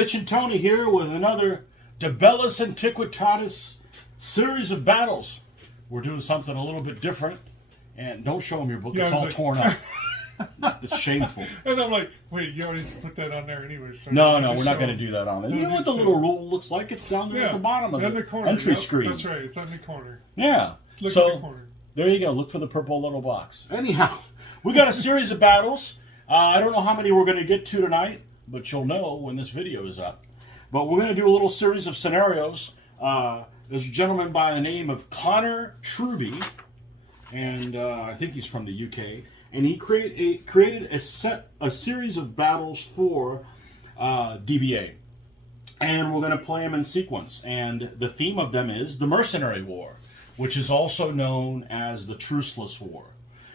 Mitch and Tony here with another Bellis Antiquitatis series of battles. We're doing something a little bit different. And don't show them your book. It's all torn up. It's shameful. And I'm like, wait, you already put that on there anyway. So no, we're not going to do that on it. You know what the little rule looks like? It's down there at the bottom of the corner. Entry screen. That's right. It's on the corner. Yeah. Look at the corner. There you go. Look for the purple little box. Anyhow, we got a series of battles. I don't know how many we're going to get to tonight, but you'll know when this video is up. But we're going to do a little series of scenarios. There's a gentleman by the name of Connor Truby, and I think he's from the UK, and he created a series of battles for DBA, and we're going to play them in sequence. And the theme of them is the Mercenary War, which is also known as the Truceless War.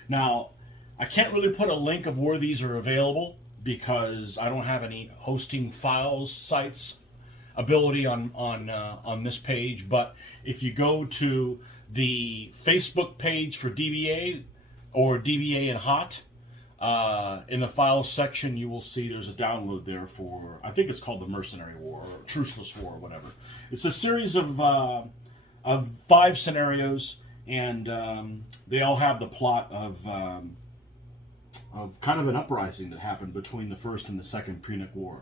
Now, I can't really put a link of where these are available because I don't have any hosting files sites ability on this page. But if you go to the Facebook page for DBA or DBA and Hot, in the files section, you will see there's a download there for, I think it's called the Mercenary War or Truceless War or whatever. It's a series of 5 scenarios, and they all have the plot of kind of an uprising that happened between the First and the Second Punic War.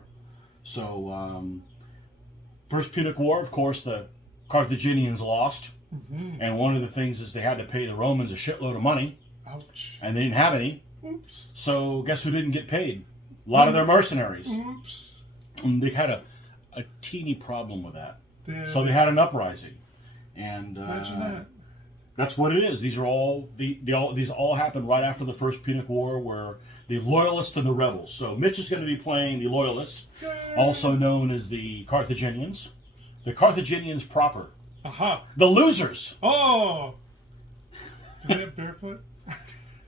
So, First Punic War, of course, the Carthaginians lost. Mm-hmm. And one of the things is they had to pay the Romans a shitload of money. Ouch. And they didn't have any. Oops. So guess who didn't get paid? A lot of their mercenaries. Oops. And they had a teeny problem with that. Yeah. So they had an uprising. And imagine that. That's what it is. These are all these all happened right after the First Punic War, where the Loyalists and the Rebels. So Mitch is going to be playing the Loyalists, also known as the Carthaginians. The Carthaginians proper. Aha. The losers. Oh. Do they have barefoot?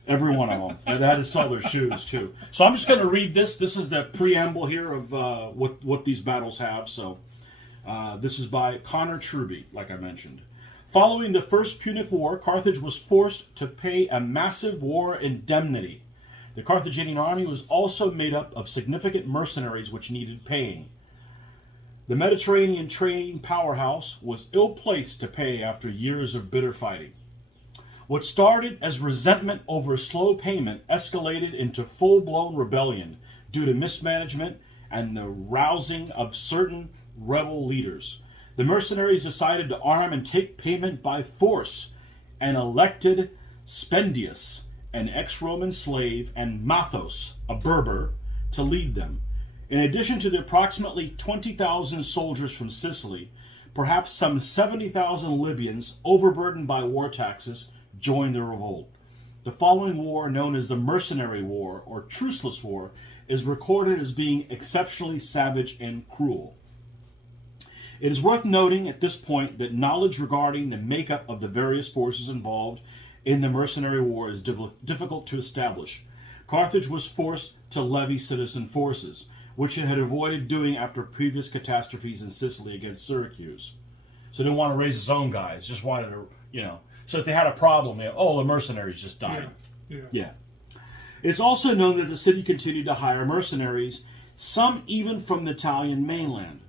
Every one of them. And they had to sell their shoes too. So I'm just going to read this. This is the preamble here of what these battles have. So this is by Connor Truby, like I mentioned. Following the First Punic War, Carthage was forced to pay a massive war indemnity. The Carthaginian army was also made up of significant mercenaries which needed paying. The Mediterranean trading powerhouse was ill-placed to pay after years of bitter fighting. What started as resentment over slow payment escalated into full-blown rebellion due to mismanagement and the rousing of certain rebel leaders. The mercenaries decided to arm and take payment by force and elected Spendius, an ex-Roman slave, and Mathos, a Berber, to lead them. In addition to the approximately 20,000 soldiers from Sicily, perhaps some 70,000 Libyans, overburdened by war taxes, joined the revolt. The following war, known as the Mercenary War or Truceless War, is recorded as being exceptionally savage and cruel. It is worth noting at this point that knowledge regarding the makeup of the various forces involved in the Mercenary War is difficult to establish. Carthage was forced to levy citizen forces, which it had avoided doing after previous catastrophes in Sicily against Syracuse. So they didn't want to raise its own guys, just wanted to, so if they had a problem, the mercenaries just died. Yeah. It's also known that the city continued to hire mercenaries, some even from the Italian mainland.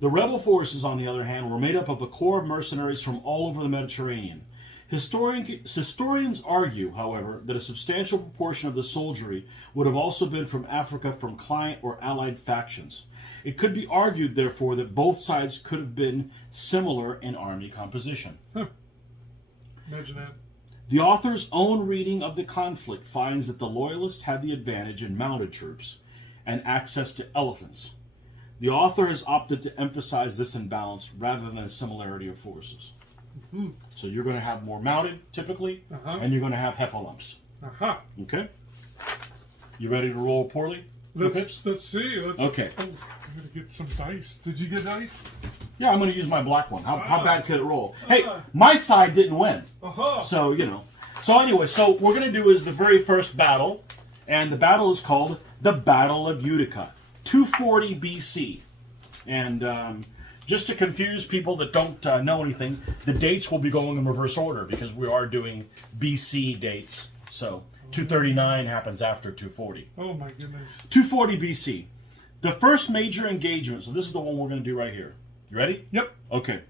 The rebel forces, on the other hand, were made up of a core of mercenaries from all over the Mediterranean. Historians argue, however, that a substantial proportion of the soldiery would have also been from Africa from client or allied factions. It could be argued, therefore, that both sides could have been similar in army composition. Huh. Imagine that. The author's own reading of the conflict finds that the Loyalists had the advantage in mounted troops and access to elephants. The author has opted to emphasize this imbalance rather than a similarity of forces. Mm-hmm. So you're going to have more mounted, typically, and you're going to have heffalumps. Okay? You ready to roll poorly? Let's see. Okay. Oh, I'm going to get some dice. Did you get dice? Yeah, I'm going to use my black one. How bad could it roll? Hey, my side didn't win. So, So anyway, so what we're going to do is the very first battle, and the battle is called the Battle of Utica, 240 BC. And just to confuse people that don't know anything, the dates will be going in reverse order because we are doing BC dates. So 239 happens after 240. Oh my goodness. 240 BC. The first major engagement, so this is the one we're going to do right here. You ready? Yep. Okay.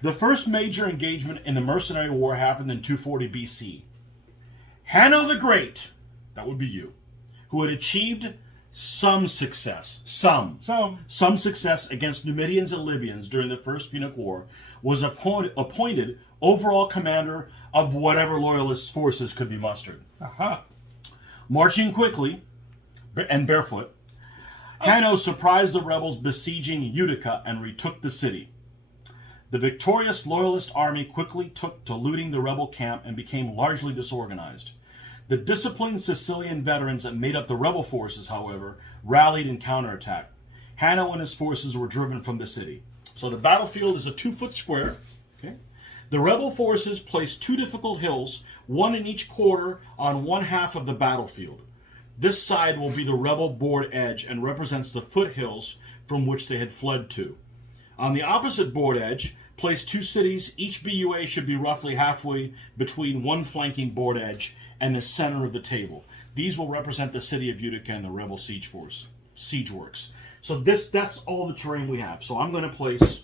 The first major engagement in the Mercenary War happened in 240 BC. Hanno the Great, that would be you, who had achieved some success success against Numidians and Libyans during the First Punic War, was appointed overall commander of whatever loyalist forces could be mustered. Aha. Marching quickly and barefoot, Hanno surprised the rebels besieging Utica and retook the city. The victorious loyalist army quickly took to looting the rebel camp and became largely disorganized. The disciplined Sicilian veterans that made up the rebel forces, however, rallied and counterattacked. Hanno and his forces were driven from the city. So the battlefield is a 2-foot square. Okay. The rebel forces placed 2 difficult hills, one in each quarter on one half of the battlefield. This side will be the rebel board edge and represents the foothills from which they had fled to. On the opposite board edge, place 2 cities. Each BUA should be roughly halfway between one flanking board edge and the center of the table. These will represent the city of Utica and the rebel siege works. So that's all the terrain we have. So I'm going to place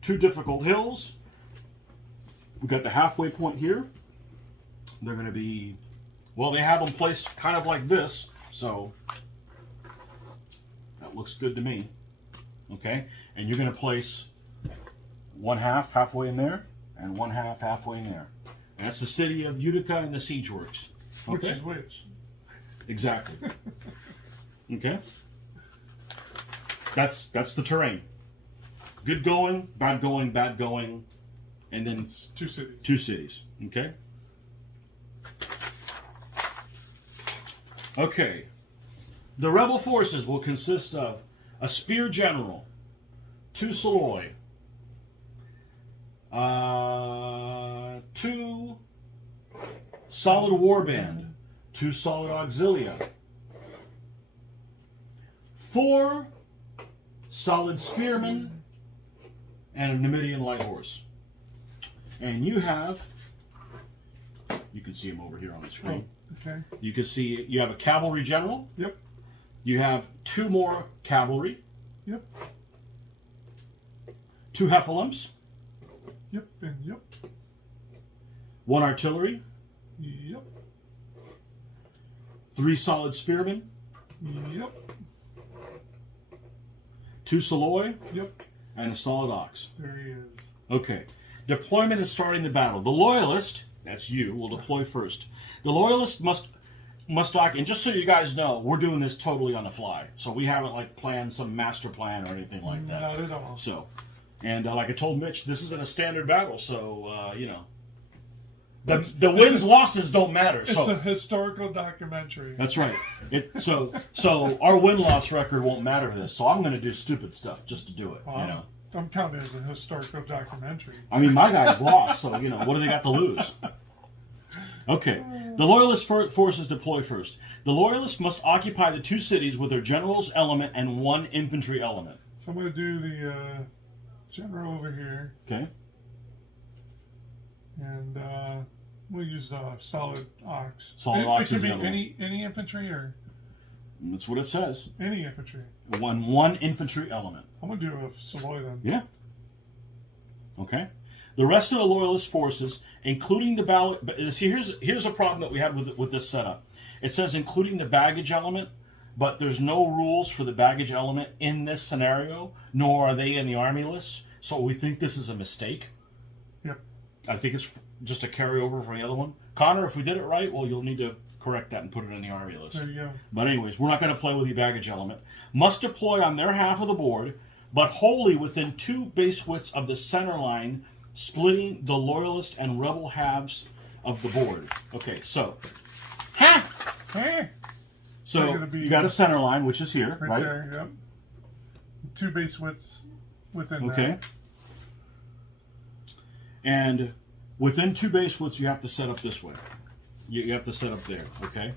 2 difficult hills. We've got the halfway point here. They're going to be, well, they have them placed kind of like this. So that looks good to me. Okay, and you're going to place 1/2 halfway in there and 1/2 halfway in there. And that's the city of Utica and the siege works. Okay? Which is which? Exactly. Okay? That's the terrain. Good going, bad going, and then 2 cities. 2 cities. Okay? Okay. The rebel forces will consist of a spear general, 2 soloi, 2 solid warband, 2 solid auxilia, 4 solid spearmen, and a Numidian light horse. And you have, you can see him over here on the screen. Oh, okay. You can see you have a cavalry general. Yep. You have 2 more cavalry. Yep. 2 heffalumps. Yep. And yep. 1 artillery. Yep. 3 solid spearmen. Yep. 2 soloi. Yep. And a solid ox. There he is. Okay. Deployment is starting the battle. The loyalist, that's you, will deploy first. The loyalist must and just so you guys know, we're doing this totally on the fly. So we haven't like planned some master plan or anything like that. Not at all. So, and like I told Mitch, this isn't a standard battle, so you know, the wins losses don't matter. It's a historical documentary. That's right. So our win-loss record won't matter for this. So I'm going to do stupid stuff just to do it. You know. I'm counting it as a historical documentary. I mean, my guys lost, so you know what do they got to lose? Okay, the loyalist forces deploy first. The loyalists must occupy the 2 cities with their general's element and 1 infantry element. So I'm going to do the general over here. Okay. And we'll use solid ox. Solid ox It is could the be other any infantry or That's what it says. any infantry. One infantry element. I'm going to do a Savoy then. Yeah. Okay. The rest of the loyalist forces, including the ballot. See, here's a problem that we had with this setup. It says including the baggage element, but there's no rules for the baggage element in this scenario, nor are they in the army list. So we think this is a mistake. Yep. I think it's just a carryover from the other one. Connor, if we did it right, well, you'll need to correct that and put it in the army list. There you go. But anyways, we're not going to play with the baggage element. Must deploy on their half of the board, but wholly within 2 base widths of the center line, splitting the loyalist and rebel halves of the board. Okay, so. Hey. So you got a center line, which is here, right? There, yep. 2 base widths within Okay. that. And within 2 base widths, you have to set up this way. You have to set up there, okay?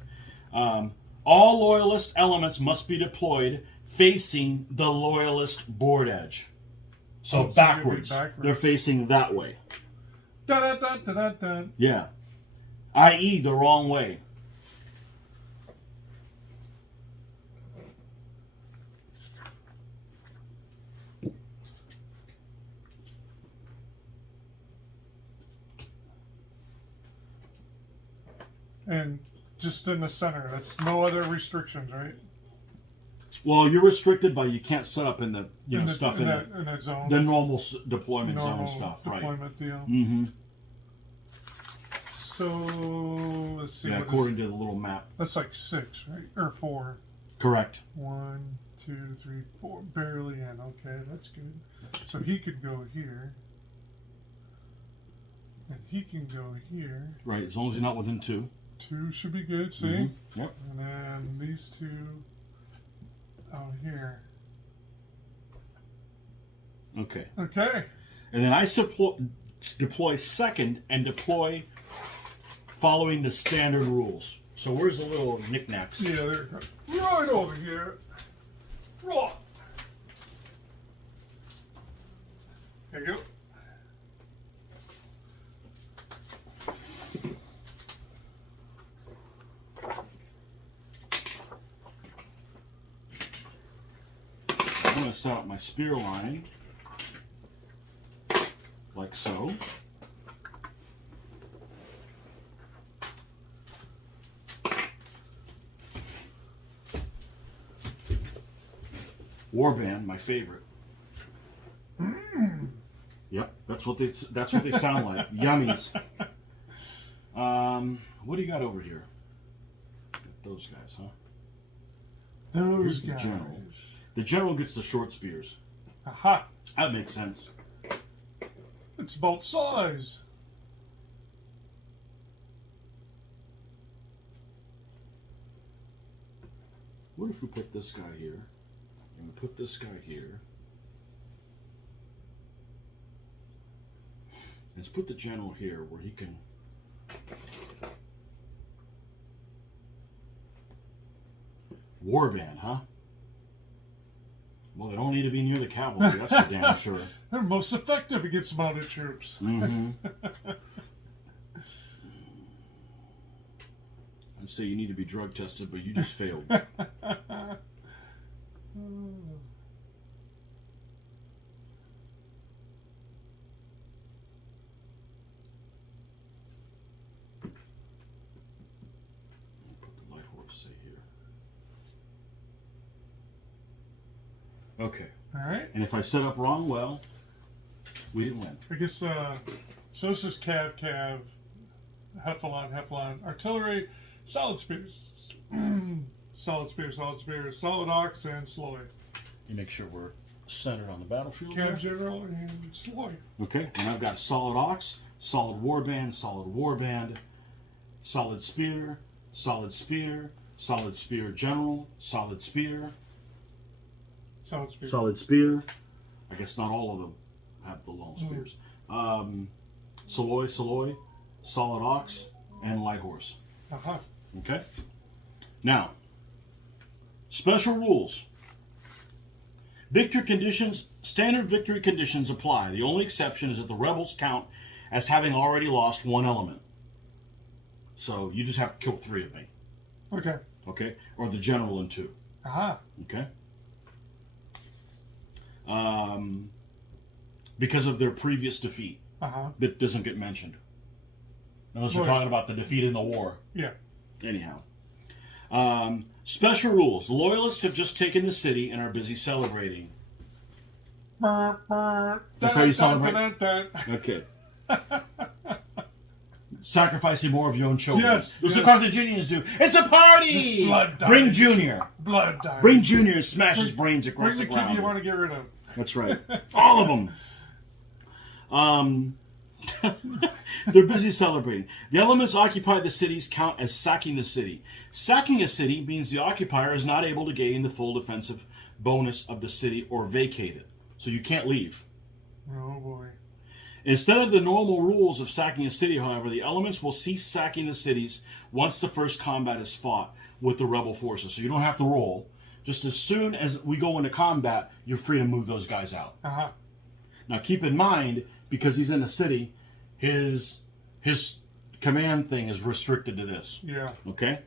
All loyalist elements must be deployed facing the loyalist board edge. So backwards. They're facing that way. Da, da, da, da, da, da. Yeah. I.e. the wrong way. And just in the center. That's no other restrictions, right? Well, you're restricted by you can't set up in the stuff in that zone. the normal deployment zone stuff, deployment right? Deal. Mm-hmm. So let's see. Yeah, according to the little map. That's like 6, right? Or 4. Correct. 1, 2, 3, 4. Barely in. Okay, that's good. So he could go here. And he can go here. Right, as long as you're not within 2. 2 should be good, see? Mm-hmm. Yep. And then these 2 out here. Okay. Okay. And then I deploy second and deploy following the standard rules. So where's the little knickknacks? Yeah, they're right over here. Right. There you go. I'm going to set up my spear line like so. Warband, my favorite. Yep, that's what they sound like. Yummies. What do you got over here? Those guys, huh? Those Here's the guys. general. The general gets the short spears. Aha. That makes sense. It's about size. What if we put this guy here? And we put this guy here. Let's put the general here where he can. Warband, huh? Well, they don't need to be near the cavalry, that's for damn sure. They're most effective against mounted troops. Mm-hmm. I'd say you need to be drug tested, but you just failed. Okay. All right. And if I set up wrong, well, we didn't win. I guess, so this is cav, heffalon, artillery, solid spears. solid spears, solid ox, and sloy. You make sure we're centered on the battlefield. Cav general and sloy. Okay, and I've got solid ox, solid warband, solid spear, solid spear general, solid spear. Solid spear. I guess not all of them have the long spears. Soloi, solid ox, and light horse. Uh-huh. Okay. Now, special rules. Victory conditions, standard victory conditions apply. The only exception is that the rebels count as having already lost 1 element. So you just have to kill 3 of me. Okay. Okay? Or the general in 2. Aha. Okay? Because of their previous defeat. Uh-huh. That doesn't get mentioned. Unless you're Right. talking about the defeat in the war. Yeah. Anyhow. Special rules. The Loyalists have just taken the city and are busy celebrating. That's how you celebrate? Okay. Sacrificing more of your own children. Yes, What yes. the Carthaginians do. It's a party! Blood dives. Bring Junior. Blood dive. Bring Junior and smash his brains across Bring the the kid ground. you want to get rid of. That's right. All of them. They're busy celebrating. The elements occupy the cities count as sacking the city. Sacking a city means the occupier is not able to gain the full defensive bonus of the city or vacate it. So you can't leave. Oh boy. Instead of the normal rules of sacking a city, however, the elements will cease sacking the cities once the first combat is fought with the rebel forces. So you don't have to roll. Just as soon as we go into combat, you're free to move those guys out. Uh-huh. Now keep in mind, because he's in a city, his command thing is restricted to this. Yeah. Okay?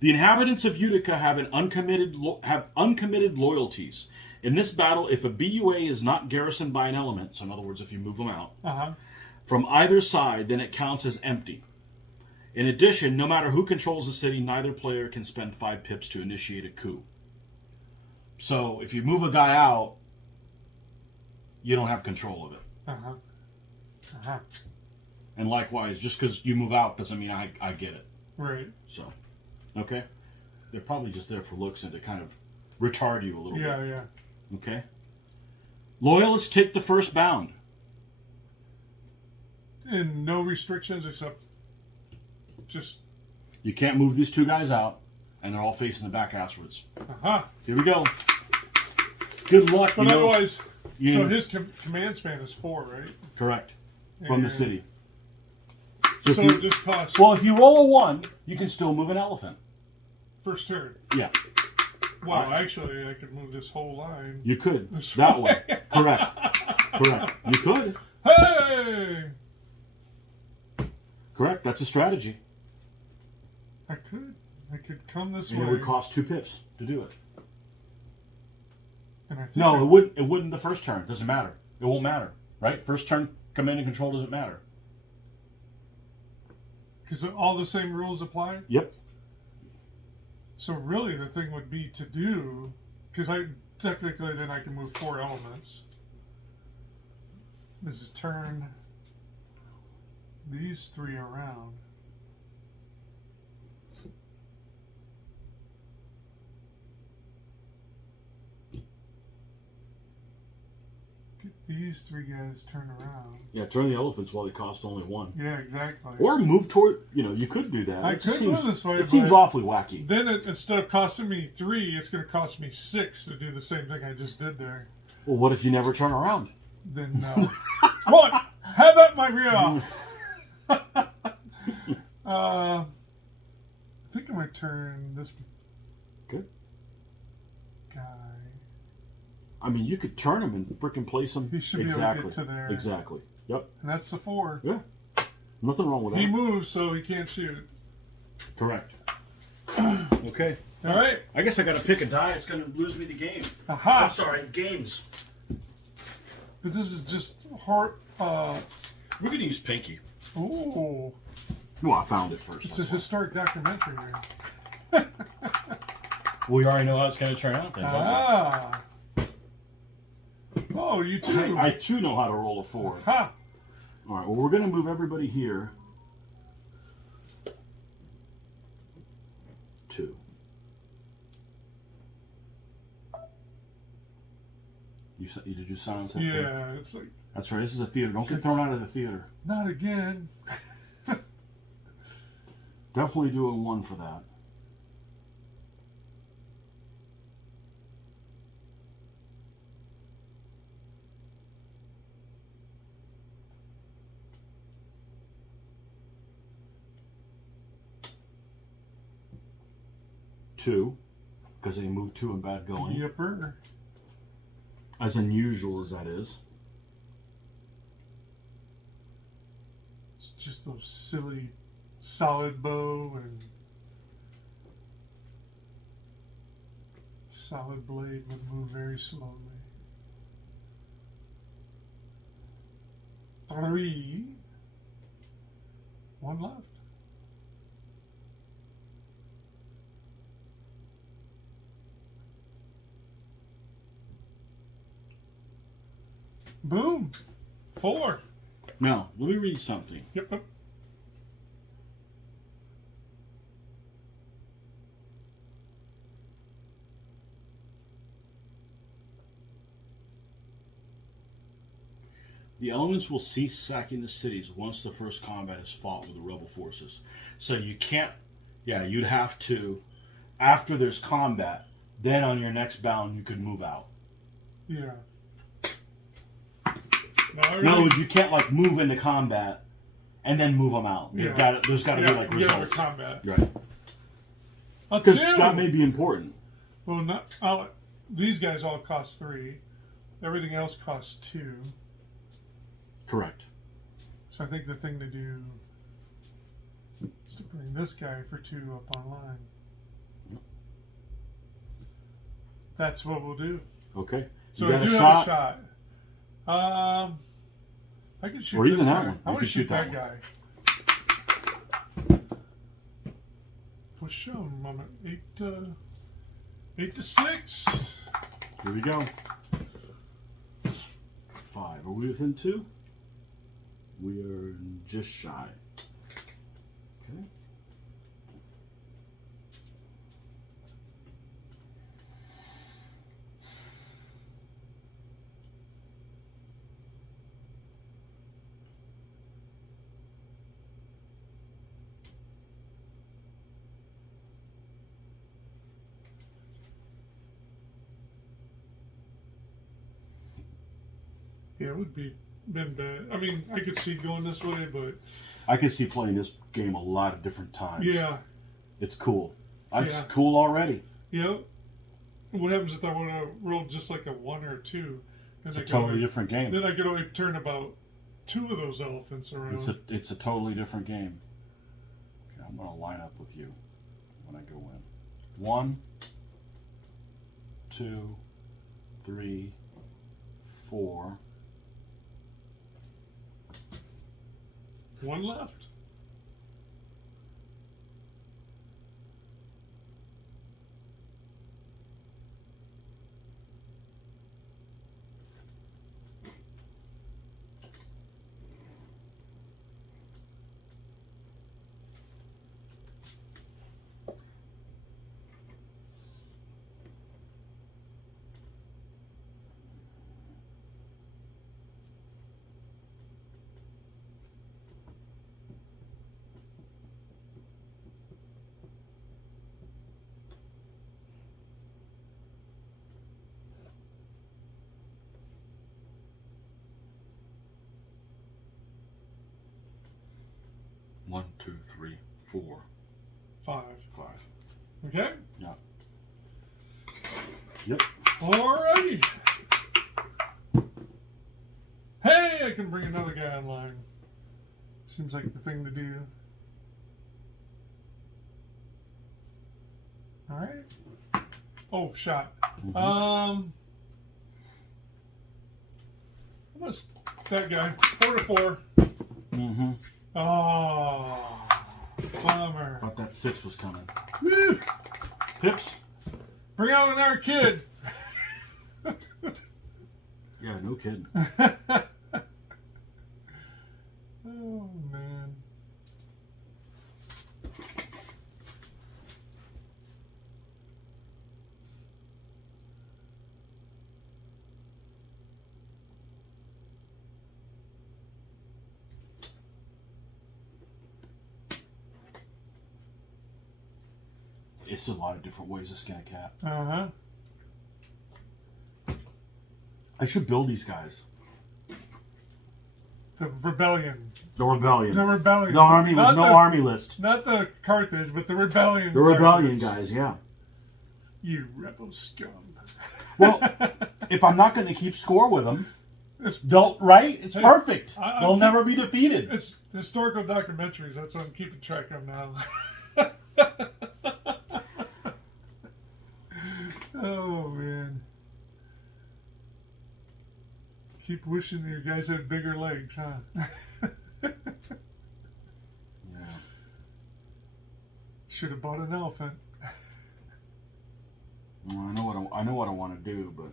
The inhabitants of Utica have uncommitted loyalties. In this battle, if a BUA is not garrisoned by an element, so in other words, if you move them out, Uh-huh. from either side, then it counts as empty. In addition, no matter who controls the city, neither player can spend 5 pips to initiate a coup. So if you move a guy out, you don't have control of it. Uh-huh. Uh-huh. And likewise, just because you move out doesn't mean I get it. Right. So, okay? They're probably just there for looks and to kind of retard you a little bit. Yeah. Okay? Loyalists take the first bound. And no restrictions except just... You can't move these 2 guys out, and they're all facing the back asswards. Uh-huh. Here we go. Good luck. But otherwise, you so know, his command span is 4, right? correct. From the city. So it just costs... Well, if you roll a 1, you can still move an elephant. First turn. Yeah. Wow, actually, I could move this whole line. You could. That way. Correct. Correct. You could. Hey! Correct. That's a strategy. I could come this And way. it would cost 2 pips to do it. And I think No, it wouldn't. It wouldn't the first turn. It doesn't matter. It won't matter. Right? First turn, command and control doesn't matter. Because all the same rules apply? Yep. So really the thing would be to do... Because technically then I can move 4 elements. This is turn these 3 around. Get these 3 guys turn around. Yeah, turn the elephants while they cost only 1. Yeah, exactly. Or move toward, you could do that. I It could seems, go this way, It seems but awfully wacky. then instead of costing me 3, it's going to cost me 6 to do the same thing I just did there. Well, what if you never turn around? Then no. What? Have at my rear. I think I might turn this Good. guy. I mean, you could turn him and freaking place him. He should be able to get to there. Exactly. Yep. And that's the 4. Yeah. Nothing wrong with that. He moves, so he can't shoot. Correct. Okay. All right. I guess I got to pick a die. It's going to lose me the game. Aha. I'm sorry, games. But this is just hard. We're going to use Pinky. Ooh. Well, I found it first. It's a historic documentary here. We already know how it's going to turn out then. don't we? Ah. Oh, you too. I too know how to roll a 4. Ha. All right. Well, we're going to move everybody here. 2. Did you silence that thing? Yeah, it's like, That's right. This is a theater. Don't get thrown out of the theater. not again. Definitely do a 1 for that. Two, because they moved 2 in bad going. Yipper. As unusual as that is. It's just those silly solid bow and solid blade would move very slowly. 3. 1 left. Boom. 4. Now, let me read something. Yep. The elements will cease sacking the cities once the first combat is fought with the rebel forces. So you can't, you'd have to, after there's combat, then on your next bound you could move out. Yeah. In other words, you can't like move into combat and then move them out. Yeah. There's got to be like Yeah, results. combat. Right. A Because 2. that may be important. Well, these guys all cost 3. Everything else costs 2. Correct. So I think the thing to do is to bring this guy for 2 up online. That's what we'll do. Okay. So You got I do a have shot? a shot. I can shoot or this even that guy. one. I You want can to shoot that one. guy. was shown. I'm at 8-6. Here we go. 5. Are we within 2? We are just shy. Okay. Yeah, it would been bad. I mean, I could see going this way, but I could see playing this game a lot of different times. yeah, It's cool. It's Yeah. cool already. yeah. What happens if I want to roll just like a 1 or a 2? It's a totally different game. Then I could only turn about 2 of those elephants around. It's a totally different game. Okay, I'm gonna line up with you when I go in. 1, 2, 3, 4. 1 left. One, 2, 3, 4, 5. 5. Okay. Yeah. Yep. Alrighty. Hey, I can bring another guy online. Seems like the thing to do. Alright. Oh, shot. What's that guy? 4-4. Mm-hmm. Oh, bummer. Thought that 6 was coming. Woo. Pips. Bring out another kid. Yeah, no kidding. Oh, man. It's a lot of different ways to skin a cat. Uh-huh. I should build these guys. The rebellion. The rebellion. The rebellion. No army with Not no the- army list. Not the Carthage, but the rebellion. The rebellion guys, yeah. You rebel scum. Well, if I'm not going to keep score with them, It's, right? It's Hey, perfect. I They'll keep- never be defeated. it's historical documentaries. That's what I'm keeping track of now. Oh, man. Keep wishing your guys had bigger legs, huh? Yeah. Should have bought an elephant. Well, I know what I want to do, but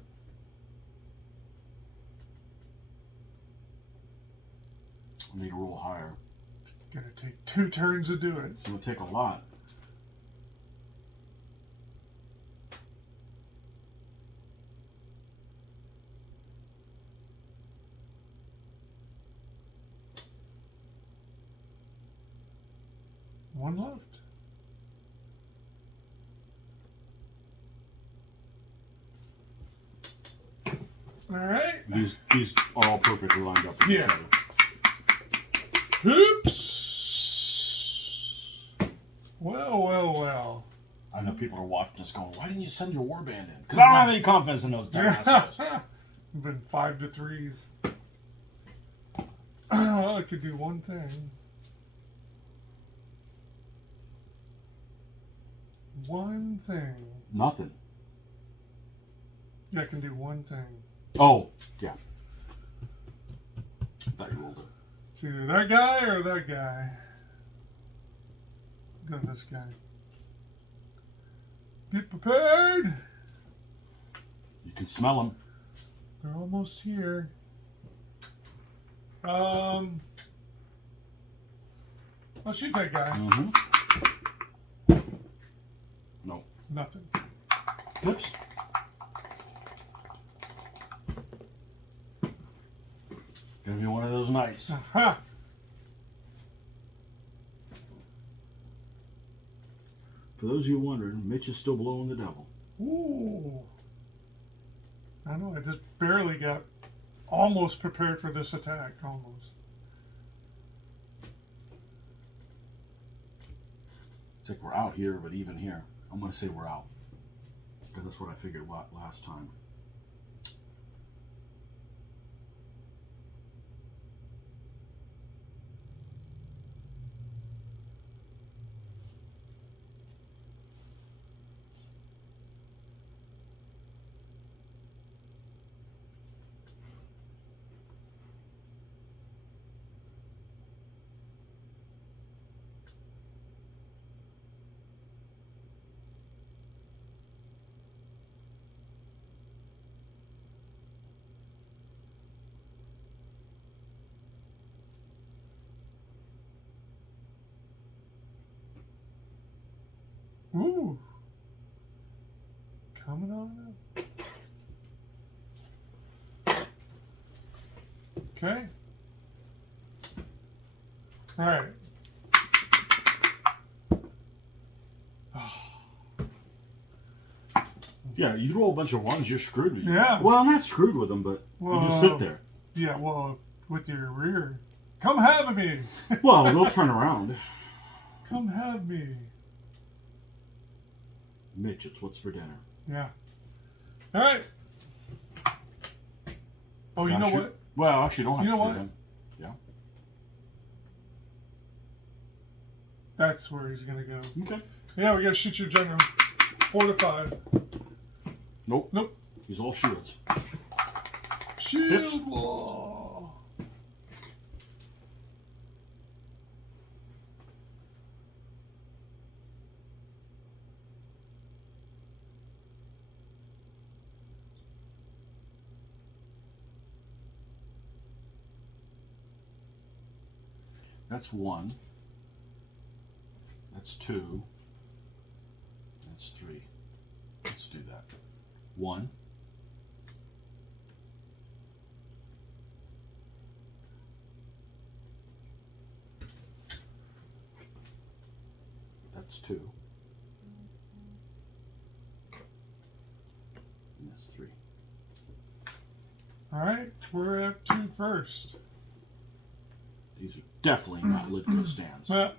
I need to roll higher. Gonna take 2 turns to do it. It's going to take a lot. One left. All right. These are all perfectly lined up with Yeah. each other. Oops. Well, well, well. I know people are watching this going, why didn't you send your warband in? Because I don't have any confidence in those damn assholes. Been 5 to 3s. I could do one thing. One thing. Nothing. I can do one thing. Oh, yeah. Thought you rolled it. It's either that guy or that guy. Go this guy. Get prepared. You can smell them. They're almost here. Let's shoot that guy. Mm-hmm. No. Nothing. Oops. Gonna be one of those nights. Aha. For those of you wondering, Mitch is still blowing the devil. Ooh. I know, I just barely got almost prepared for this attack. Almost. It's like we're out here, but even here, I'm going to say we're out. Because that's what I figured last time. Ooh. Coming on up. Okay. All right. Yeah, you roll a bunch of ones, you're screwed with them. Yeah. Well, not screwed with them, but you just sit there. Yeah, well, with your rear. Come have me. Well, they'll turn around. Come have me. Mitch, it's what's for dinner. Yeah. All right. Oh, you know what? Well, actually, don't have You know to shoot what? him. Yeah. That's where he's going to go. Okay. Yeah, we got to shoot your general. 4 to 5. Nope. Nope. He's all shields. Shield Hits. wall. That's 1. That's 2. That's 3. Let's do that. 1. That's 2. And that's 3. All right, we're at 2 first. These are definitely not Leptis stands. Well,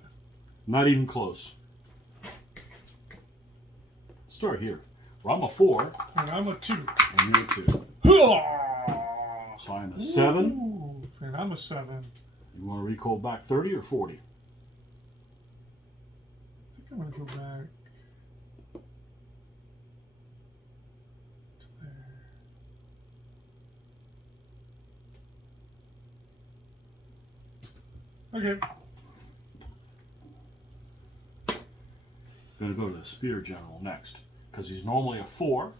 Not even close. Start here. Well, I'm a 4. and I'm a 2. And you're a 2. So I'm a 7. Ooh, and I'm a 7. You want to recall back 30 or 40? I think I'm going to go back to there. Okay. Going to go to the Spear General next. Because he's normally a 4.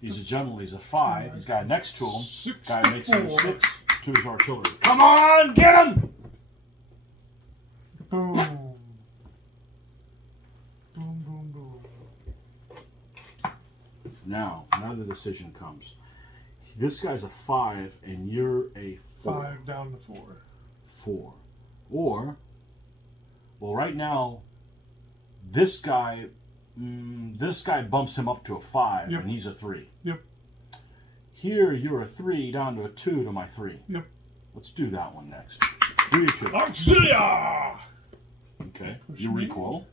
He's a general, he's a 5. He's got next to him. Guy makes him a 6 to his artillery. Come on, get him! Boom. Boom, boom, boom. Now the decision comes. This guy's a 5 and you're a 4. 5 down to 4. 4. Or, well, right now, this guy bumps him up to a 5 Yep. and he's a 3. Yep. Here, you're a 3 down to a 2 to my 3. Yep. Let's do that one next. Do your 2. Auxilia! Okay, Push you me. recoil.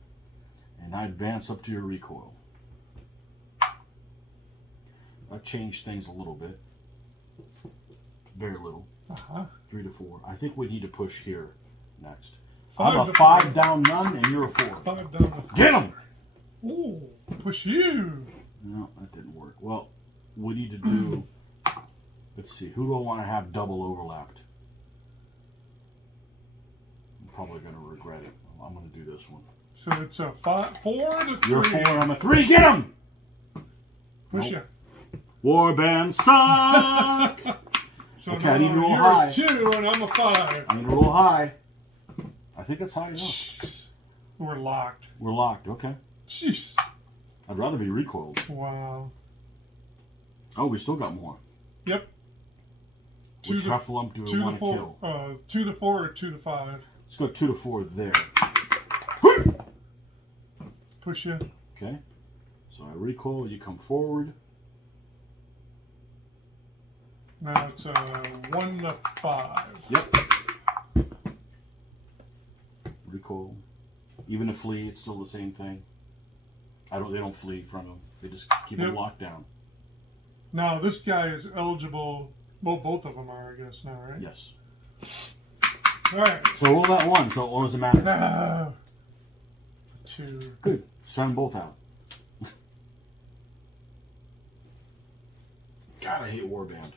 And I advance up to your recoil. I changed things a little bit. Very little. Uh-huh. 3 to 4. I think we need to push here next. 5 I'm a to 5 4. down none and you're a 4. 5 down to 4. Get him! Ooh, push you. No, that didn't work. Well, we need to do... Let's see. Who do I want to have double overlapped? I'm probably going to regret it. I'm going to do this one. So it's a 4 to 3. You're a 4, I'm a 3. Get him! Push Nope. ya. Warband suck! So Okay, I need to roll you're high. a 2 and I'm a 5. I need to roll high. I think that's high enough. Jeez. We're locked. We're locked. Okay. Jeez. I'd rather be recoiled. Wow. Oh, we still got more. Yep. Which Hufflepuff do we 2 want to to 4. kill? 2 to 4 or 2 to 5. Let's go 2 to 4 there. Push you. Okay. So I recoil. You come forward. Now it's 1 to 5. Yep. Recoil. Even if flee, it's still the same thing. They don't flee from them. They just keep them locked down. Now this guy is eligible. Well, both of them are, I guess, now, right? Yes. All right. So roll that one. So what does it matter? Ah, 2. Good. Send them both out. God, I hate Warband.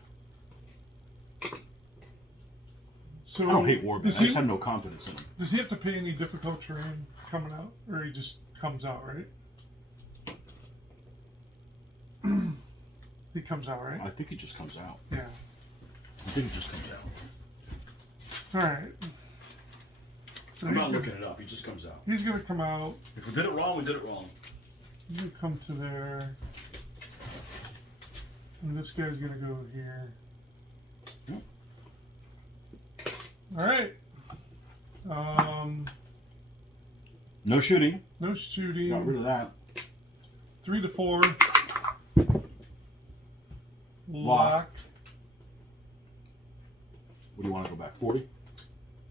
So I don't hate Warband. I does just he, have no confidence in him. does he have to pay any difficult terrain coming out, or he just comes out, right? He comes out, right? I think he just comes out. Yeah. I think he just comes out. All right. So I'm he's not gonna- looking it up. He just comes out. He's gonna come out. If we did it wrong, we did it wrong. He's gonna come to there, and this guy's gonna go here. Yep. All right. No shooting. No shooting. Got rid of that. 3 to 4. Lock. What do you want to go back? 40?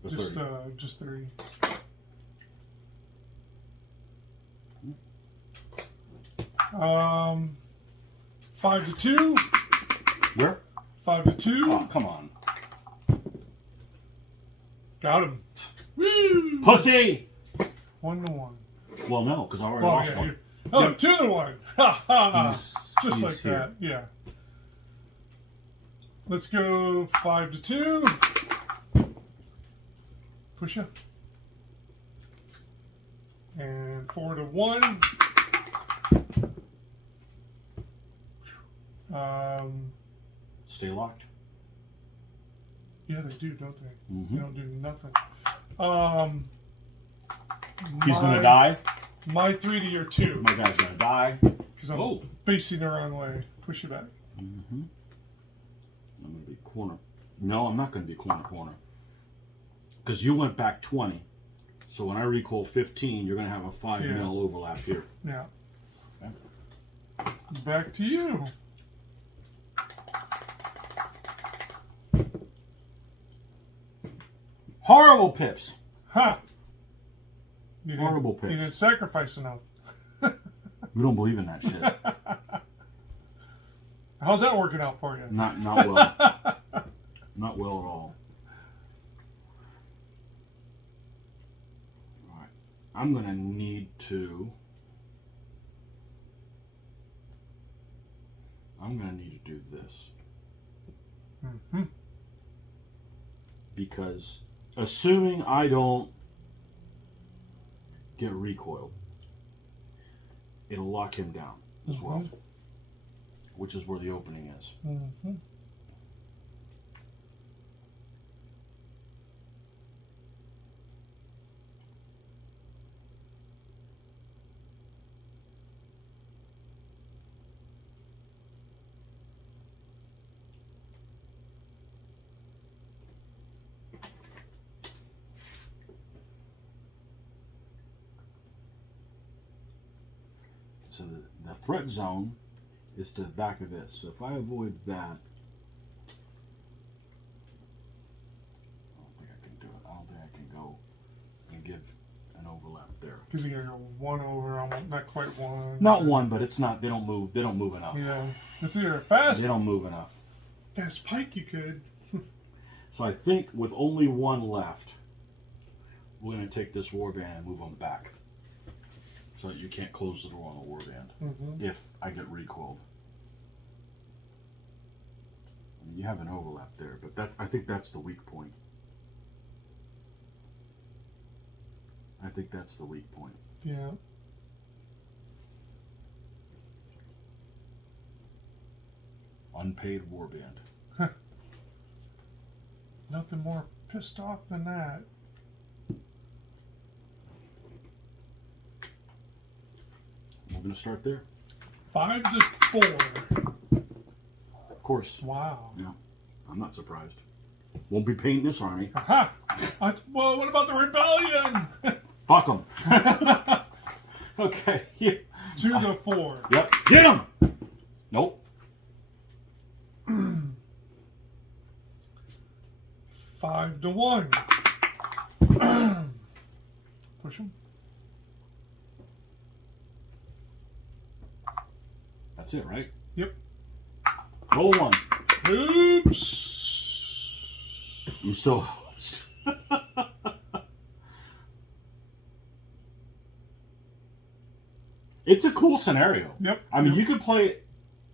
Or Just 30? just 3. Um, 5 to 2. Where? 5 to 2. Oh, come on. Got him. Woo! Pussy! 1 to 1. Well, no, because I already Well, lost yeah, one. Oh, Yep. 2 to 1. Ha ha. Just He's like here. that. Yeah. Let's go 5 to 2. Push up. And 4 to 1. Stay locked. Yeah, they do, don't they? Mm-hmm. They don't do nothing. He's going to die. My 3 to your 2. My guy's going to die. Because I'm Oh. facing the wrong way. Push you back. Mm-hmm. I'm going to be corner. No, I'm not going to be corner. Because you went back 20. So when I recoil 15, you're going to have a 5 mil overlap here. Yeah. Okay. Back to you. Horrible pips. Ha! You didn't- Horrible picks. You didn't sacrifice enough. We don't believe in that shit. How's that working out for you? Not well. Not well at all. All right. I'm going to need to... do this. Mm-hmm. Because assuming I don't get recoiled, it'll lock him down as well, which is where the opening is. Mm-hmm. So the threat zone is to the back of this. So if I avoid that, I don't think I can do it. I don't think I can go and give an overlap there. Because you got your 1 over, almost, not quite 1. Not 1, but it's not. They don't move. They don't move enough. Yeah. If you're a fast, They don't move enough. fast pike, you could. So I think with only 1 left, we're going to take this warband and move on the back, so that you can't close the door on the warband Mm-hmm. if I get recoiled. I mean, you have an overlap there, but I think that's the weak point. I think that's the weak point. Yeah. Unpaid warband. Nothing more pissed off than that. We're going to start there. 5 to 4. Of course. Wow. Yeah. I'm not surprised. Won't be painting this army. Aha! Well, what about the rebellion? Fuck them. Okay. Yeah. 2 to 4. Yep. Get him! Nope. 5 to 1. Push him. That's it, right? Yep. Roll 1. Oops. I'm still host. It's a cool scenario. Yep. I mean, you could play it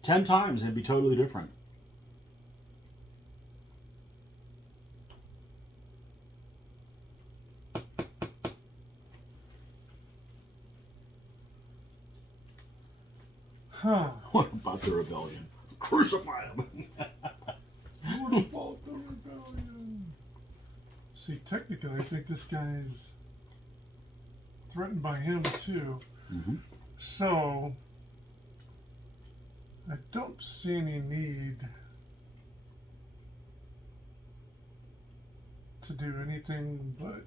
10 times and it'd be totally different. Huh. What about the rebellion? Crucify them. What about the rebellion? See, technically, I think this guy's threatened by him too. Mm-hmm. So, I don't see any need to do anything but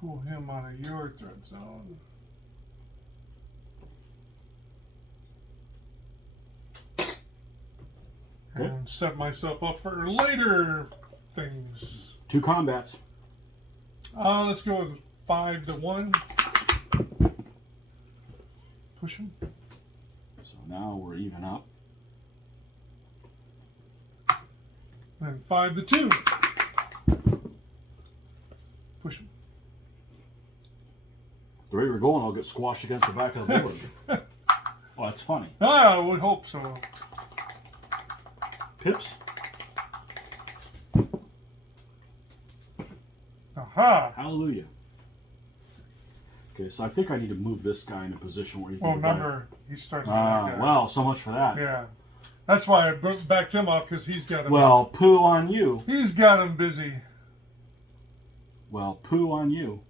pull him out of your threat zone. Good. And set myself up for later things. 2 combats. Let's go with 5 to 1. Push him. So now we're even up. And 5 to 2. Push him. The rate we're going, I'll get squashed against the back of the board. Oh, that's funny. I would hope so. Pips? Aha! Hallelujah. Okay, so I think I need to move this guy in a position where he can... Well, remember, he's starting with that guy. well, so much for that. Yeah. That's why I backed him up, because he's got him. Well, poo on you. He's got him busy. Well, poo on you.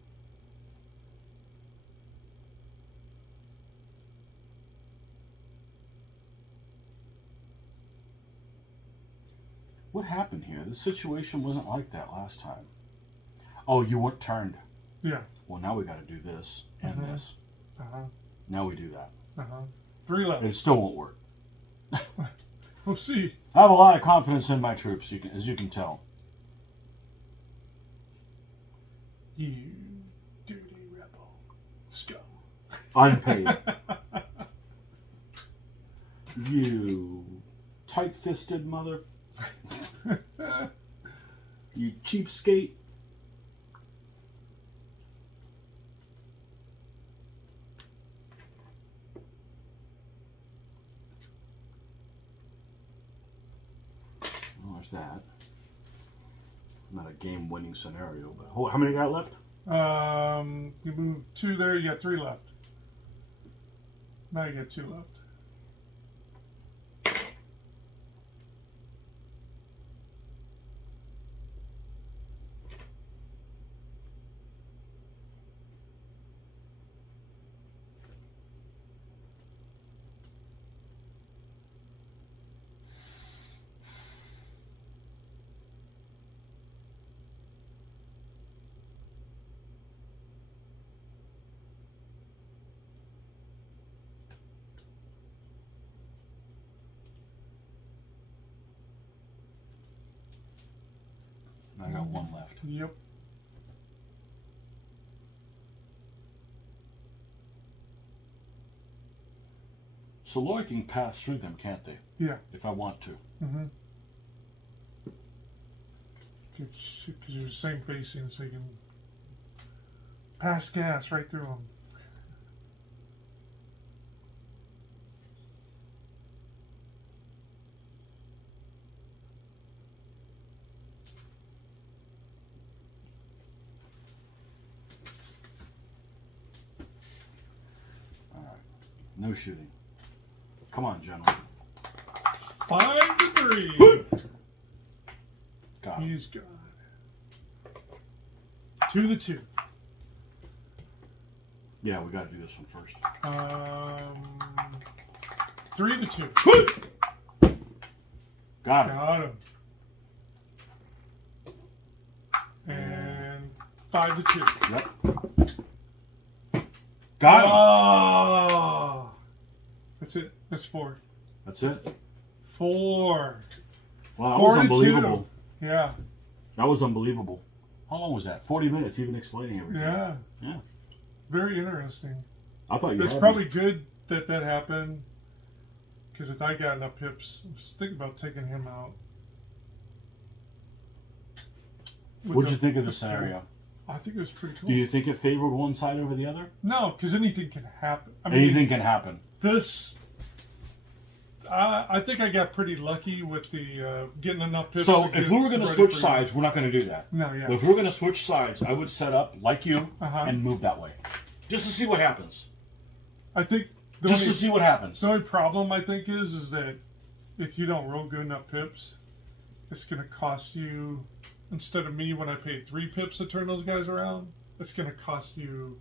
What happened here? The situation wasn't like that last time. Oh, you weren't turned. Yeah. Well, now we got to do this and this. Uh-huh. Now we do that. Uh-huh. 3 left. It still won't work. We'll see. I have a lot of confidence in my troops, as you can tell. You dirty rebel. Scum. Unpaid. You tight-fisted mother... You cheapskate. Well, there's that. Not a game-winning scenario, but how many got left? You move 2 there, you got 3 left. Now you got 2 left. I got 1 left. Yep. So Lloyd can pass through them, can't they? Yeah. If I want to. Mm-hmm. Because you're the same facing, so you can pass gas right through them. No shooting. Come on, gentlemen. 5-3. Got him. He's gone. 2-2. Yeah, we got to do this one first. 3-2. Got him. Got him. And 5-2. Yep. Got him. Oh, that's it. That's 4. That's it. 4. Wow, that 4 was to unbelievable. 2. Yeah. That was unbelievable. How long was that? 40 minutes, even explaining everything. Yeah. Yeah. Very interesting. I thought you It's had probably me. good that that happened, because if I got enough pips, I was thinking about taking him out. With What'd you the- think of the with scenario? I think it was pretty cool. Do you think it favored one side over the other? No, because anything can happen. I mean, Anything can happen. this. I think I got pretty lucky with the getting enough pips. So to if get we were going to ready switch for- sides, we're not going to do that. No, yeah. But if we're going to switch sides, I would set up like you Uh-huh. and move that way, just to see what happens. I think the Just only, to see what happens. the only problem I think is that if you don't roll good enough pips, it's going to cost you, instead of me when I paid 3 pips to turn those guys around, it's going to cost you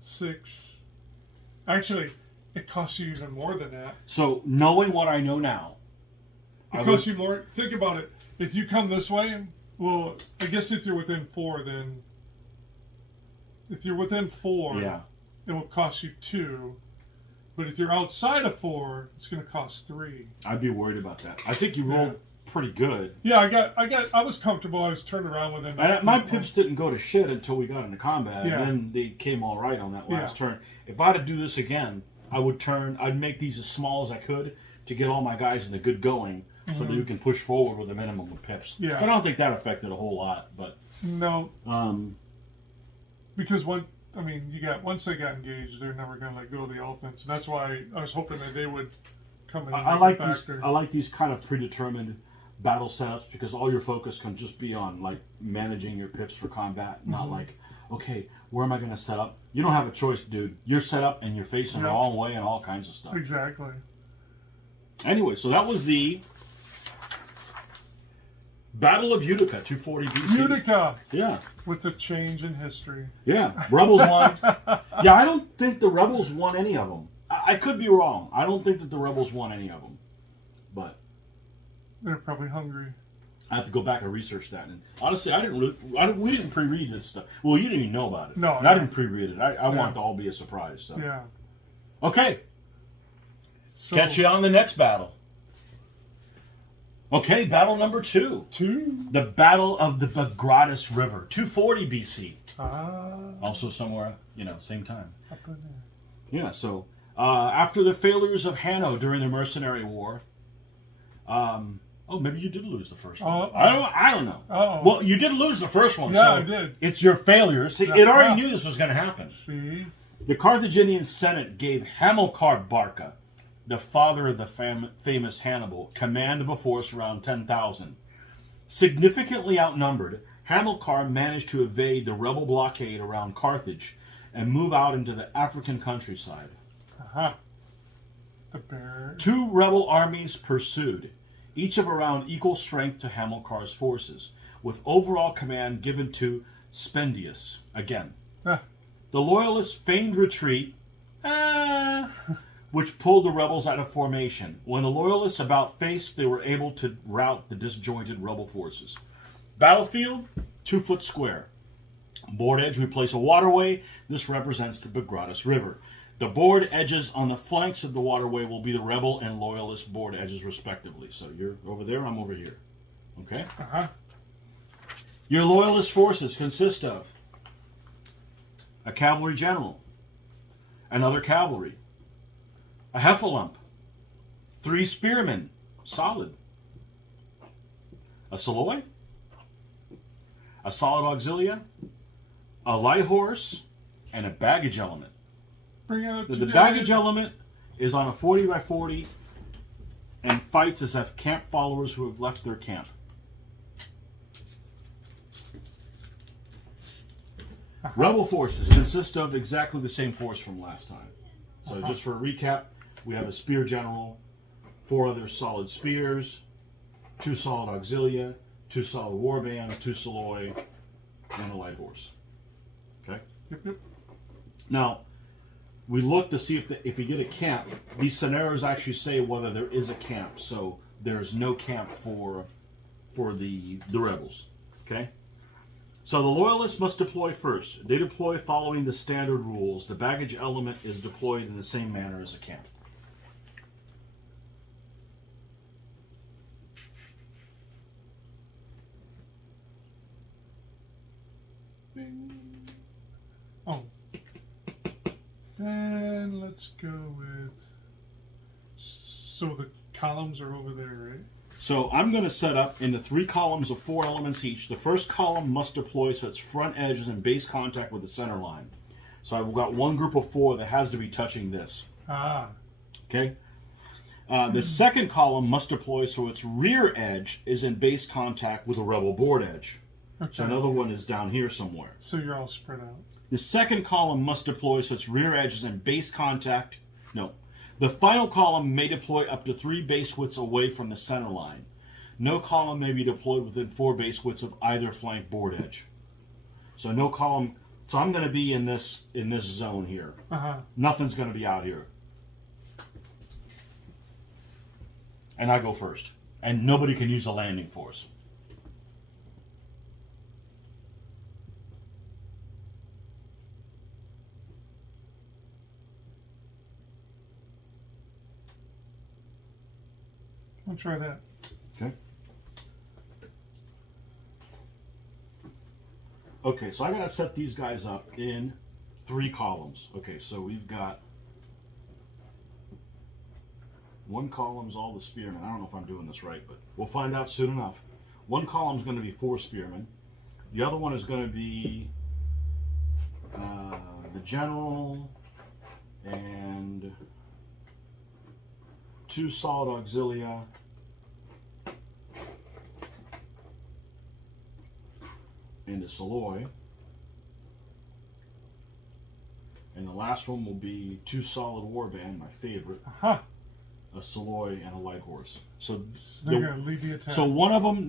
6. Actually, it costs you even more than that. So knowing what I know now, It I costs would- you more. Think about it. If you come this way, well, I guess if you're within 4, then if you're within 4, yeah. it will cost you 2. But if you're outside of 4, it's going to cost 3. I'd be worried about that. I think you rolled pretty good. Yeah, I was comfortable. I was turned around with him. My pips didn't go to shit until we got into combat, Yeah. and then they came all right on that last Yeah. turn. If I had to do this again, I'd make these as small as I could to get all my guys in a good going, so that you can push forward with a minimum of pips. Yeah. But I don't think that affected a whole lot, but No, um, because once they got engaged, they're never going to let go of the elephants, and that's why I was hoping that they would come and I make like it these. back there. I like these kind of predetermined battle setups because all your focus can just be on like managing your pips for combat, not like, okay, where am I going to set up? You don't have a choice, dude. You're set up and you're facing the Yep. wrong way and all kinds of stuff. Exactly. Anyway, so that was the Battle of Utica, 240 BC. Utica Yeah, with the change in history. yeah. Rebels won. Yeah, I don't think the Rebels won any of them. I could be wrong. I don't think that the Rebels won any of them. But They're probably hungry. I have to go back and research that. And honestly, we didn't pre-read this stuff. Well, you didn't even know about it. No, And I no. didn't pre-read it. I want it to all be a surprise. So. Yeah. Okay, So, catch you on the next battle. Okay, battle number 2. 2. The Battle of the Bagradas River, 240 BC. Ah, Also somewhere, same time. up in there. Yeah, so after the failures of Hanno during the Mercenary War, maybe you did lose the first one. I don't know. Uh-oh. Well, you did lose the first one, Yeah, so I did. it's your failures. See, Yeah. it already Yeah. knew this was going to happen. See? The Carthaginian Senate gave Hamilcar Barca, the father of the famous Hannibal, command of a force around 10,000. Significantly outnumbered, Hamilcar managed to evade the rebel blockade around Carthage and move out into the African countryside. Aha. The bear. 2 rebel armies pursued, each of around equal strength to Hamilcar's forces, with overall command given to Spendius. Again, Ah, the loyalists feigned retreat, which pulled the rebels out of formation. When the loyalists about faced, they were able to rout the disjointed rebel forces. Battlefield, 2 foot square. Board edge, we place a waterway. This represents the Bagradas River. The board edges on the flanks of the waterway will be the rebel and loyalist board edges respectively. So you're over there, I'm over here. Okay? aha. Your loyalist forces consist of a cavalry general, another cavalry, a heffalump, 3 spearmen, solid, a Saloy, a solid auxilia, a light horse, and a baggage element. Bring out The baggage element is on a 40 by 40 and fights as if camp followers who have left their camp. Rebel forces consist of exactly the same force from last time. So just for a recap, we have a spear general, 4 other solid spears, 2 solid auxilia, 2 solid warband, 2 soloi, and a light horse. Okay? Yep. Now, we look to see if you get a camp. These scenarios actually say whether there is a camp. So there's no camp for the rebels. Okay? So the loyalists must deploy first. They deploy following the standard rules. The baggage element is deployed in the same manner as a camp. Oh. And let's go with... So the columns are over there, right? So I'm going to set up into 3 columns of 4 elements each. The first column must deploy so its front edge is in base contact with the center line. So I've got one group of 4 that has to be touching this. Ah. Okay? The second column must deploy so its rear edge is in base contact with the rebel board edge. Okay. So another one is down here somewhere. So you're all spread out. The second column must deploy so its rear edge is in base contact. No. The final column may deploy up to 3 base widths away from the center line. No column may be deployed within 4 base widths of either flank board edge. So no column. So I'm going to be in this zone here. Nothing's going to be out here. And I go first. And nobody can use a landing force. I'll try that. Okay. Okay, so I gotta set these guys up in 3 columns. Okay, so we've got 1 column's all the spearmen. I don't know if I'm doing this right, but we'll find out soon enough. 1 column's going to be 4 spearmen. The other one is going to be the general and 2 solid auxilia. And a soloi. And the last one will be 2 solid warband, my favorite. A soloi and a light horse. So they're going to lead the attack. So one of them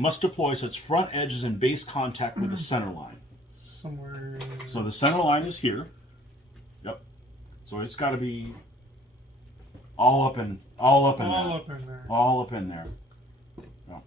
must deploy so its front edge is in base contact with the center line. Somewhere. So the center line is here. Yep. So it's got to be all up in there. All up in there. All up in there. Yeah.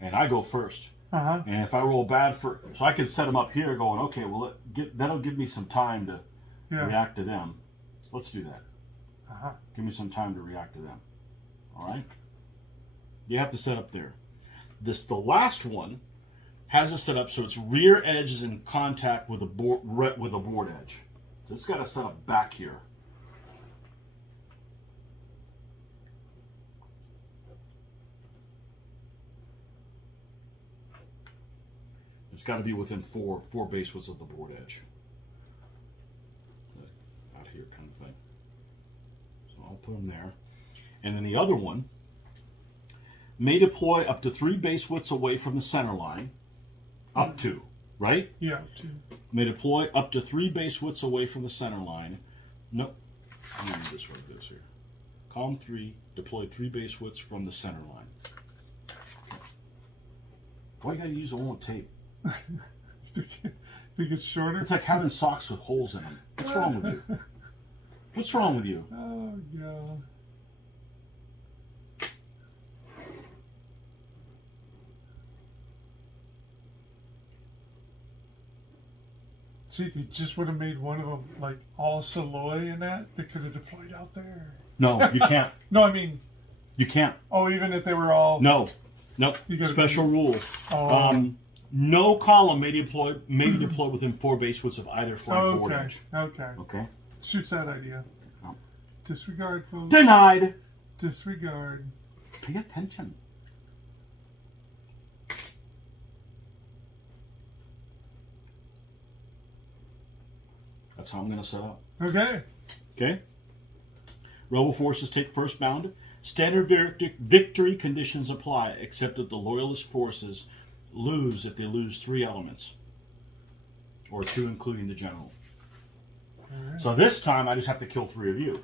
And I go first. And if I roll bad so I can set them up here going, okay, well, that'll give me some time to react to them. Let's do that. Give me some time to react to them. All right? You have to set up there. The last one has it set up so its rear edge is in contact with the board edge. So it's got to set up back here. It's got to be within four base widths of the board edge. Out here kind of thing. So I'll put them there. And then the other one may deploy up to 3 base widths away from the center line. Up to, right? Yeah, up to. May deploy up to 3 base widths away from the center line. No, let me read this right this here. Column 3, deploy 3 base widths from the center line. Why you gotta use a long tape? Think it's shorter? It's like having socks with holes in them. What's wrong with you? What's wrong with you? Oh, God. See, they just would have made one of them like all soloi and that. They could have deployed out there. No, you can't. No, I mean... You can't. Oh, even if they were all... No. Nope. Special rule. No column may be deployed within 4 base widths of either flank board edge. Okay. Shoots that idea. Oh. Disregard, folks. Denied. Disregard. Pay attention. That's how I'm going to set up. Okay. Okay. Rebel forces take first bound. Standard victory conditions apply, except that the loyalist forces lose if they lose 3 elements, or 2 including the general. Right. So this time I just have to kill 3 of you,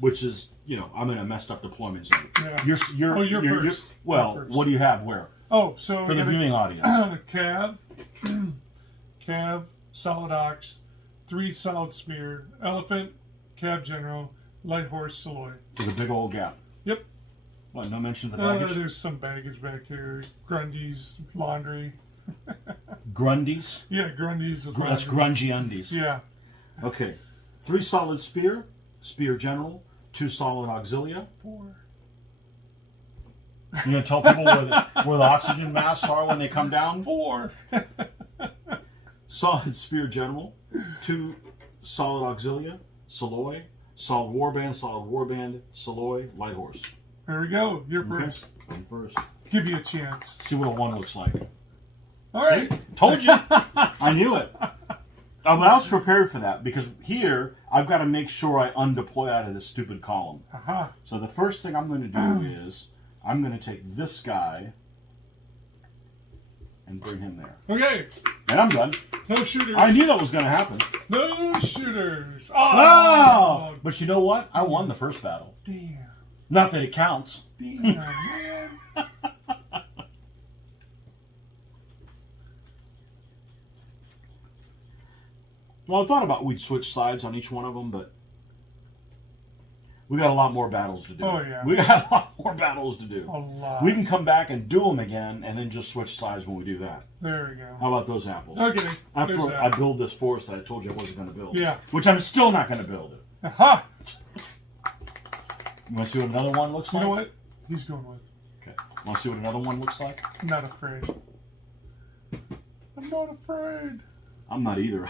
which is, you know, I'm in a messed up deployment zone. Yeah. You're first. well, You're first. what do you have where? Oh, so For the viewing audience. Cab, solid ox, 3 solid spear, elephant, cab general, light horse, Saloy. With a big old gap. Yep. What, no mention of the baggage? There's some baggage back here. Grundies, laundry. Grundies? Yeah, Grundies. With That's laundry. grungy undies. Yeah. Okay. 3 solid spear, spear general, 2 solid auxilia. 4. You gonna tell people where the oxygen masks are when they come down? 4. Solid spear general, 2 solid auxilia, Saloy, solid warband, Saloy, light horse. There we go. You're Okay. first. I'm first. Give you a chance. See what a 1 looks like. All right. See? Told you. I knew it. I was prepared for that because here I've got to make sure I undeploy out of this stupid column. So the first thing I'm going to do is I'm going to take this guy and bring him there. Okay. And I'm done. No shooters. I knew that was going to happen. No shooters. Oh! But you know what? I won the first battle. Damn. Not that it counts. Damn, man. Well, I thought about we'd switch sides on each one of them, but we got a lot more battles to do. Oh, yeah. We got a lot more battles to do. A lot. We can come back and do them again and then just switch sides when we do that. There we go. How about those apples? Okay. After there's I that. build this forest that I told you I wasn't going to build. Yeah. Which I'm still not going to build it. Aha! You want to see what another one looks You like? know what? He's going with. Okay. Want to see what another one looks like? I'm not afraid. I'm not afraid. I'm not either.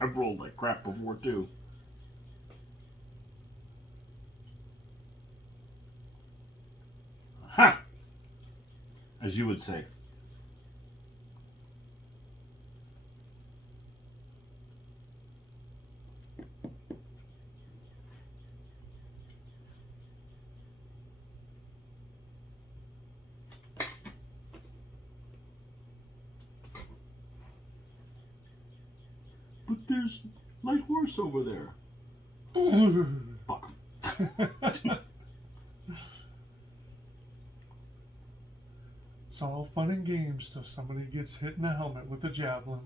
I've rolled like crap before, too. Ha! As you would say. But there's light horse over there. Fuck 'em. It's all fun and games till somebody gets hit in the helmet with a javelin.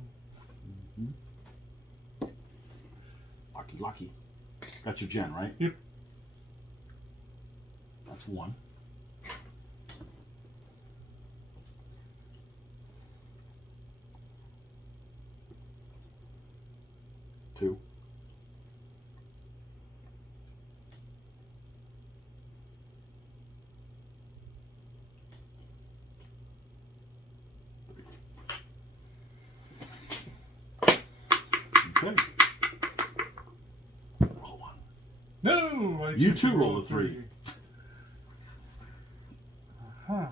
Lucky. That's your gen, right? Yep. That's 1. Two. Okay. Roll 1. No! You too roll a 3. Uh-huh.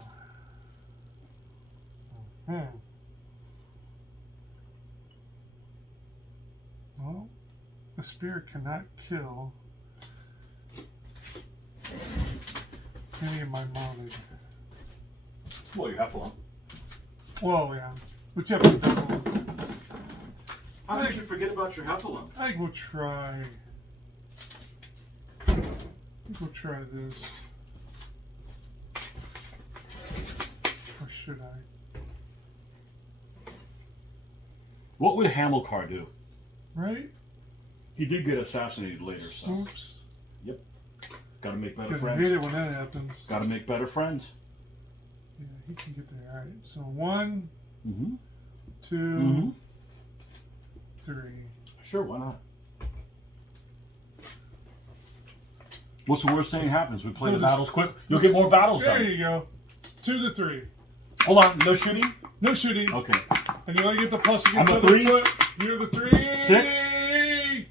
Uh-huh. Well, the spear cannot kill any of my modded. Well, you have 1. Well, yeah. Whichever double. How did you forget about your Heffalump? I think we'll try. We'll try this. Or should I? What would Hamilcar do? Right? He did get assassinated later, so. Oops. Yep. Gotta make better Because I friends. hate it when that happens. Gotta make better friends. Yeah, he can get there. Alright, so 1, Mm-hmm. 2, 3. Sure, why not? What's the worst thing that happens? We play the battles quick. You'll get more battles There done. you go. 2 to 3. Hold on, no shooting? No shooting. Okay. And you only get the plus I'm against a other 3. foot. You're the 3. 6.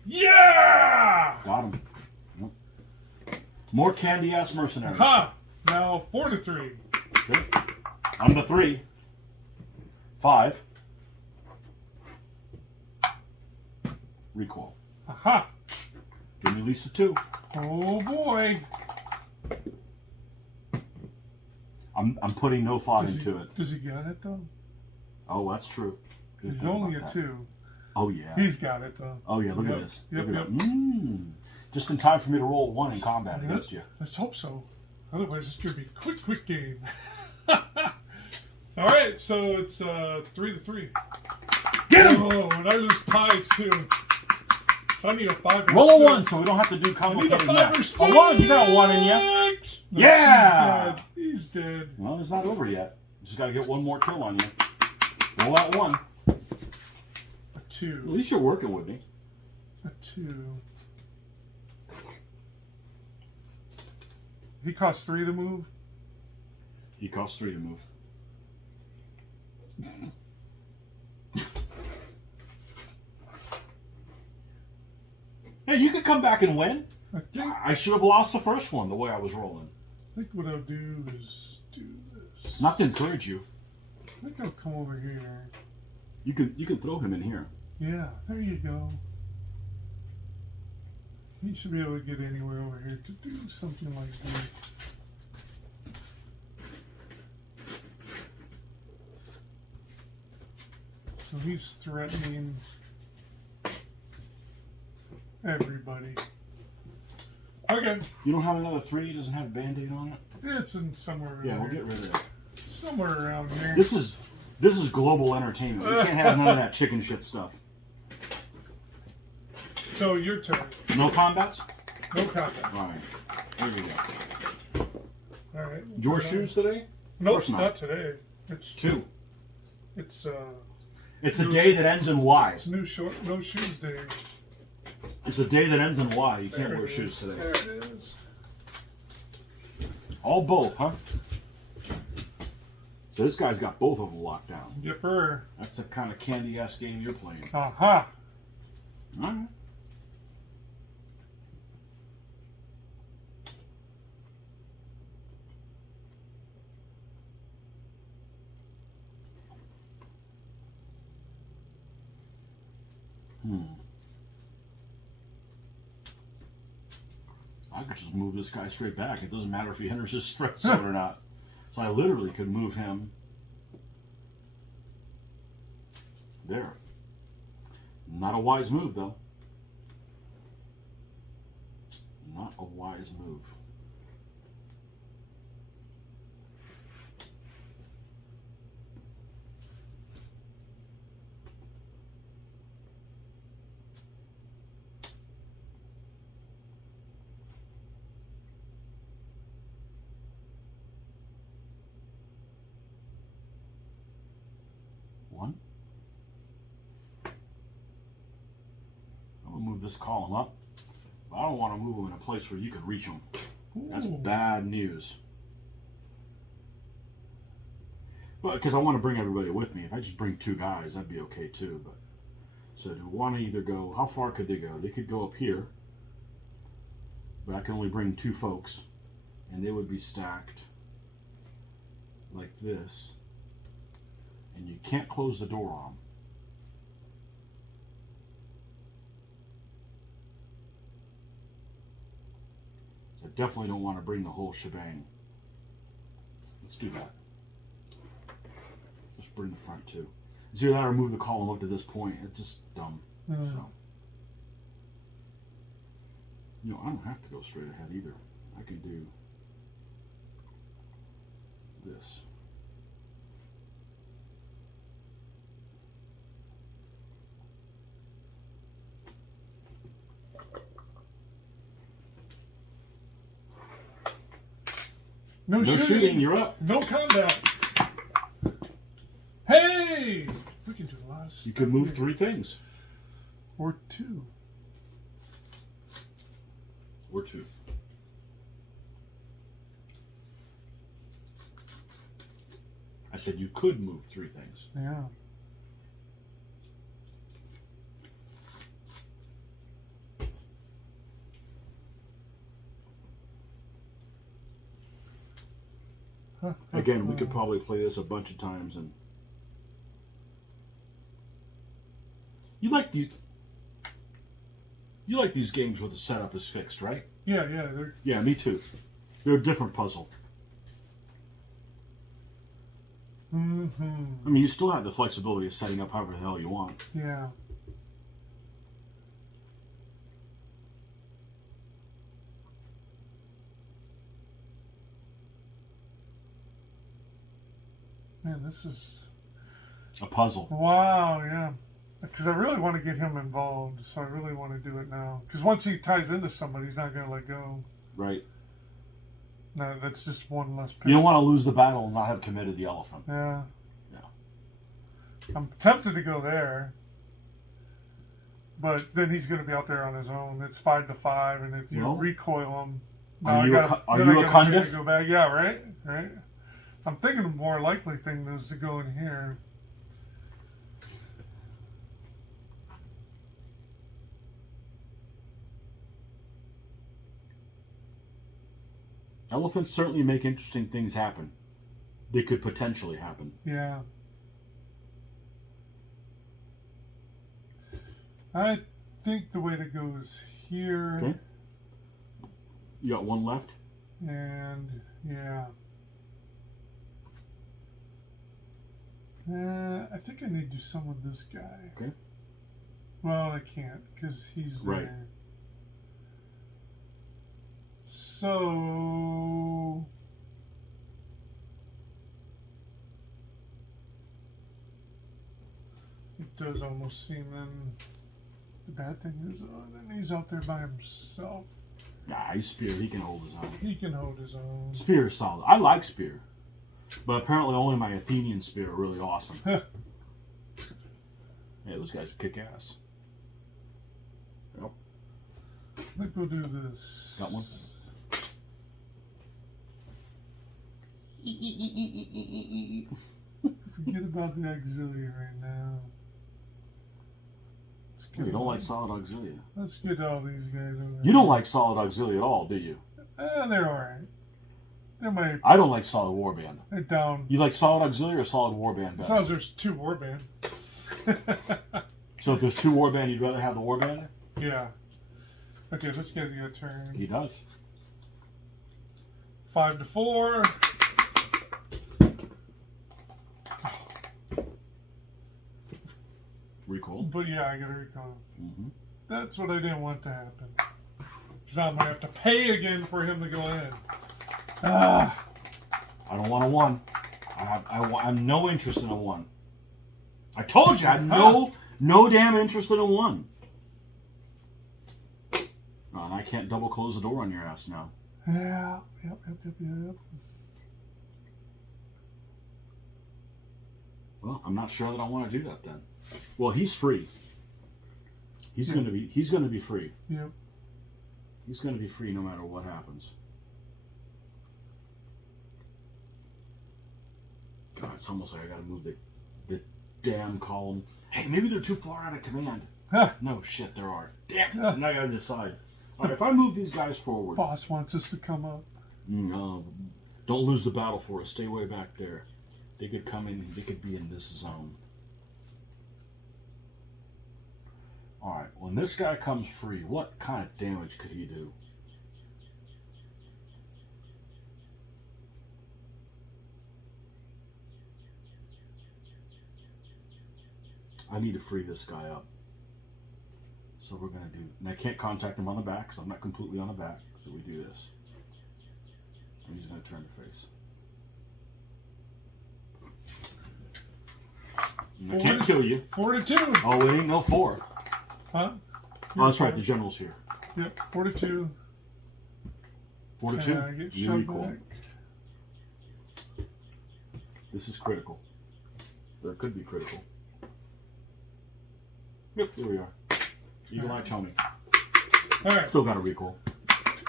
Yeah! Got him. More candy-ass mercenaries. Ha! Now 4 to 3. Okay. I'm the 3. 5. Recoil. Aha! Give me at least a 2. Oh boy. I'm putting no thought into it. Does he get it though? Oh, that's true. Good He's point only a about that. 2. Oh yeah. He's got it though. Oh yeah. Look Yep. at this. Yep, Look at yep. that. Just in time for me to roll a 1 in combat against you. Let's hope so. Otherwise, it's gonna be a quick game. All right, so it's 3-3. Get him! Oh, and I lose ties too. So I need a 5 or Roll a 1 6. so we don't have to do I need a complicated 5 math. or 6. A 1, you got a 1 in you. No, Yeah! He's dead. Well, it's not over yet. Just got to get one more kill on you. Roll that 1. A At 2. least you're working with me. A 2. He costs 3 to move. He costs 3 to move. Hey, you could come back and win. I should have lost the first one the way I was rolling. I think what I'll do is do this. Not to encourage you. I think I'll come over here. You can throw him in here. Yeah, there you go. He should be able to get anywhere over here to do something like this. So he's threatening everybody. Okay. You don't have another 3? It doesn't have a band-aid on it? It's in somewhere around Yeah, we'll here. get rid of that. Somewhere around here. This is global entertainment. We can't have none of that chicken shit stuff. So your turn. No combats? No combat. All right. Here we go. All right. Your shoes today? Nope, course not. not today. It's 2. It's It's a day that ends in Y. it's no shoes day. It's a day that ends in Y. You can't There wear it shoes is. today. There it is. All both, huh? So this guy's got both of them locked down. Yipper. That's the kind of candy-ass game you're playing. Aha. All right. I could just move this guy straight back. It doesn't matter if he enters his threat zone or not. So I literally could move him there. Not a wise move, though. Not a wise move. One. I'm gonna move this column up. But I don't want to move them in a place where you could reach them. That's Ooh. bad news. Well, because I want to bring everybody with me. If I just bring 2 guys, that'd be okay too. But so do I want to either go? How far could they go? They could go up here, but I can only bring 2 folks, and they would be stacked like this. And you can't close the door on them. I definitely don't want to bring the whole shebang. Let's do that. Let's bring the front too. It's either that or move the column up to this point. It's just dumb. So, you know, I don't have to go straight ahead either. I can do this. No shooting, you're up. No combat. Hey! We can do a lot of stuff. You could move here. 3 things. Or 2. Or 2. I said you could move 3 things. Yeah. Again, we could probably play this a bunch of times, and you like these games where the setup is fixed, right? Yeah, yeah. They're Yeah, me too. They're a different puzzle. Mm-hmm. I mean, you still have the flexibility of setting up however the hell you want. Yeah. Man, this is A puzzle. wow. Yeah, because I really want to get him involved, so I really want to do it now. Because once he ties into somebody, he's not going to let go. Right. No, that's just one less pick. You don't want to lose the battle and not have committed the elephant. Yeah. Yeah. I'm tempted to go there, but then he's going to be out there on his own. It's 5-5, and if you Well, recoil him, are you a to Cundiff? go back. Yeah, right. I'm thinking the more likely thing is to go in here. Elephants certainly make interesting things happen. They could potentially happen. Yeah. I think the way to go is here. Okay. You got one left? And, yeah. I think I need to do some with this guy. Okay. Well, I can't because he's Right. there. So it does almost seem then the bad thing is then he's out there by himself. Nah, he's Spear. He can hold his own. He can hold his own. Spear is solid. I like Spear. But apparently only my Athenian Spear are really awesome. Yeah, those guys kick ass. Yep. I think we'll do this. Got one? Forget about the auxiliary right now. You don't like solid auxilia. Let's get all these guys over there. You don't like solid auxilia at all, do you? They're alright. They're my. I don't like solid warband. They're down. You like solid auxilia or solid warband As better? long as there's 2 warband. So if there's 2 warband, you'd rather have the warband? Yeah. Okay, this guy's got a turn. He does. 5-4. Recall. But yeah, I gotta recall. Mm-hmm. That's what I didn't want to happen. Because I'm gonna have to pay again for him to go in. Ah. I don't want a 1. I'm no interest in a 1. I told you I have no damn interest in a 1. Oh, and I can't double close the door on your ass now. Yeah. Yep. Well, I'm not sure that I want to do that then. Well, he's free. He's gonna be free. Yep. He's gonna be free no matter what happens. God, it's almost like I gotta move the damn column. Hey, maybe they're too far out of command. Huh. No shit, there are. Damn it! Now I gotta decide. All right, if I move these guys forward, Boss wants us to come up. no, don't lose the battle for us. Stay way back there. They could come in. They could be in this zone. All right. When this guy comes free, what kind of damage could he do? I need to free this guy up. So we're going to do... And I can't contact him on the back, so I'm not completely on the back. So we do this. And he's going to turn to face. And I can't kill you. 4-2. Oh, it ain't no 4. Huh? Oh, that's right. The general's here. Yep. 4-2. 4-2. Can I get You shoved equal. back? This is critical. Or it could be critical. Yep, there we are. Eagle Eye, tell me. All right. Still got a recall.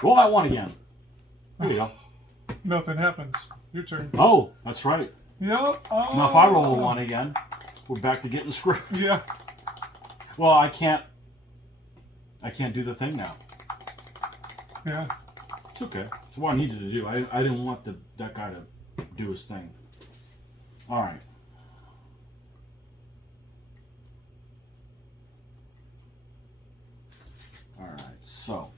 Roll that 1 again. There you go. Nothing happens. Your turn. Oh, that's right. Yep. Oh. Now if I roll a 1 again, we're back to getting screwed. Yeah. Well, I can't do the thing now. Yeah. It's okay. It's what I needed to do. I didn't want that guy to do his thing. All right. All right. So.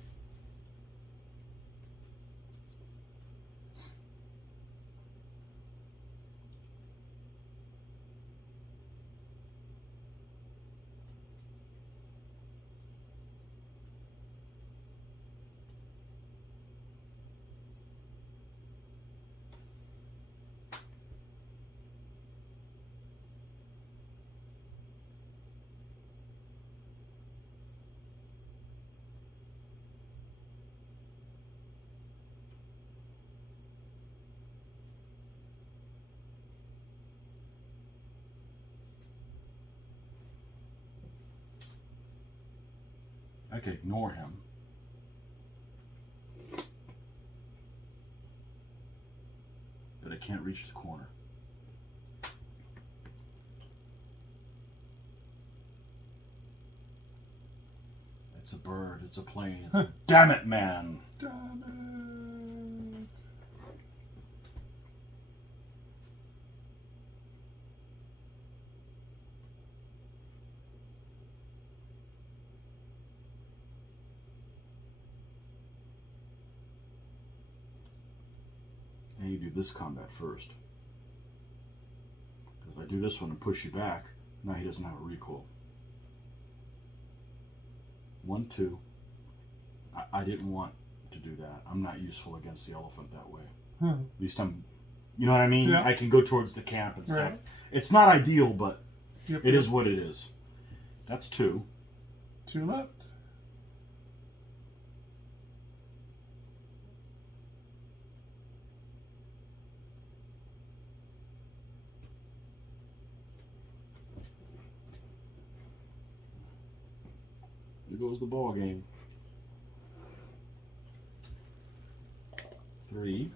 I could ignore him. But I can't reach the corner. It's a bird, it's a plane, it's a... Damn it, man! Damn it. And you do this combat first. Because if I do this one and push you back, now he doesn't have a recoil. 1, 2. I didn't want to do that. I'm not useful against the elephant that way. At least I'm, you know what I mean? Yeah. I can go towards the camp and stuff. Right. It's not ideal, but Yep, it is what it is. That's 2. 2 left. Here goes the ball game. 3.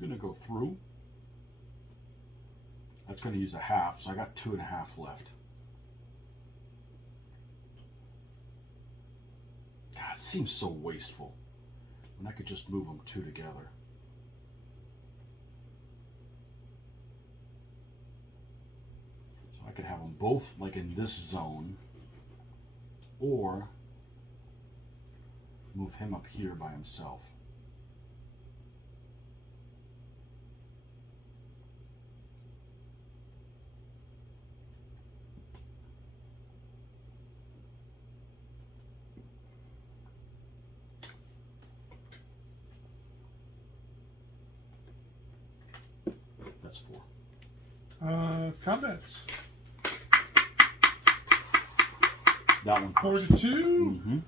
Going to go through. That's going to use a half, so I got 2.5 left. God, it seems so wasteful when I could just move them 2 together. So I could have them both like in this zone, or move him up here by himself. That's 4. Combats. That one 4 first. to 2. Mm-hmm.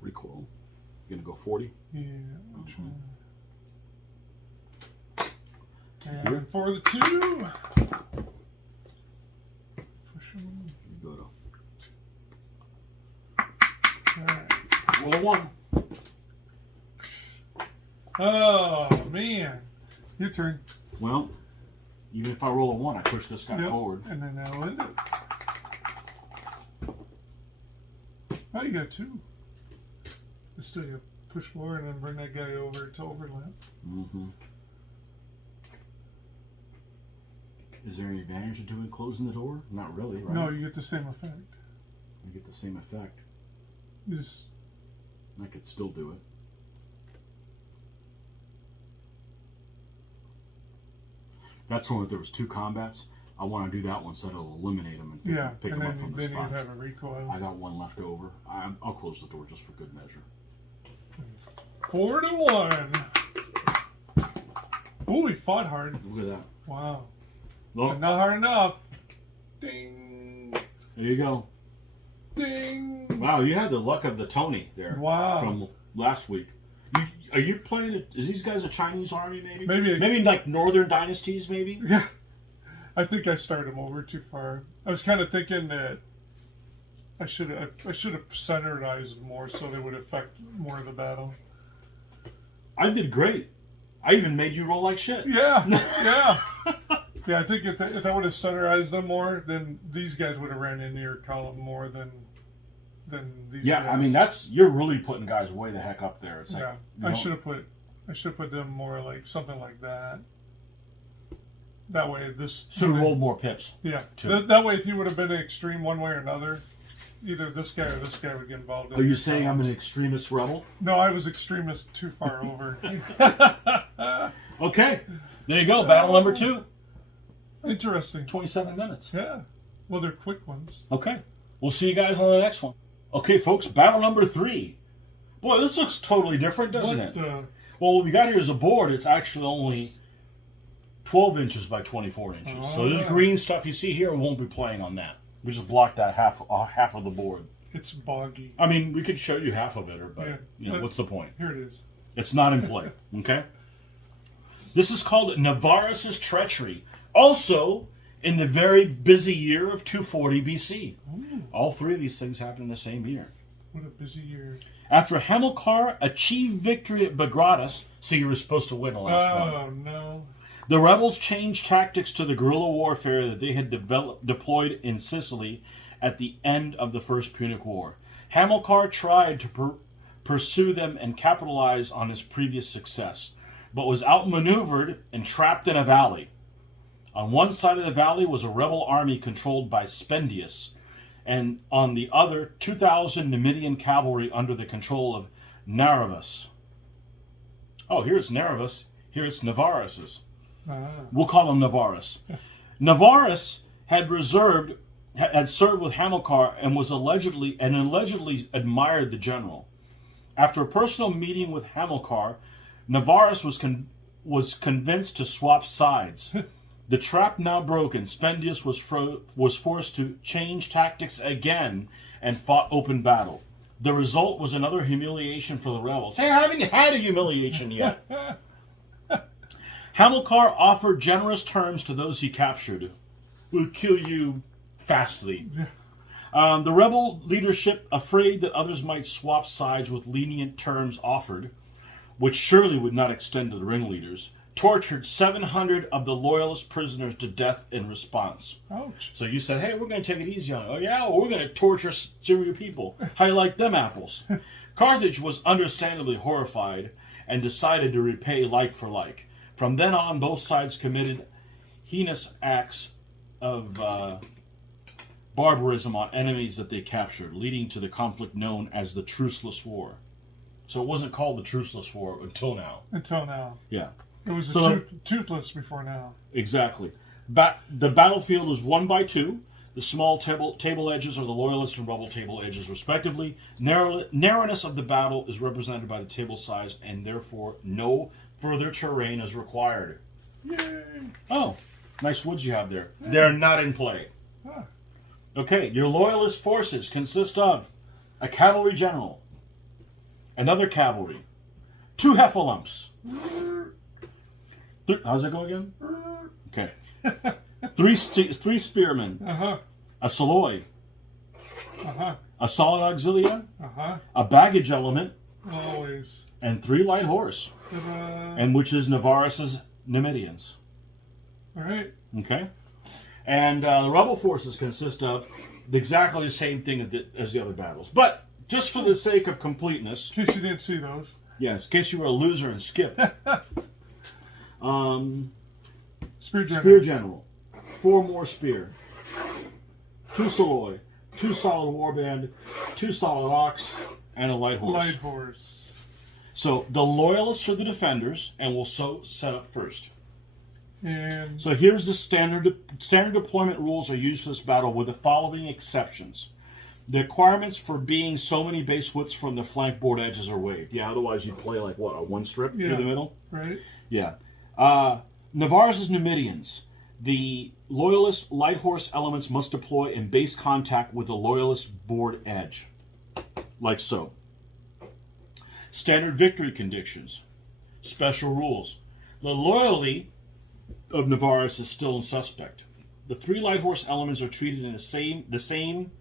Recoil. You're gonna go 40? Yeah. I'll try. Here. And 4 to 2. Push him. You go to Alright. roll a 1. Oh, man. Your turn. Well, even if I roll a 1, I push this guy Yep. forward. And then that'll end it. Oh, you got 2. Let's do you push forward and then bring that guy over to overlap. Mm-hmm. Is there any advantage to doing closing the door? Not really, right? No, you get the same effect. I get the same effect. You just I could still do it. That's one if there was 2 combats. I want to do that one so that'll eliminate them and pick and them up then, from the then you'd spot. have a recoil. I got 1 left over. I'll close the door just for good measure. 4 to 1. Oh, he fought hard. Look at that. Wow. Look, But not hard enough. Ding. there you go. Ding. Wow, you had the luck of the Tony there. Wow. From last week. Are you playing? Is these guys a Chinese army? Maybe like Northern Dynasties. Maybe. Yeah. I think I started him over too far. I was kind of thinking that I should have centerized more so they would affect more of the battle. I did great. I even made you roll like shit. Yeah, yeah. Yeah, I think if I would have centerized them more, then these guys would have ran into your column more than these Yeah, guys. I mean you're really putting guys way the heck up there. It's like, Yeah, I should have put them more like something like that. That way, this should have rolled more pips. Yeah, too. that way, if you would have been extreme one way or another, either this guy or this guy would get involved. Are you saying I'm an extremist rebel? No, I was extremist too far over. Okay, there you go. Battle number 2. Interesting. 27 minutes. Yeah. Well, they're quick ones. Okay, we'll see you guys on the next one. Okay, folks, battle number 3. Boy, this looks totally different, doesn't it? Well, what we got here is a board. It's actually only 12 inches by 24 inches. So this green stuff you see here, we won't be playing on that. We just blocked out half of the board. It's boggy. I mean, we could show you half of it, but you know, what's the point? Here it is. It's not in play. Okay. This is called Navaras Treachery. Also, in the very busy year of 240 BC. Ooh. All 3 of these things happened in the same year. What a busy year. After Hamilcar achieved victory at Bagradas, so you were supposed to win the last one. Oh, no. The rebels changed tactics to the guerrilla warfare that they had deployed in Sicily at the end of the First Punic War. Hamilcar tried to pursue them and capitalize on his previous success, but was outmaneuvered and trapped in a valley. On one side of the valley was a rebel army controlled by Spendius, and on the other, 2,000 Numidian cavalry under the control of Navaras. Oh, here's Navaras. Here's Navaris. We'll call them Navaris. Navaris had served with Hamilcar and allegedly admired the general. After a personal meeting with Hamilcar, Navaris was convinced to swap sides. The trap now broken, Spendius was forced to change tactics again and fought open battle. The result was another humiliation for the rebels. Hey, I haven't had a humiliation yet. Hamilcar offered generous terms to those he captured. We'll kill you fastly. The rebel leadership, afraid that others might swap sides with lenient terms offered, which surely would not extend to the ringleaders, tortured 700 of the loyalist prisoners to death in response. Ouch. So you said, hey, we're going to take it easy on it. Oh, yeah? Well, we're going to torture some of your people. How you like them apples? Carthage was understandably horrified and decided to repay like for like. From then on, both sides committed heinous acts of barbarism on enemies that they captured, leading to the conflict known as the Truceless War. So it wasn't called the Truceless War until now. Until now. Yeah. It was toothless before now. Exactly. The battlefield was 1 by 2. The small table edges are the loyalist and rebel table edges, respectively. Narrowness of the battle is represented by the table size, and therefore no further terrain is required. Yay! Oh, nice woods you have there. They're not in play. Ah. Okay, your loyalist forces consist of a cavalry general, another cavalry, 2 heffalumps. How's that go again? Okay. 3 spearmen, a soloi, a solid auxilia, a baggage element, always, and 3 light horse, and which is Navaris' Numidians. All right. Okay. And the rebel forces consist of exactly the same thing as the other battles. But just for the sake of completeness, in case you didn't see those. Yes, in case you were a loser and skipped. Spear general. Spear general. 4 more spear. 2 soloi. 2 solid warband. 2 solid ox. And a light horse. Light horse. So the loyalists are the defenders, and we'll set up first. And so here's the standard deployment rules are used for this battle with the following exceptions. The requirements for being so many base widths from the flank board edges are waived. Yeah, otherwise you play like what, a 1 strip through the middle? Right. Yeah. Navaris' Numidians. The loyalist light horse elements must deploy in base contact with the loyalist board edge. Like so. Standard victory conditions. Special rules. The loyalty of Navaris is still suspect. The 3 light horse elements are treated in the same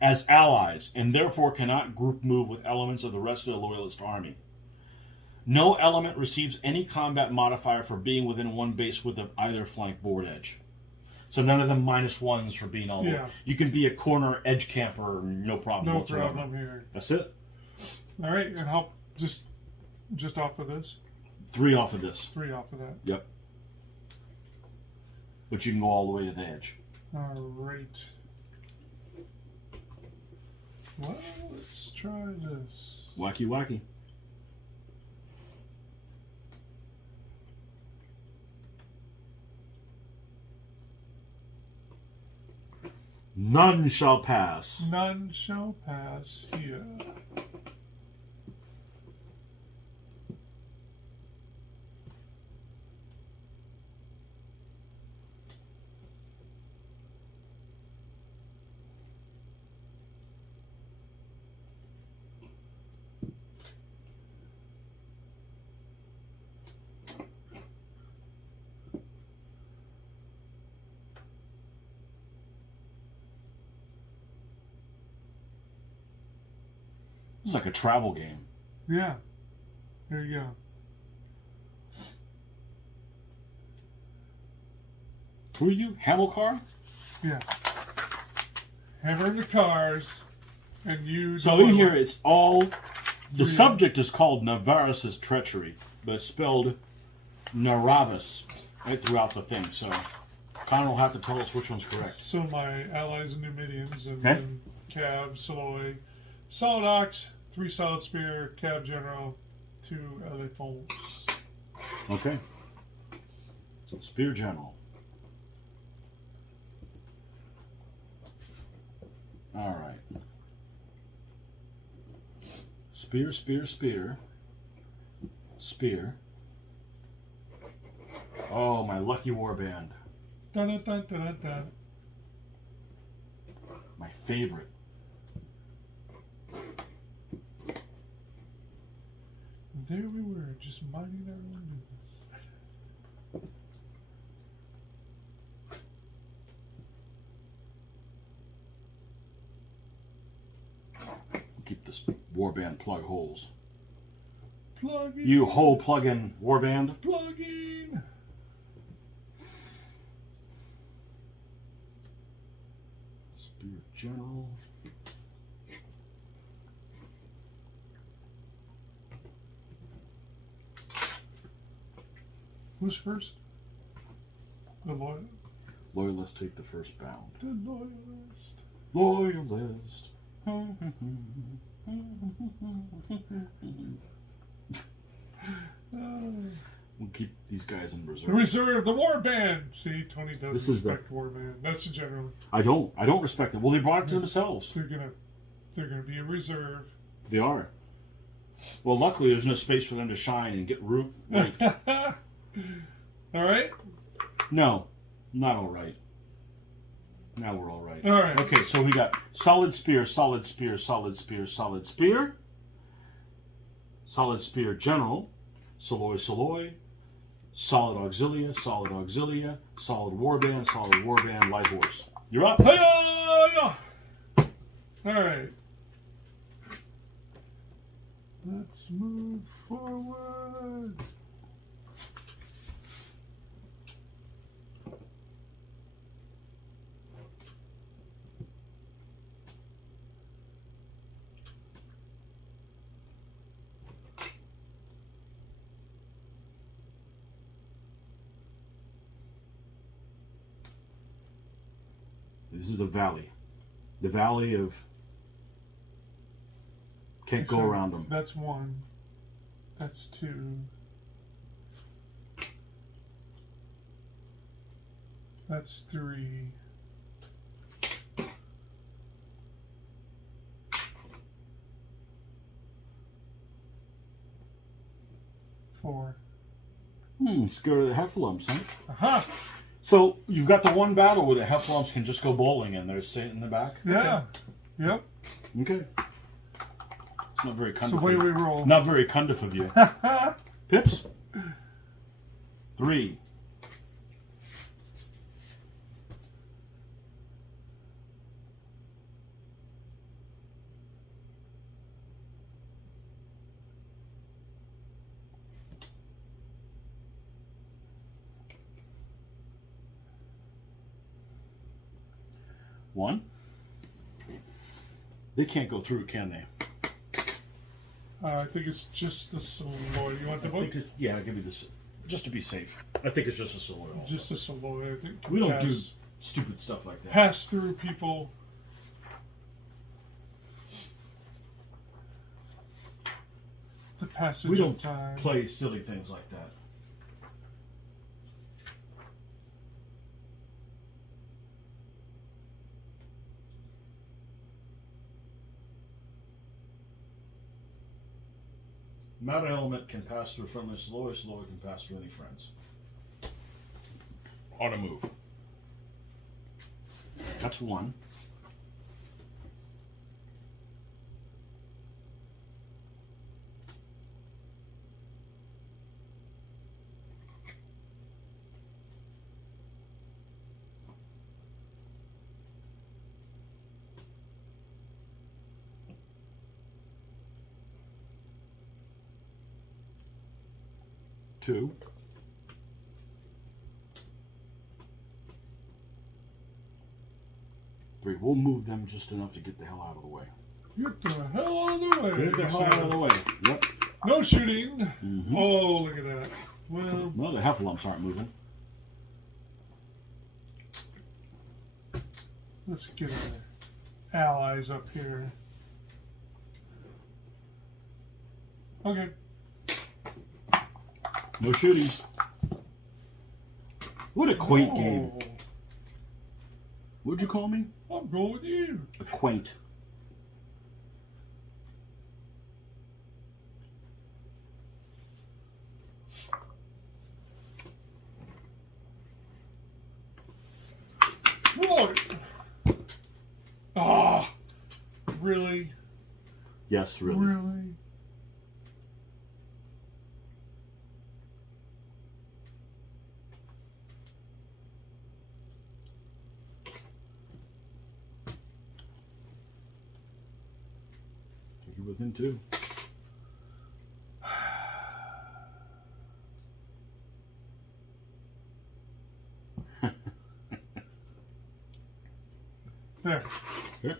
as allies, and therefore cannot group move with elements of the rest of the loyalist army. No element receives any combat modifier for being within 1 base width of either flank board edge. So none of them -1s for being all over. You can be a corner edge camper, no problem whatsoever. No problem here. That's it. All right, and how just off of this? 3 off of this. 3 off of that. Yep. But you can go all the way to the edge. All right. Well, let's try this. Wacky, wacky. None shall pass. None shall pass here. It's like a travel game. Yeah. There you go. Who are you? Hamilcar? Yeah. Hammer the cars, and you. So in here, it's all. The subject is called Navaras Treachery, but it's spelled Navaras right throughout the thing. So Connor will have to tell us which one's correct. So my allies and Numidians, and Okay. then Cab, Saloy, Solid Ox, 3 Solid Spear, Cab General, 2 Elephants. Okay. So Spear General. All right. Spear, spear, spear. Spear. Oh, my lucky warband. Dun, dun, dun, dun, dun. My favorite. There we were, just minding our own business. Keep this warband plug holes. Plug in. You hole plug-in warband. Plug in. Spear General. Who's first? The loyal. Loyalists take the first bound. The loyalist. Loyalist. We'll keep these guys in reserve. The reserve, the war band. See, Tony doesn't This is respect war band. That's the general. I don't respect it. Well, they brought it to themselves. They're gonna be a reserve. They are. Well, luckily, there's no space for them to shine and get root. Raped. All right. No, not all right. Now we're all right. All right. Okay, so we got solid spear, solid spear, solid spear, solid spear, solid spear general, Saloy, Saloy, solid auxilia, solid auxilia, solid warband, light horse. You're up. Hi-ya! All right. Let's move forward. This is a valley. The valley of can't go around them. That's 1. That's 2. That's 3. Four. Scared of the heffalumps, huh? Aha! So you've got the one battle where the heffalumps can just go bowling and they're sitting in the back? Yeah. Yep. Okay. It's not very So conducive. way we roll. Not very conducive of you. Pips? 3. One. They can't go through, can they? I think it's just the Saloy. You want the book? Yeah, give me this. Just to be safe. I think it's just a Saloy also. Just the Saloy, I think. We don't do stupid stuff like that. Pass through people. The passage We of don't time. play silly things like that. Matter element can pass through friendly slower. Slower can pass through any friends. On a move. That's one. Two. Three. We'll move them just enough to get the hell out of the way. Get the hell out of the way. Get the hell out of the way. Yep. No shooting. Mm-hmm. Oh, look at that. Well, The heffalumps aren't moving. let's get our allies up here. Okay. No shooting. What a quaint game. What'd you call me? I'll go with you. A quaint. What? Ah, really? Yes, really. Really? You're within two. There. Here.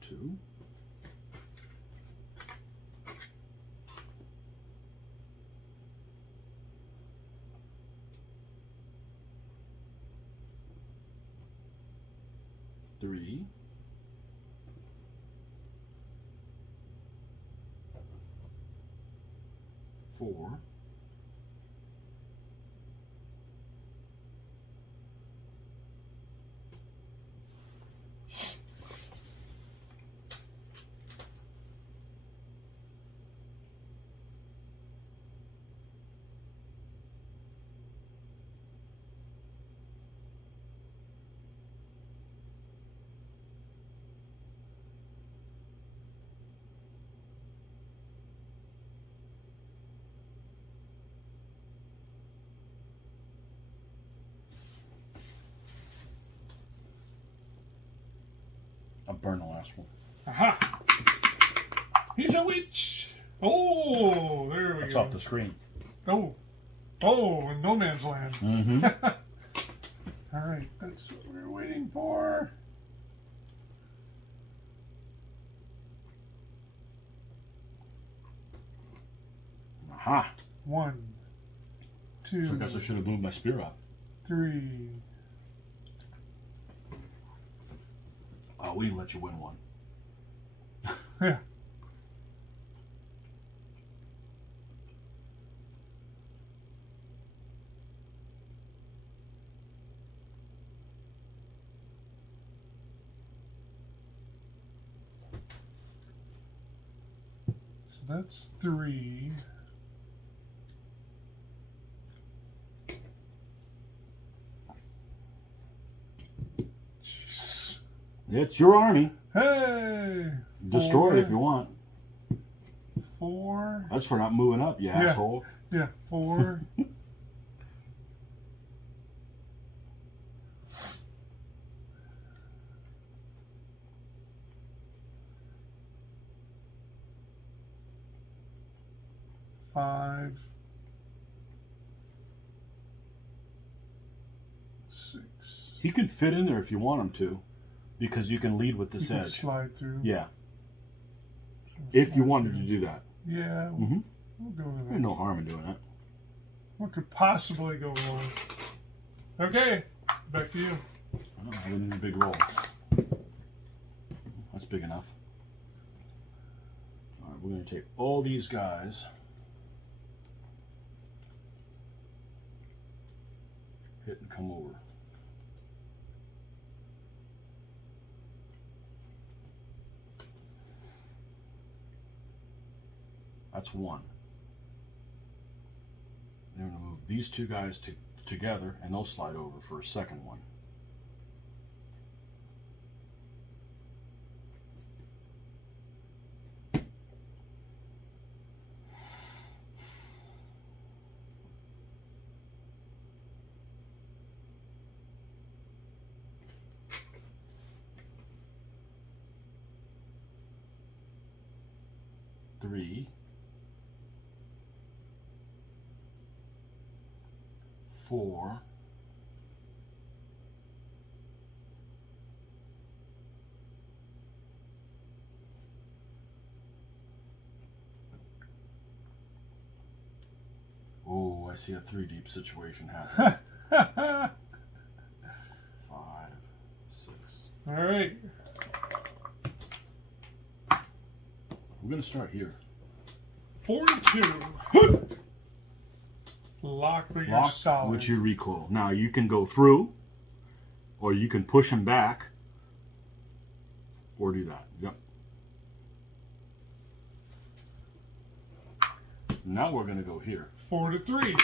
Two. Three. Four. I'll burn the last one. Aha! He's a witch! Oh, there we That's go. off the screen. Oh. Oh, in no man's land. Mm-hmm. Alright, that's what we were waiting for. Aha. 1, 2, So I guess I should have moved my spear up. 3. Oh, we let you win one. Yeah. So that's 3. Jeez. It's your army. Hey! Destroy it if you want. 4. That's for not moving up, you asshole. Yeah, 4. Five, 6. He can fit in there if you want him to, because you can lead with the You can sedge. slide through. Yeah. If you wanted to do that. Yeah, we'll go with that. There's no harm in doing that. What could possibly go wrong? Okay, back to you. I didn't need a big roll. That's big enough. All right, we're going to take all these guys. Hit and come over. That's one. Then we're going to move these two guys together, and they'll slide over for a second one. Three, 4, 'Oh, I see a 3 deep situation happening. 5, 6. All right. We're going to start here. 42. Lock with your solid. With your recoil. Now you can go through, or you can push him back, or do that. Yep. Now we're going to go here. 4 to 3.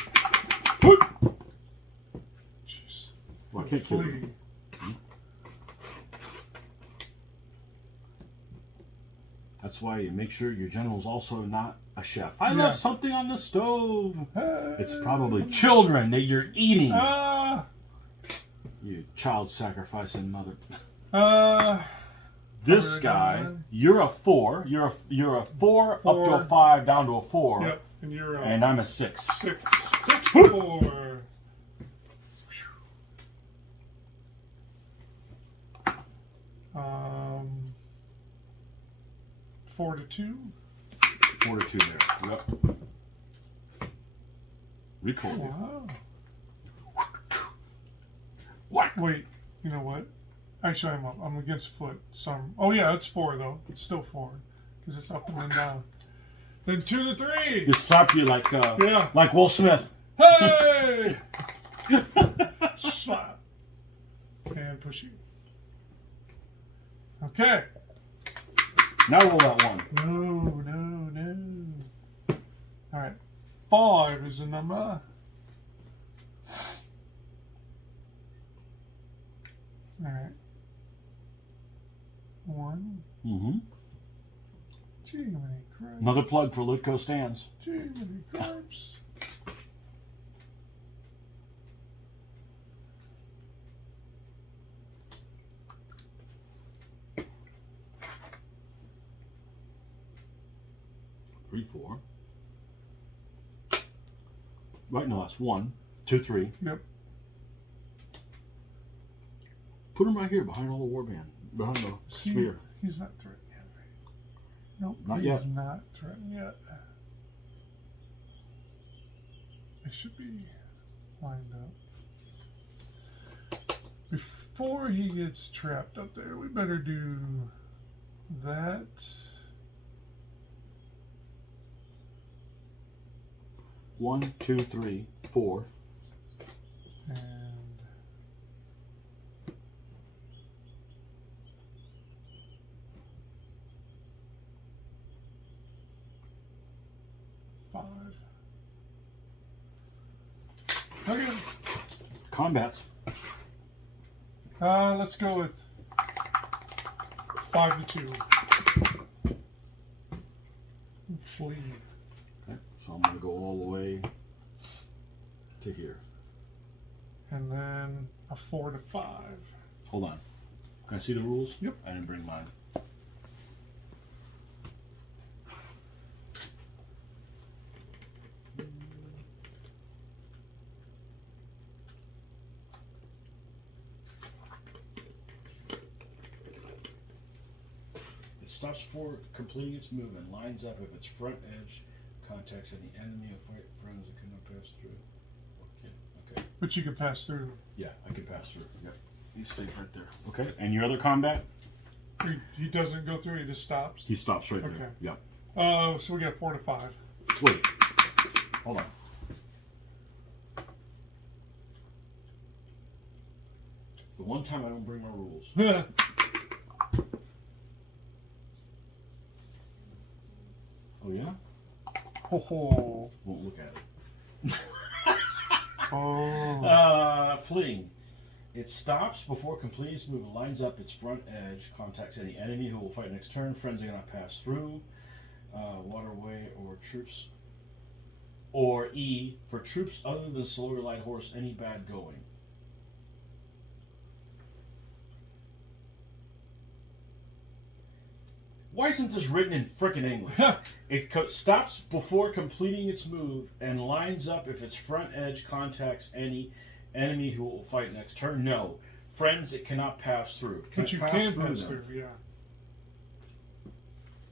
Jeez. Well, I can't kill him. That's why you make sure your general's also not a chef. I left something on the stove. It's probably children that you're eating. You child sacrificing mother. This guy, you're a 4. You're a 4 up to a 5 down to a 4. Yep. And you're and I'm a 6. 6. 4. 4 to 2. 4 to 2 there. Yep. Recoil. Wow. What? Wait, you know what? Actually, I'm up. I'm against foot. So oh yeah, it's 4 though. It's still 4 because it's up and then down. Then 2 to 3. He slapped you like like Will Smith. Hey! Slap and push you. Okay. Now roll that 1. No. All right. 5 is the number. All right. 1. Mm-hmm. Jiminy Christ. Another plug for Litco stands. Jiminy Christ. Three, 4. Right, no, that's 1, 2, 3. Yep. Put him right here behind all the warband, behind the spear. He's not threatened yet, right? Nope. Not yet. He's not threatened yet. It should be lined up. Before he gets trapped up there, we better do that. One, 2, 3, 4. And 5. Okay. Combats. Let's go with 5 to 2. Flee. Okay, so I'm going to go all the way to here. And then a 4 to 5. Hold on. Can I see the rules? Yep. I didn't bring mine. It's stops before completing its move and lines up if its front edge contacts any enemy or friends that cannot pass through. Okay. But you can pass through. Yeah, I can pass through. Yep. He stays right there. Okay. And your other combat? He doesn't go through. He just stops. He stops right Okay. there. Yep. So we got 4 to 5. Wait. Hold on. The one time I don't bring my rules. Yeah. Oh yeah? Ho ho. Won't look at it. Oh. Fleeing. It stops before completing its move and lines up its front edge, contacts any enemy who will fight next turn, friends are going to pass through, waterway or troops, or E, for troops other than slower light horse, any bad going. Why isn't this written in frickin' English? It stops before completing its move and lines up if its front edge contacts any enemy who will fight next turn. No. Friends it cannot pass through. But you can pass through, yeah.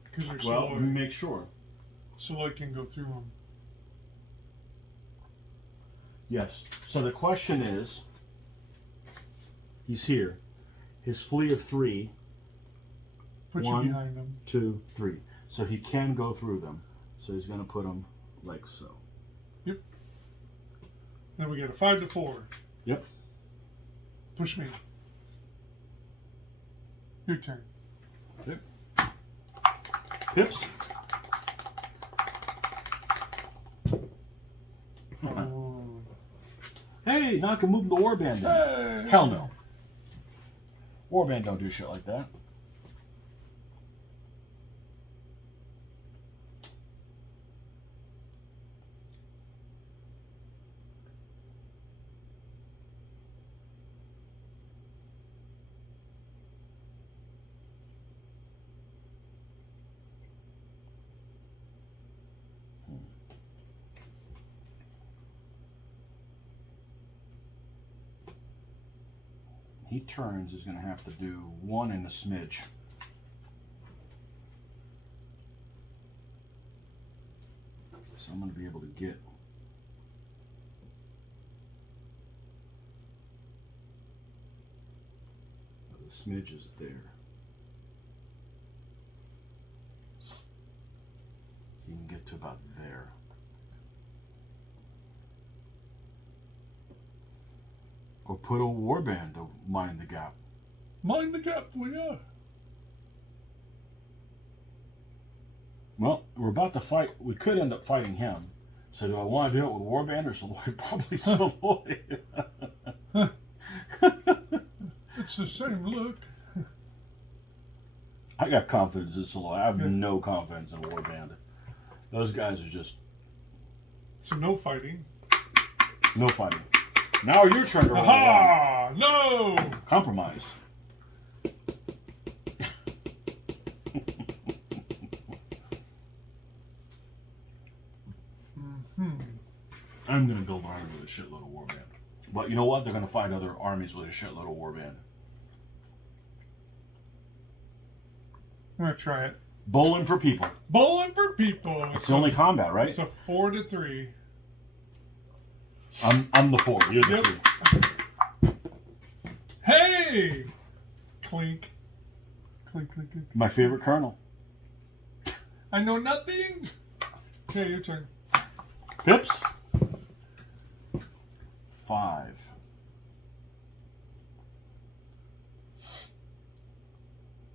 Because you're Well, slow. let me make sure. So I can go through them. Yes. So the question is, he's here. His flee of 3. Put 1, you behind them. 2, 3. So he can go through them. So he's going to put them like so. Yep. Then we get a 5 to 4. Yep. Push me. Your turn. Okay. Pips. Oh. Hey, now I can move the warband in. Hey. Hell no. Warband don't do shit like that. He turns is going to have to do 1 and a smidge. So I'm going to be able to get the smidge is there. You can get to about there. Or put a warband to mind the gap. Mind the gap, will ya? Well, we're about to fight. We could end up fighting him. So do I want to do it with warband or Saloy? Probably Saloy. It's the same look. I got confidence in Saloy. I have no confidence in warband. Those guys are just... So no fighting. No fighting. Now your turn to roll. Aha! No! Compromise. I'm going to build an army with a shitload of warband. But you know what? They're going to fight other armies with a shitload of warband. I'm going to try it. Bowling for people. Bowling for people. It's the only combat, right? It's a 4 to 3. I'm the 4. You're the 3. Hey! Clink. Clink, clink, clink. My favorite colonel. I know nothing. Okay, your turn. Pips. 5.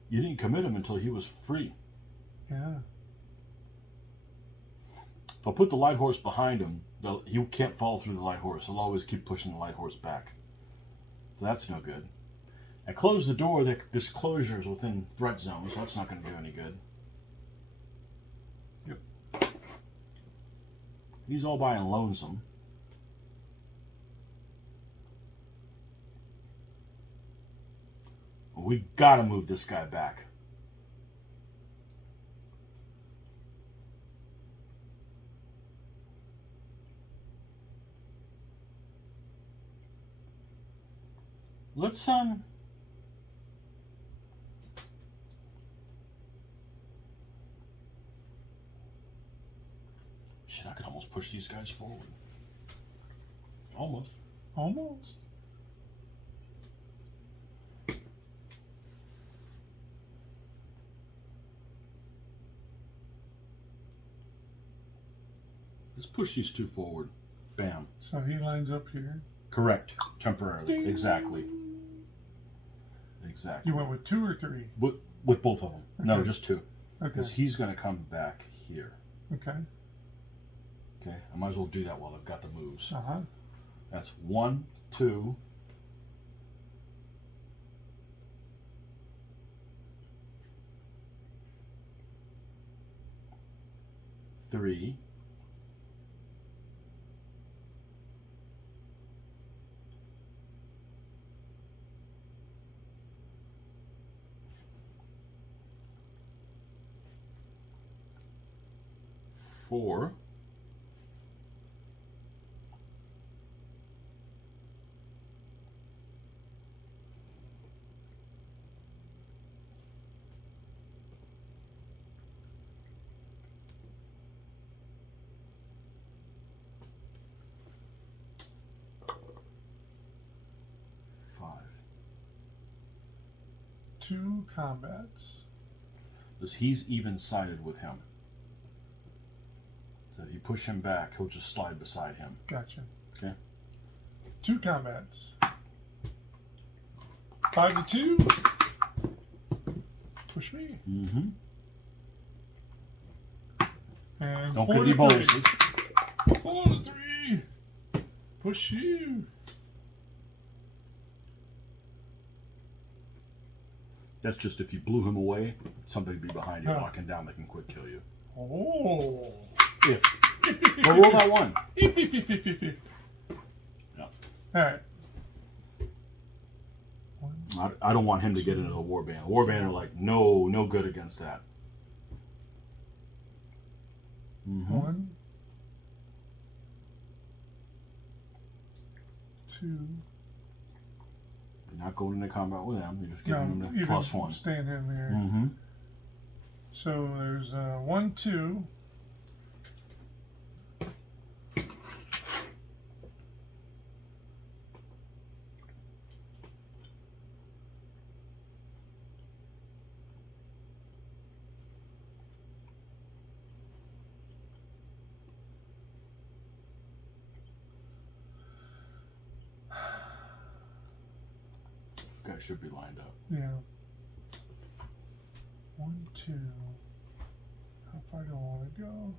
You didn't commit him until he was free. Yeah. If I put the light horse behind him, he can't fall through the light horse. He'll always keep pushing the light horse back. So that's no good. I closed the door. This closure is within threat zone, so that's not going to do any good. Yep. He's all by and lonesome. We got to move this guy back. Let's Shit, I could almost push these guys forward. Almost. Almost. Let's push these two forward. Bam. So he lines up here. Correct. Temporarily. Ding. Exactly. Exactly. You went with 2 or 3? With both of them. No, Okay. just 2. Okay. Because he's going to come back here. Okay. Okay. I might as well do that while I've got the moves. Uh-huh. That's 1, 2. Three. Four. Five. 2 combats. Because he's even-sided with him. So if you push him back, he'll just slide beside him. Gotcha. Okay. 2 combats. 5 to 2. Push me. Mm-hmm. And Don't 4 get any to 3. bonuses. 4 to 3. Push you. That's just if you blew him away, somebody would be behind you Huh. knocking down that can quick kill you. Oh. If. But roll that 1. Yeah. Alright. I don't want him to get into the warband. Warband are like, no good against that. Mm-hmm. 1, 2. You're not going into combat with him. You're just No, giving him the even +1. staying in there. Mm-hmm. So there's 1, 2. Guys should be lined up. Yeah. 1, 2. How far do I want to go?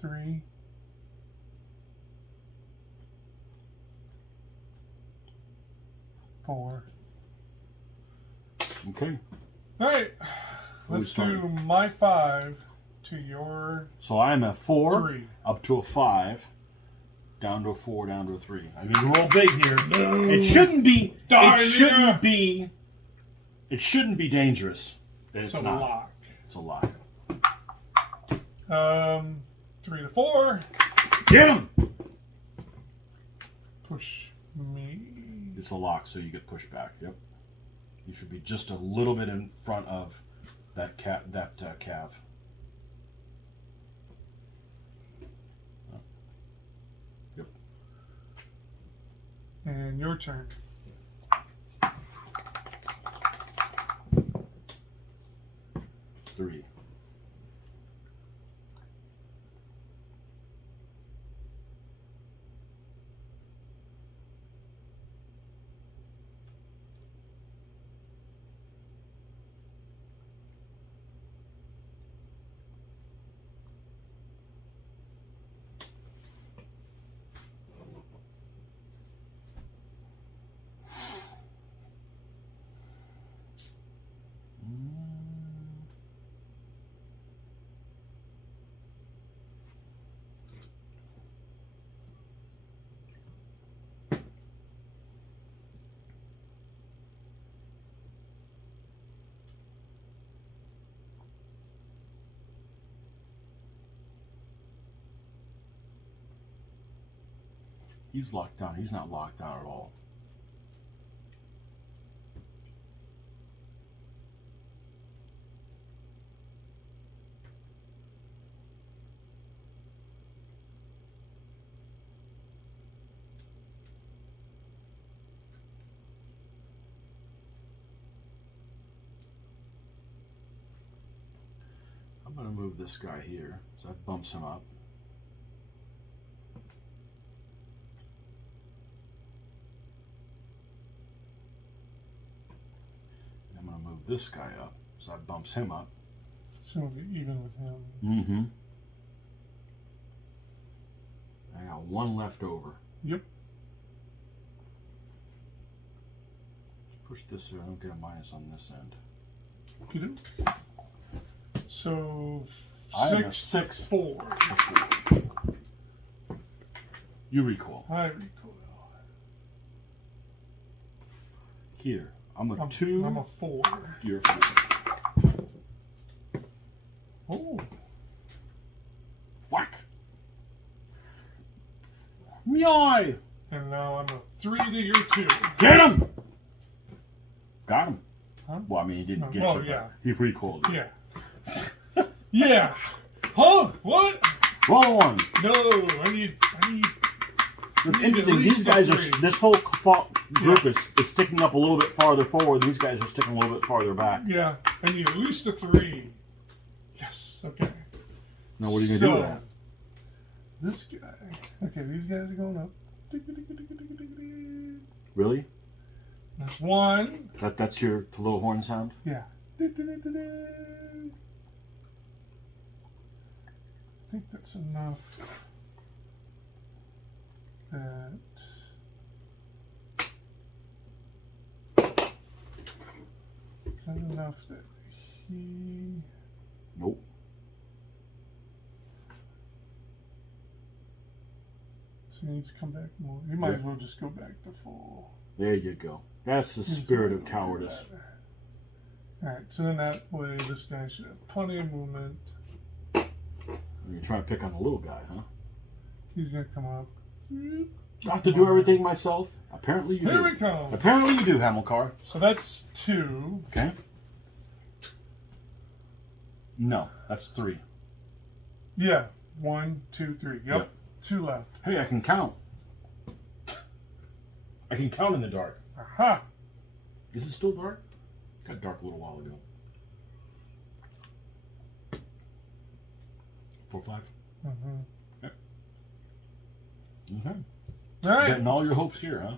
Three. 4. Okay. All right. Who's Let's starting? do my 5 to your So I'm a 4 3. up to a 5, down to a 4, down to a 3. I mean, roll big here. No. It shouldn't be. Die It shouldn't there. be. It shouldn't be dangerous. It's It's a not. lock. It's a lock. 3 to 4. Get him. Push me. It's a lock, so you get pushed back. Yep. You should be just a little bit in front of that cav. Oh. Yep. And your turn. Three. He's locked down. He's not locked down at all. I'm going to move this guy here, so that bumps him up. And I'm going to move this guy up, so that bumps him up. So we'll be even with him. Mm-hmm. I got one left over. Yep. Push this here. I don't get a minus on this end. You do. So I am a 6-4. You recoil. I recoil. Here. I'm a 2. I'm a 4. You're a 4. Oh. Whack. Meow. And now I'm a 3 to your 2. Get him! Got him. Huh? Well, I mean, he didn't get Oh, you. yeah. He recoiled. Yeah. Yeah. Huh? What? Roll one. No, I need. It's at interesting. least These guys a are. 3. This whole group is sticking up a little bit farther forward. These guys are sticking a little bit farther back. Yeah, I need at least a 3. Yes. Okay. Now, what are you gonna do with that? This guy. Okay, these guys are going up. Really? There's 1. That's your little horn sound. Yeah. I think that's enough. Is that enough that he... Nope. So he needs to come back more. He might as well just go back to full. There you go. That's the spirit of cowardice. Alright, so then that way this guy should have plenty of movement. You're trying to pick on the little guy, huh? He's gonna come up. I have to do everything myself? Apparently you do. Here we come. Apparently you do, Hamilcar. So that's 2. Okay. No, that's 3. Yeah. 1, 2, 3. Yep. 2 left. Hey, I can count. I can count in the dark. Aha! Is it still dark? It got dark a little while ago. 4, 5. Mm-hmm. Okay. Alright. Betting all your hopes here, huh?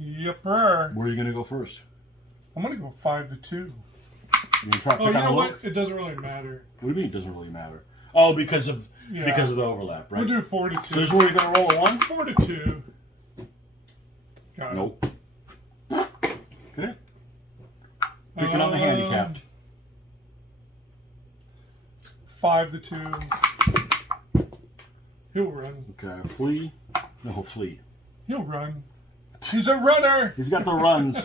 Yepper. Where are you going to go first? I'm gonna go 5 to 2. You going to try to Oh, pick you on know a what? look? It doesn't really matter. What do you mean it doesn't really matter? Oh, because of the overlap, right? We'll do 4 to 2. So this is where you're going to roll a 1? 4 to 2. Got it. Nope. Okay. Picking on the handicapped. 5 to 2. He'll run. Okay, flee. No, flee. He'll run. He's a runner. He's got the runs.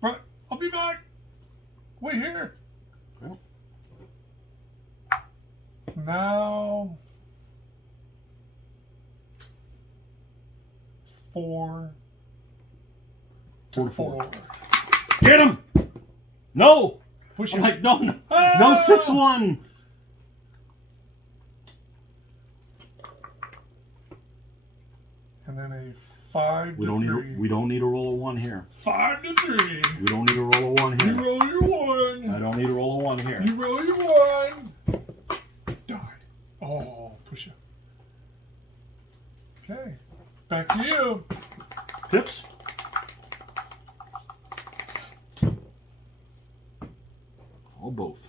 Run. I'll be back. Wait here. Okay. Now 4 to 4. Get him! No! Push I'm him. like, no, no, Ah! no 6-1. And then a 5 We to don't 3. need. We don't need a roll of 1 here. 5 to 3. We don't need a roll of 1 You here. roll your 1. I don't need a roll of 1 here. You roll your 1. Die. Oh, push up. Okay. Back to you. Pips. Or both.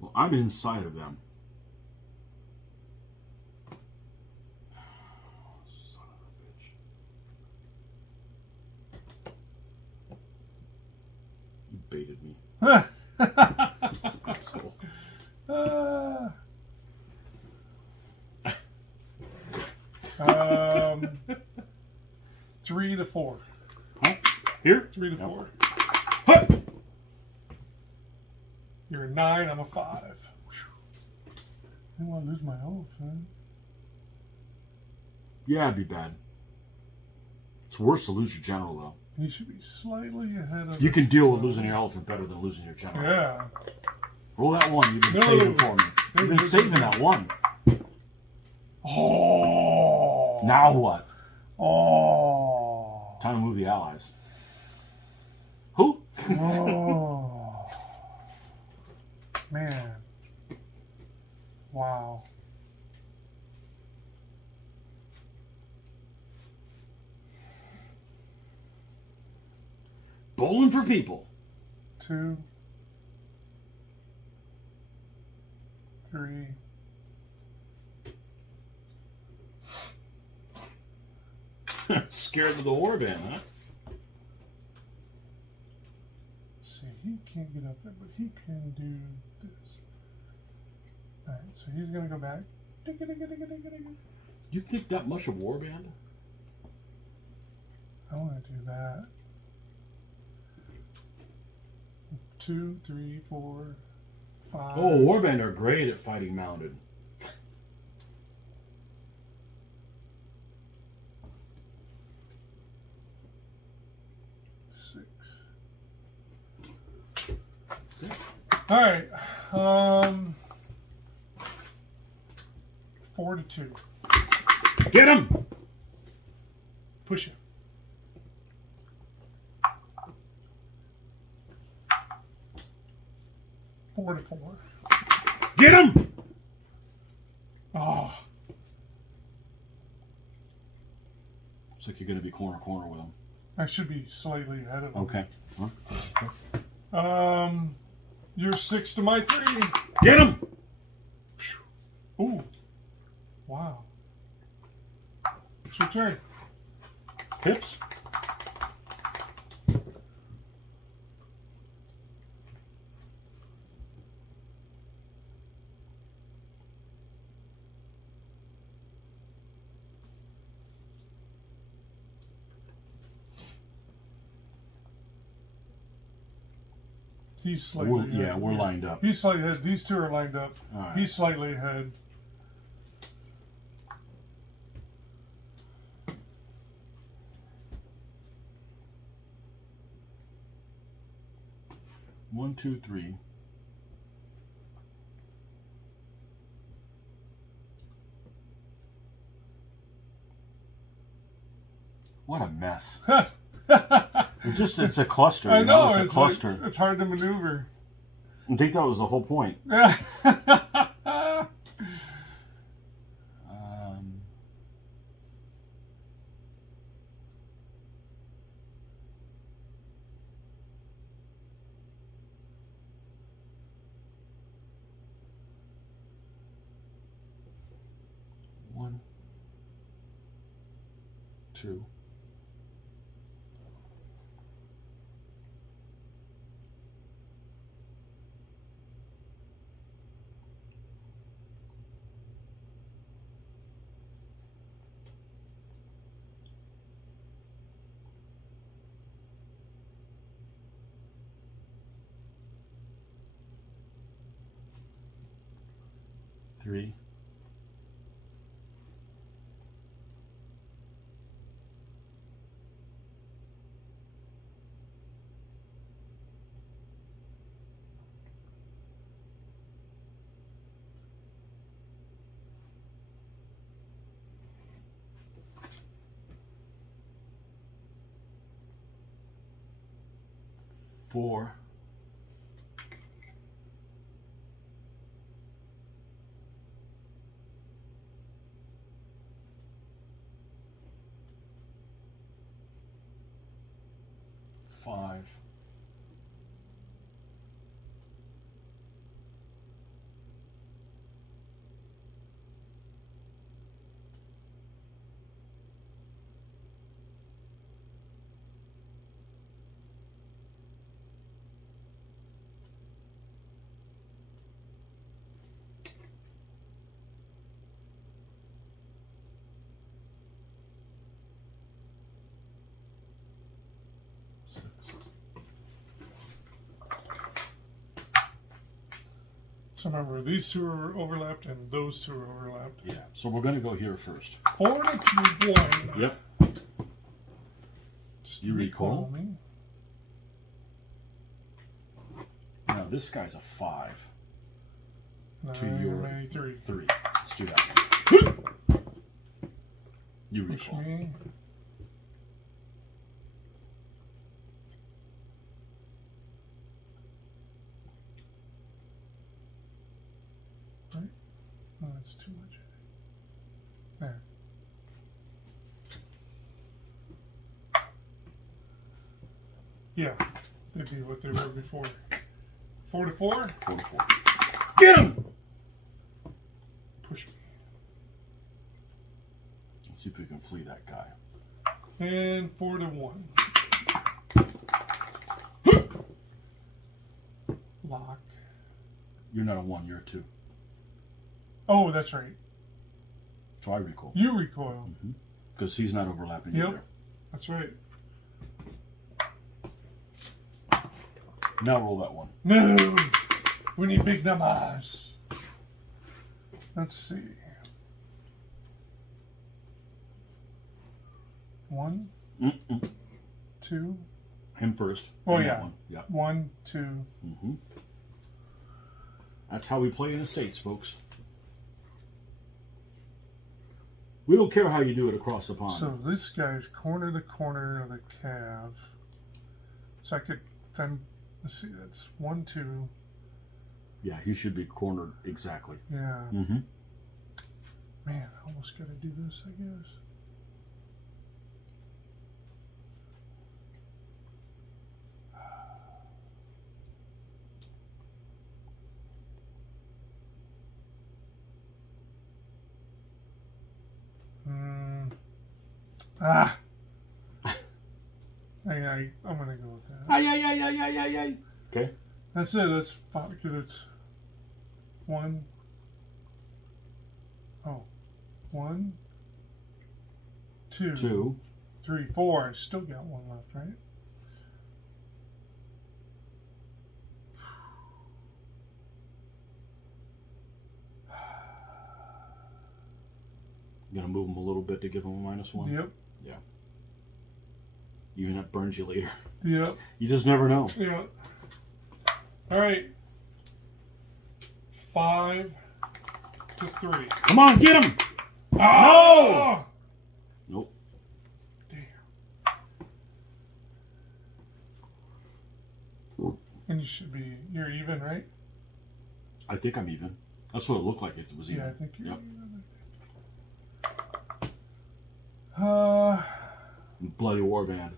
Well, I'm inside of them. Son of a bitch. baited me. So. 3 to 4. Huh? Here? 3 to 4. Huh. You're a 9, I'm a 5. I don't want to lose my oath, man. Yeah, it'd be bad. It's worse to lose your general, though. You should be slightly ahead of... You can deal with losing your elephant better than losing your general. Yeah. Roll that 1. You've been saving for me. You've been saving that 1. Oh. Now what? Oh. Time to move the allies. Who? Oh. Man. Wow. Bowling for people. 2, 3. Scared of the warband, huh? See, he can't get up there, but he can do this. Alright, so he's gonna go back. You think that much of warband? I want to do that. 2, 3, 4, 5. Oh, warband are great at fighting mounted. All right. 4 to 2. Get him! Push it. Four to 4. Get him! Oh. Looks like you're going to be corner with him. I should be slightly ahead of him. Okay. You're 6 to my 3. Get him! Ooh. Wow. It's your turn. Pips? He's slightly ahead. Yeah, we're lined up. He's slightly ahead. These two are lined up. All right. He's slightly ahead. One, 2, 3. What a mess. It's a cluster. I know. It's a cluster. It's hard to maneuver. I think that was the whole point. Yeah. 1, 2. Three. Four. Five. 6. So remember, these two are overlapped and those two are overlapped. Yeah. So we're going to go here first. 4 to 1. Yep. Just You recall. me. Now this guy's a 5. To 9, your 3. 3. Let's do that one. You Push recall. me. Right? No, that's too much. There. Yeah, they'd be what they were before. 4 to 4. 4 to 4. Get him! Push me. Let's see if we can flee that guy. And 4 to 1. Lock. You're not a 1, you're a 2. Oh, that's right. So I recall. You recoil. Because he's not overlapping Yep. either. That's right. Now roll that one. No! We need big numbers. Let's see. 1, 2. Him first. Oh, And that yeah. one. Yeah. 1, 2. That's how we play in the States, folks. We don't care how you do it across the pond. So this guy's corner to corner of the calf. So I could then, let's see, that's 1, 2. Yeah, he should be cornered exactly. Yeah. Mm-hmm. Man, I almost got to do this, I guess. I'm gonna go with that. Ay. Okay. That's it. That's fine because it's 1. Oh, 1, 2, 2. 3, 4. I still got 1 left, right? You gonna move him a little bit to give him a -1? Yep. Yeah. Even that burns you later. Yep. You just never know. Yeah. All right. 5 to 3. Come on, get him! Oh! Nope. Damn. And you should be, you're even, right? I think I'm even. That's what it looked like. It was even. Yeah, I think you're Yep. even. Bloody warband.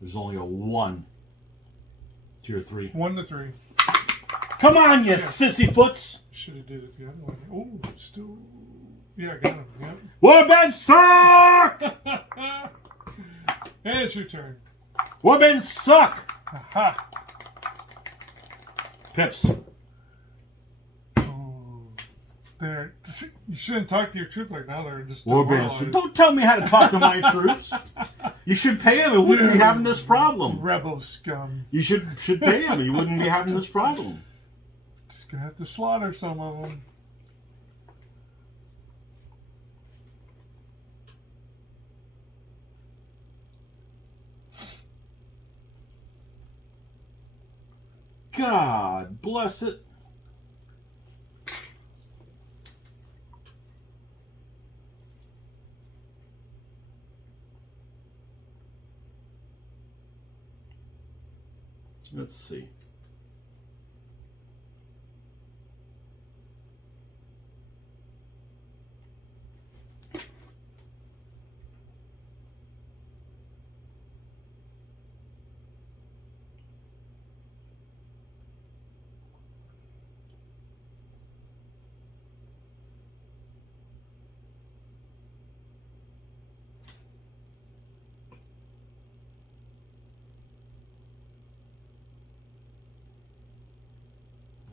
There's only a 1 to your 3. 1 to 3. Come on, you sissy foots! Should have did it the other way. Oh, still. Yeah, I got him. Yep. Warband suck! And it's your turn. Warband suck! Aha. Pips. Ooh. There. You shouldn't talk to your troop like that. They're just Warband suck. demoralized. Don't tell me how to talk to my troops. You should pay them. We wouldn't be having this problem. Rebel scum. You should pay them. You wouldn't be having this problem. Just gonna have to slaughter some of them. God bless it. Let's see.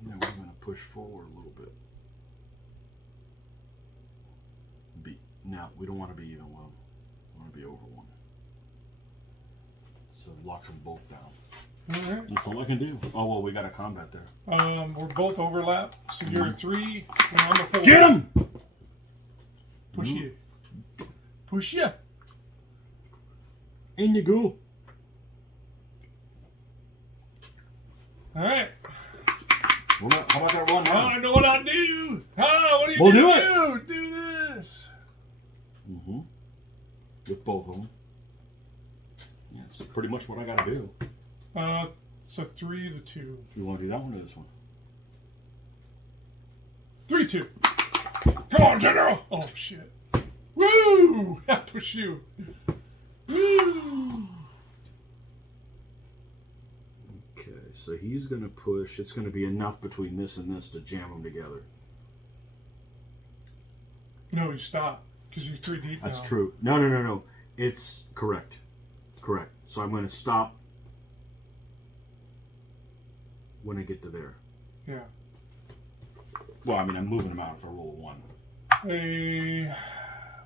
Now we're going to push forward a little bit. Now, we don't want to be even 1. We want to be over 1. So lock them both down. All right. That's all I can do. Oh, well, we got a combat there. We're both overlap, so you're a 3, and I'm a 4. Get him! Push you. Push you. In you go. All right. Well, how about that one Oh, I round? know what I do. Oh, what do you We'll do? do Do this. Mm-hmm. With both of them. Yeah, it's pretty much what I got to do. So 3 to 2. You want to do that one or this one? 3-2. Come on, General. Oh shit. Woo! I push you. Woo! Okay, so he's going to push. It's going to be enough between this and this to jam them together. No, you stop because you're 3 deep That's now. true. No. It's correct. Correct. So I'm going to stop when I get to there. Yeah. Well, I mean, I'm moving them out if I roll a 1. A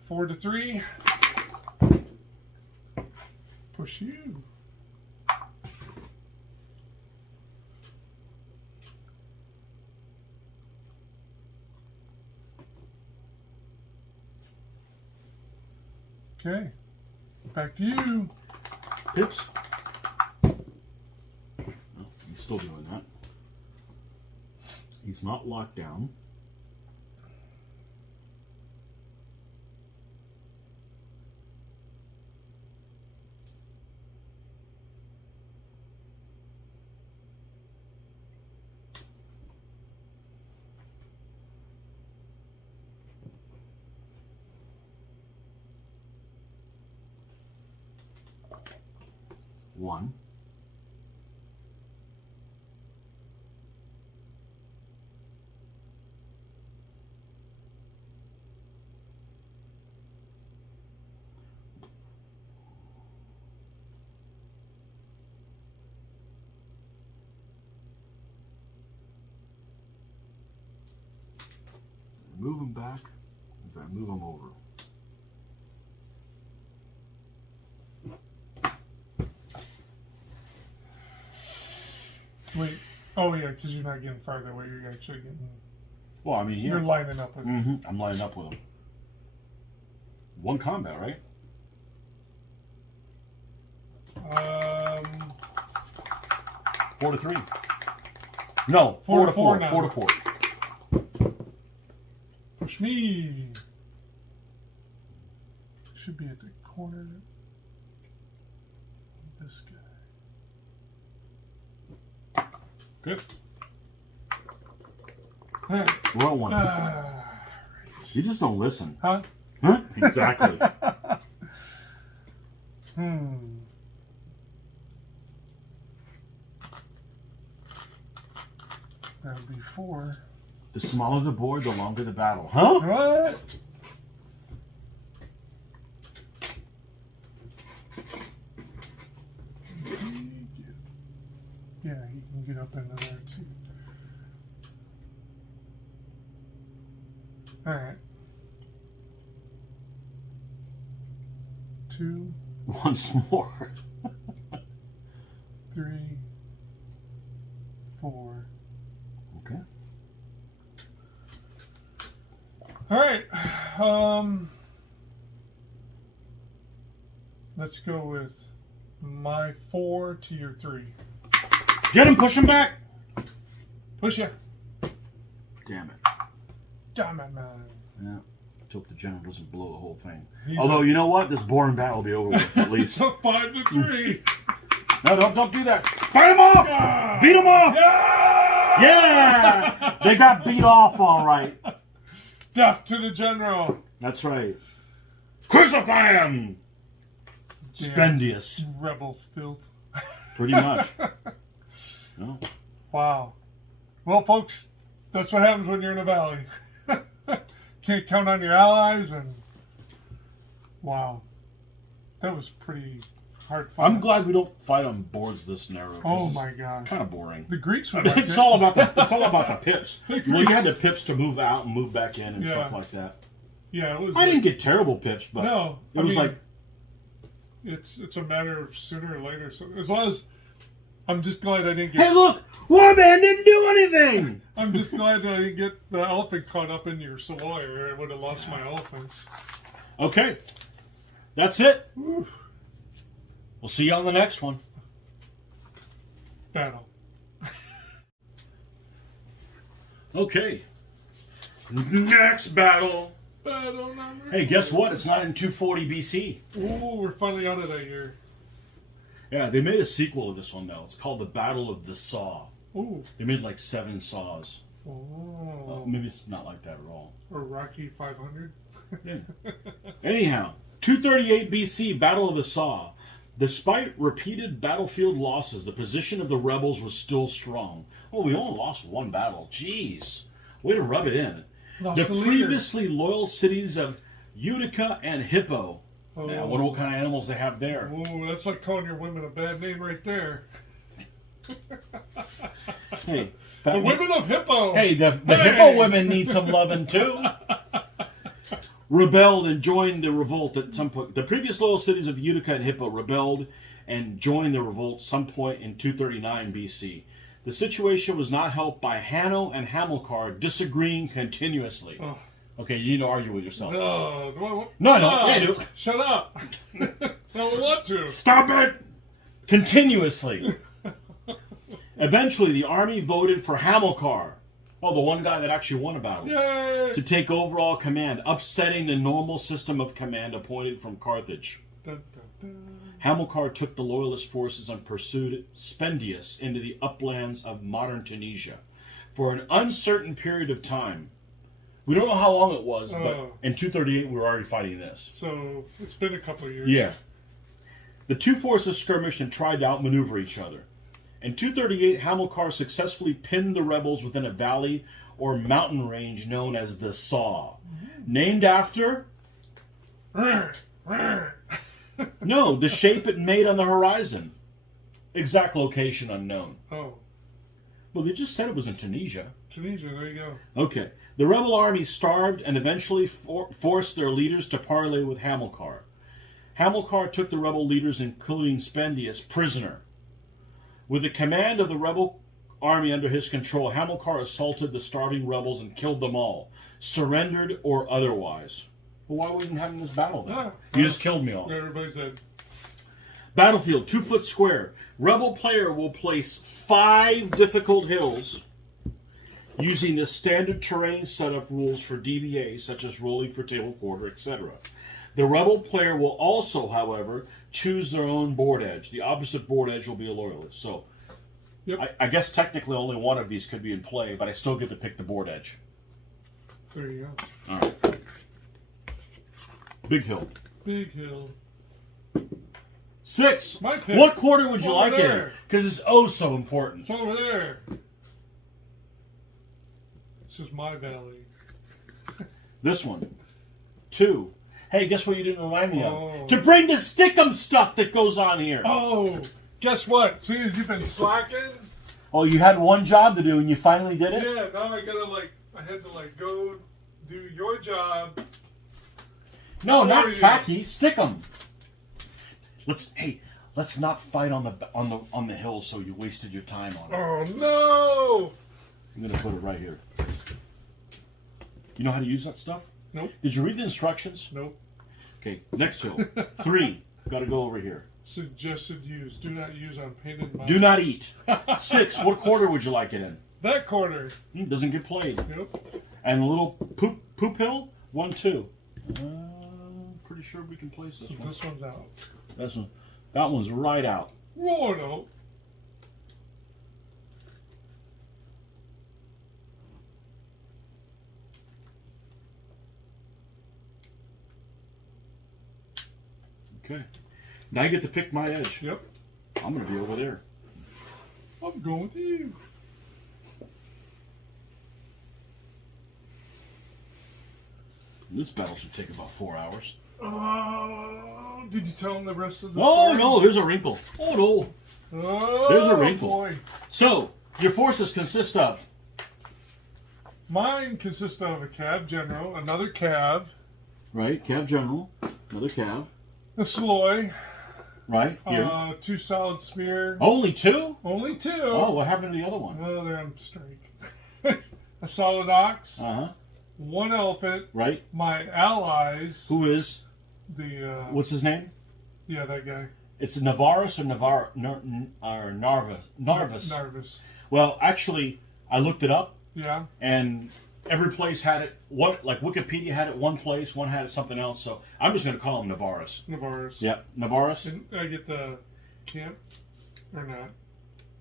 4 to 3. Push you. Okay. Back to you. Pips. Oh, I'm still doing that. He's not locked down. One. Move him back as I move him over. Wait. Oh yeah, because you're not getting farther away. You're actually getting. Well, I mean, You're lining up with. I'm lining up with him. One combat, right? 4 to 3. No, 4 to 4. now. 4 to 4. Push me. Should be at the corner of this guy. Good. Alright. Roll one. Right. You just don't listen. Huh? Huh? Exactly. That would be 4. The smaller the board, the longer the battle. Huh? What? Yeah, he can get up into there too. Alright. 2, Once more. 3, 4. Okay. Alright. Let's go with my 4 to your 3. Get him, push him back. Push ya. Damn it. Damn it, man. Yeah. Let's hope the general doesn't blow the whole thing. He's Although, you know what? This boring battle will be over with, at least. So 5 to 3. No, don't do that. Fight him off! Yeah. Beat him off! Yeah! Yeah! They got beat off all right. Death to the general. That's right. Crucify him! Spendious. Rebel filth. Pretty much. No. Wow. Well, folks, that's what happens when you're in a valley. Can't count on your allies, and wow, that was pretty hard fight. I'm glad we don't fight on boards this narrow. Oh my gosh, Kind of boring. the Greeks were. I mean, it's all about the pips. Well, you had the pips to move out and move back in and Yeah. stuff like that. Yeah, it was. I didn't get terrible pips, but No, it was I mean, like it's a matter of sooner or later. So as long as I'm just glad I didn't get. Hey, look! Warband didn't do anything! I'm just glad that I didn't get the elephant caught up in your Savoy, or I would have lost my elephants. Okay. That's it. Oof. We'll see you on the next one. Battle. Okay. Next battle. Battle number. Hey, guess what? It's not in 240 BC. Ooh, we're finally out of that year. Yeah, they made a sequel of this one, though. It's called the Battle of the Saw. Ooh. They made like 7 saws. Oh. Maybe it's not like that at all. Or Rocky 500. Yeah. Anyhow, 238 BC, Battle of the Saw. Despite repeated battlefield losses, the position of the rebels was still strong. Oh, we only lost 1 battle. Jeez. Way to rub it in. Lost The the leader. previously loyal cities of Utica and Hippo. Oh. Yeah, I wonder what kind of animals they have there. Ooh, that's like calling your women a bad name right there. Hey, The women of Hippo. Hey, the Hippo women need some loving too. Rebelled and joined the revolt at some point. The previous loyal cities of Utica and Hippo rebelled and joined the revolt some point in 239 BC. The situation was not helped by Hanno and Hamilcar disagreeing continuously. Oh. Okay, you need to argue with yourself. No, No, yeah, I do. Shut up. I don't want to. Stop it! Continuously. Eventually, the army voted for Hamilcar. Oh, the one guy that actually won a battle. Yay! To take overall command, upsetting the normal system of command appointed from Carthage. Dun, dun, dun. Hamilcar took the loyalist forces and pursued Spendius into the uplands of modern Tunisia for an uncertain period of time. We don't know how long it was, but in 238 we were already fighting this. So it's been a couple of years. Yeah. The two forces skirmished and tried to outmaneuver each other. In 238, Hamilcar successfully pinned the rebels within a valley or mountain range known as the Saw. Named after... No, the shape it made on the horizon. Exact location unknown. Oh. Well, they just said it was in Tunisia. Tunisia, there you go. Okay. The rebel army starved and eventually forced their leaders to parley with Hamilcar. Hamilcar took the rebel leaders, including Spendius, prisoner. With the command of the rebel army under his control, Hamilcar assaulted the starving rebels and killed them all, surrendered or otherwise. Well, why are we even having this battle then? You just killed me all. Everybody's dead. Battlefield, 2 foot square. Rebel player will place 5 difficult hills using the standard terrain setup rules for DBA, such as rolling for table quarter, etc. The rebel player will also, however, choose their own board edge. The opposite board edge will be a loyalist. So, Yep. I guess technically only one of these could be in play, but I still get to pick the board edge. There you go. All right. Big hill. Big hill. 6. My pick. What quarter would you Over like it in? there. Because it's oh so important. It's over there. This is my valley. This one. 2. Hey, guess what you didn't remind me Oh. of? To bring the stickum stuff that goes on here. Oh, guess what? See, as you've been slacking. Oh, you had one job to do and you finally did it? Yeah, now I had to go do your job. No, How are not you? tacky. Stickum. Let's not fight on the hill so you wasted your time on it. Oh no! I'm gonna put it right here. You know how to use that stuff? Nope. Did you read the instructions? Nope. Okay, next hill. 3. Gotta go over here. Suggested use. Do not use unpainted mines. Do not eat. 6. What quarter would you like it in? That corner. Doesn't get played. Yep. And a little poop hill? 1, 2. Pretty sure we can place this So one. this one's out. That one's right out. Oh no. Okay. Now I get to pick my edge. Yep. I'm going to be over there. I'm going with you. This battle should take about 4 hours. Did you tell him the rest of the Oh, story? no, there's a wrinkle. Oh, no. Oh, There's a wrinkle. Boy. So, your forces consist of... Mine consists of a cav general, another cav, Right, Cav General, another Cav, a Sloy, Right here. 2 solid spear. Only 2? Only 2. Oh, what happened to the other one? Oh, they're on strike. A solid ox. 1 elephant. Right. My allies. Who is? The. What's his name? Yeah, that guy. It's Navaris or Narvis? Narvis. Well, actually, I looked it up. Yeah. And every place had it. Like Wikipedia had it one place, one had it something else. So I'm just going to call him Navaris. Navaris. Yep, Navaris. And I get the camp or not?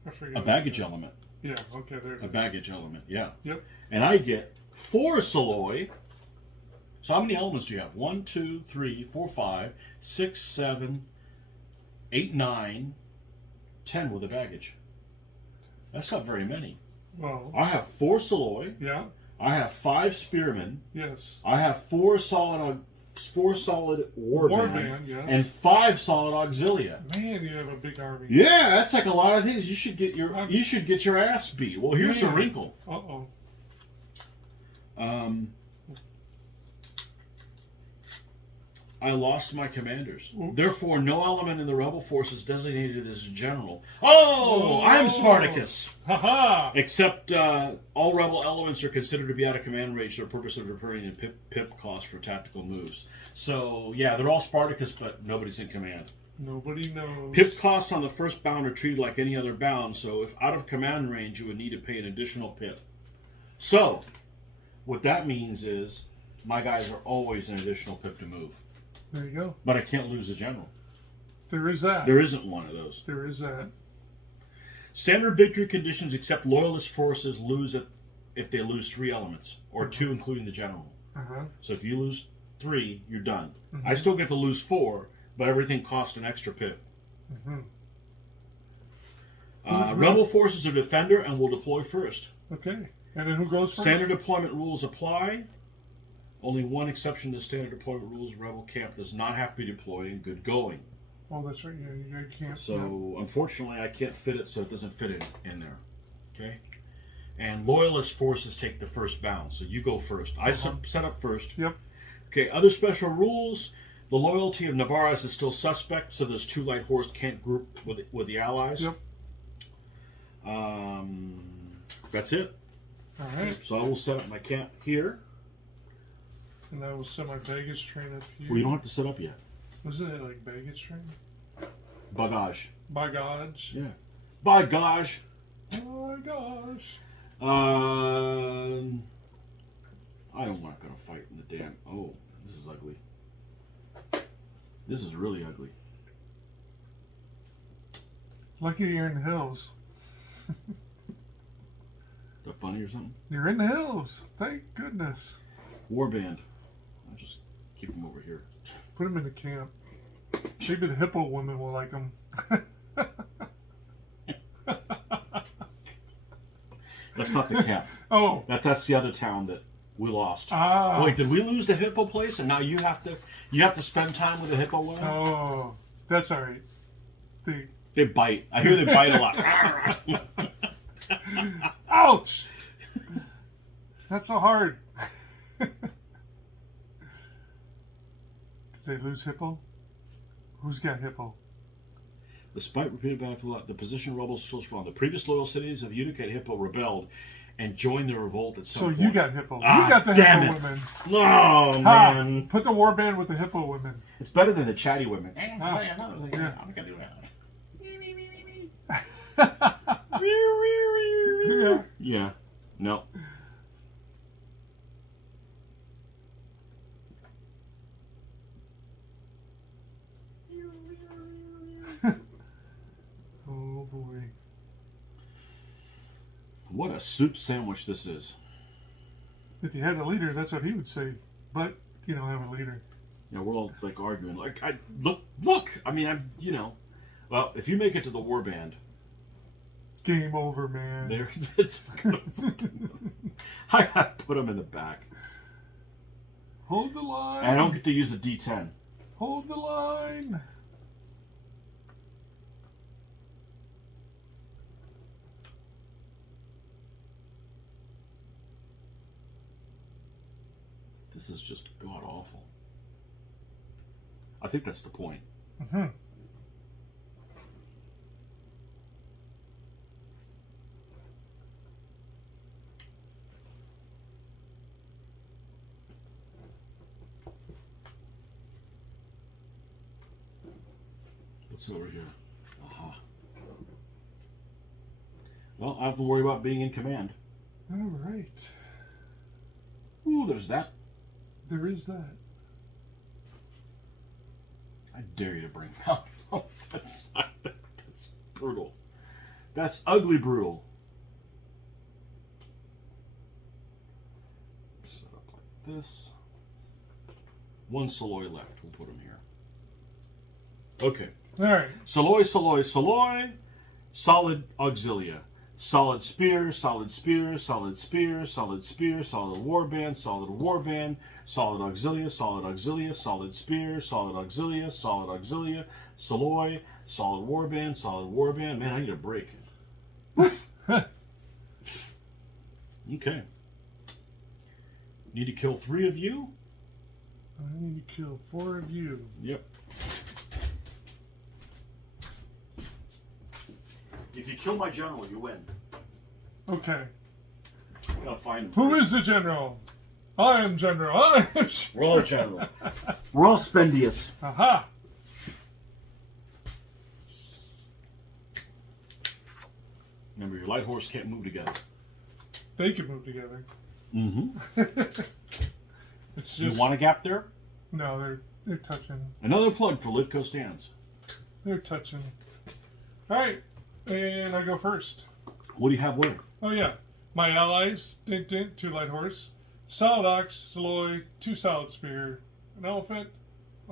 I forget. A baggage element. Yeah. Okay. There. A baggage element. Yeah. Yep. And I get 4 Soloi. So how many elements do you have? 1, 2, 3, 4, 5, 6, 7, 8, 9, 10 with a baggage. That's not very many. Well. I have 4 Soloi. Yeah. I have 5 spearmen. Yes. I have 4 solid warband, yes. and 5 solid auxilia. Man, you have a big army. Yeah, that's like a lot of things. You should get your ass beat. Well, here's the wrinkle. Uh-oh. I lost my commanders. Oops. Therefore, no element in the rebel force is designated as a general. Oh, I'm Spartacus. Ha-ha! Except all rebel elements are considered to be out of command range for the purpose of deferring the pip cost for tactical moves. So, yeah, they're all Spartacus, but nobody's in command. Nobody knows. Pip costs on the first bound are treated like any other bound, so if out of command range, you would need to pay an additional pip. So, what that means is my guys are always an additional pip to move. There you go. But I can't lose a general. There is that. There isn't one of those. There is that. Standard victory conditions except loyalist forces lose if they lose 3 elements, or 2 including the general. So if you lose 3, you're done. I still get to lose 4, but everything costs an extra pip. Rebel forces are defender and will deploy first. Okay. And then who goes first? Standard deployment rules apply. Only one exception to standard deployment rules: rebel camp does not have to be deployed in good going. Oh, that's right. Yeah, you can't. So, unfortunately, I can't fit it, so it doesn't fit in there. Okay? And loyalist forces take the first bound, so you go first. I set up first. Yep. Okay, other special rules. The loyalty of Navaras is still suspect, so those 2 light horse can't group with the allies. Yep. That's it. All right. So I will set up my camp here. And I will set my baggage train up here. Well, you don't have to set up yet. Wasn't it like baggage train? Bagage. Bagage. Yeah. Bagage. Oh my gosh. I'm not going to fight in the damn... Oh, this is ugly. This is really ugly. Lucky you're in the hills. Is that funny or something? You're in the hills. Thank goodness. Warband. I'll just keep them over here. Put them in the camp. Maybe the hippo women will like them. That's not the camp. Oh. That's the other town that we lost. Ah. Wait, did we lose the hippo place? And now you have to spend time with the hippo woman? Oh. That's all right. They bite. I hear they bite a lot. Ouch! That's so hard. Did they lose hippo? Who's got hippo? Despite repeated battlefield, the position of rebels is still strong. The previous loyal cities of Utica and Hippo rebelled and joined the revolt at some point. So you got hippo. Ah, You got the damn hippo it. women. Oh, Ha! man. Put the warband with the hippo women. It's better than the chatty women. Yeah. Yeah. No. Oh boy. What a soup sandwich this is. If you had a leader, that's what he would say. But you don't have a leader. Yeah, we're all like arguing. Like, look. I mean, well, if you make it to the warband, Game over, man. there, I gotta put them in the back. Hold the line. And I don't get to use a D10. Hold the line. This is just god awful. I think that's the point. What's over here? Aha. Well, I have to worry about being in command. All right. Ooh, there's that. There is that. I dare you to bring out. Oh, that's brutal. That's ugly brutal. Set up like this. One Saloy left. We'll put him here. Okay. All right. Saloy, Saloy, Saloy. Solid auxilia. Solid spear, solid spear, solid spear, solid spear, solid warband, solid warband, solid auxilia, solid auxilia, solid spear, solid auxilia, solid auxilia, Saloy, solid warband, solid warband. Man, I need a break. Okay. Need to kill 3 of you? I need to kill 4 of you. Yep. If you kill my general, you win. Okay. Gotta find him. Who is the general? I am general. I am. We're all general. We're all spendious. Aha. Remember, your light horse can't move together. They can move together. Mm-hmm. It's just, You want a gap there? No, they're touching. Another plug for Litco stands. They're touching. All right, and I go first. What do you have where? Oh yeah, my allies: Dint Dint, 2 light horse, solid ox, Saloy, 2 solid spear, an elephant,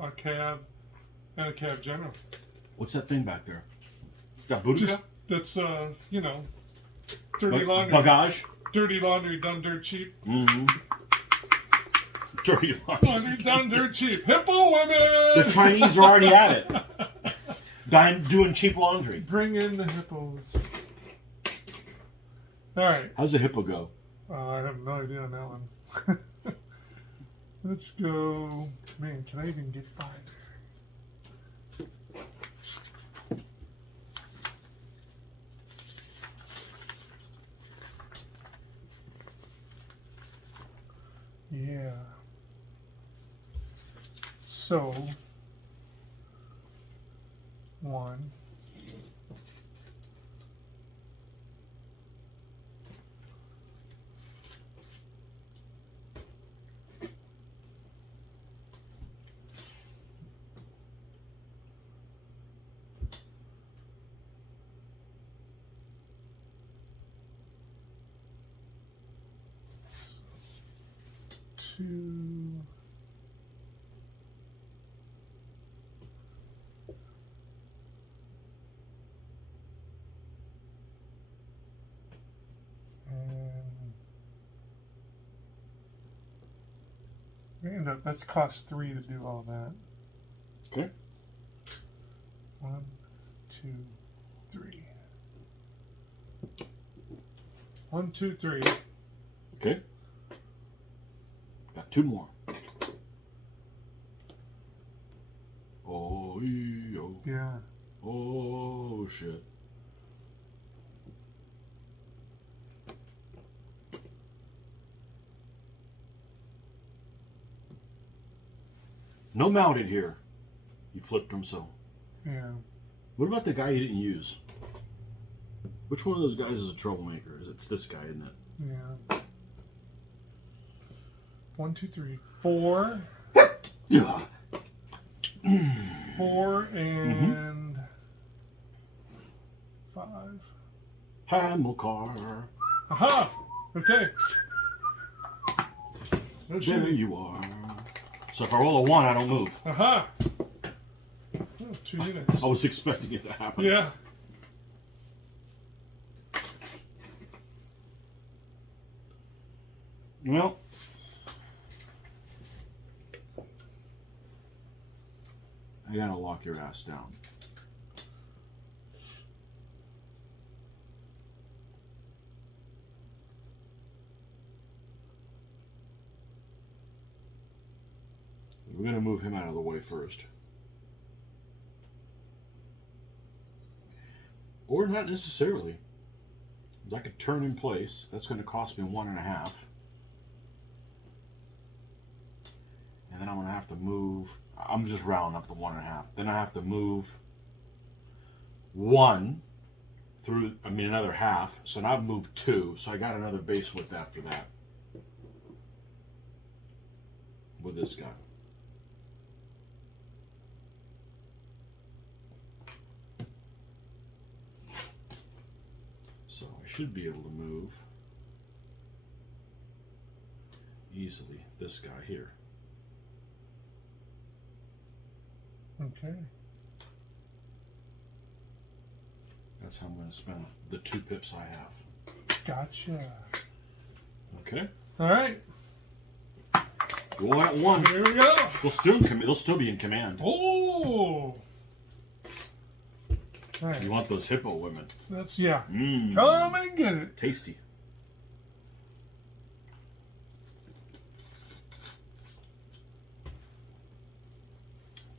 a cab, and a cab general. What's that thing back there? Got Boudica? Just that's you know, dirty laundry. Bagage? Dirty laundry done dirt cheap. Mm-hmm. Dirty laundry. Laundry done dirt cheap. Hippo women. The Chinese are already at it. Doing cheap laundry. Bring in the hippos. All right. How's the hippo go? I have no idea on that one. Let's go. Man, can I even get by? Yeah. So, 1. Two. And that's cost 3 to do all that. Okay. 1, 2, 3. 1, 2, 3. Okay. Got 2 more. Oh, yo. Yeah. Oh, shit. No mounted here. You flipped him so. Yeah. What about the guy you didn't use? Which one of those guys is a troublemaker? It's this guy, isn't it? Yeah. 1, 2, 3, 4. Yeah. 4 and 5. Hamilcar. Aha! Okay. No There shooting. you are. So if I roll a 1, I don't move. Aha! Oh, 2 units. I was expecting it to happen. Yeah. Well. I gotta lock your ass down. We're gonna move him out of the way first. Or not necessarily. I could turn in place. That's gonna cost me 1.5. And then I'm gonna have to move. I'm just rounding up to 1.5. Then I have to move 1 through, another half. So now I've moved 2. So I got another base width after that with this guy. So I should be able to move easily this guy here. Okay. That's how I'm going to spend the 2 pips I have. Gotcha. Okay. All right. Roll at 1. Here we go. They'll still be in command. Oh. All right. You want those hippo women? That's, yeah. Mmm. Come and get it. Tasty.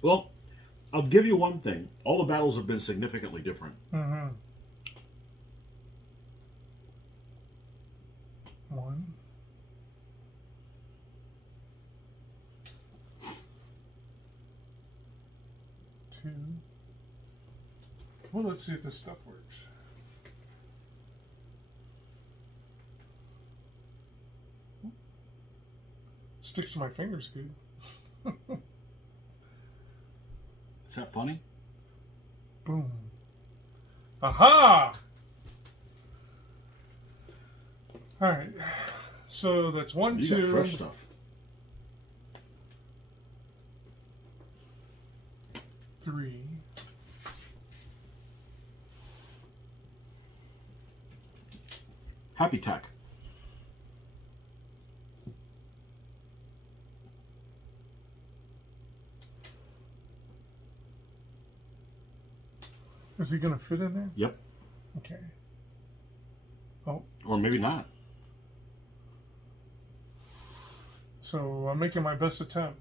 Well, I'll give you one thing. All the battles have been significantly different. Mm-hmm. 1. 2. Well, let's see if this stuff works. Sticks to my fingers good. Is that funny? Boom. Aha! All right. So that's 1, You 2. got fresh stuff. 3. Happy Tech. Is he going to fit in there? Yep. Okay. Oh, Or maybe not. so I'm making my best attempt.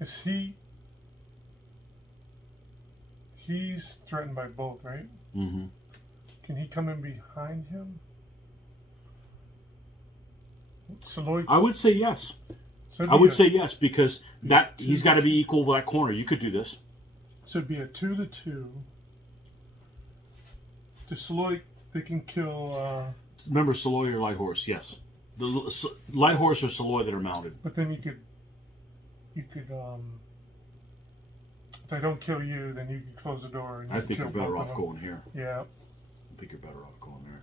Is he... He's threatened by both, right? Mm-hmm. Can he come in behind him? Saloy, I would say yes. so I would say yes because that he's got to be equal to that corner. You could do this. So it'd be a 2 to 2. To Saloy, they can kill... Remember Saloy or Light Horse? Yes. The Light Horse or Saloy that are mounted. But then you could, if they don't kill you, then you can close the door. And you I can think kill you're better both off of them. going here. Yeah. I think you're better off going there.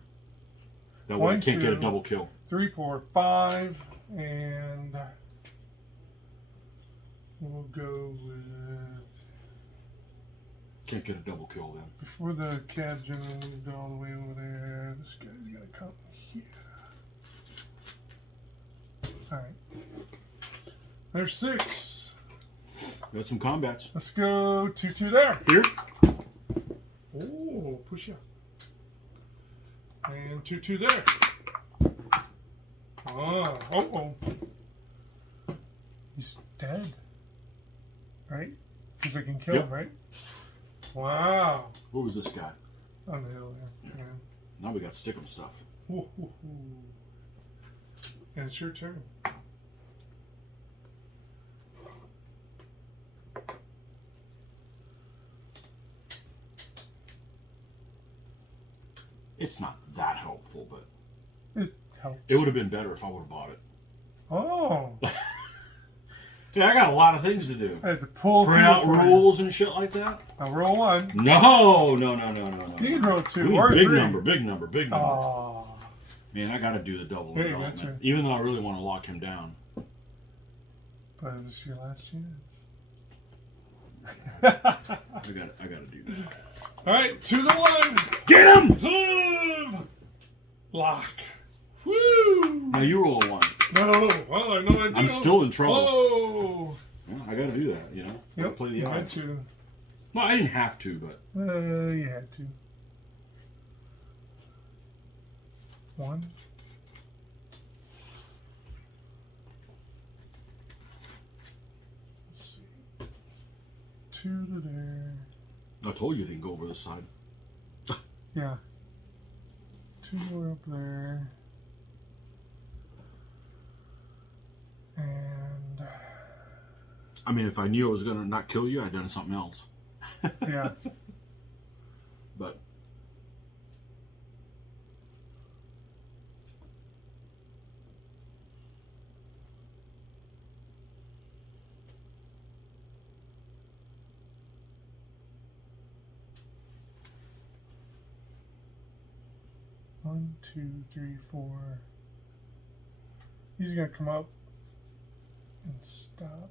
That way I 1, can't get a 2, double kill. 3, 4, 5, and we'll go with Can't get a double kill then. before the cab general moved all the way over there. This guy's gonna come here. All right. There's 6. Got some combats. Let's go 2, 2 there. Here. Oh, push up. And 2, 2 there. Oh. He's dead. Right? Because they can kill Yep. him, right? Wow. What was this guy? On the hill there. Yeah. Now we got stickum stuff. Ooh. And it's your turn. It's not that helpful, but It helps. it would have been better if I would have bought it. Oh. Dude, I got a lot of things to do. I had to pull Print out rules and shit like that. Now roll 1. No. You can roll 2 We need or big 3. number. Oh. Man, I got to do the double Hey, development. gotcha. Even though I really want to lock him down. But it's your last chance. I got to do that. All right, 2 to 1. Get him! Zoom! Lock. Woo! Now you roll a 1. No, well, I know I do. I'm still in trouble. Oh! Well, I got to do that, you know? Gotta Yep, play the you had odds. to. Well, I didn't have to, but You had to. 1. Let's see. 2 to there. I told you they can go over this side. Yeah. 2 more up there. I mean, if I knew I was going to not kill you, I'd done something else. Yeah. But One, two, three, four. He's gonna come up and stop.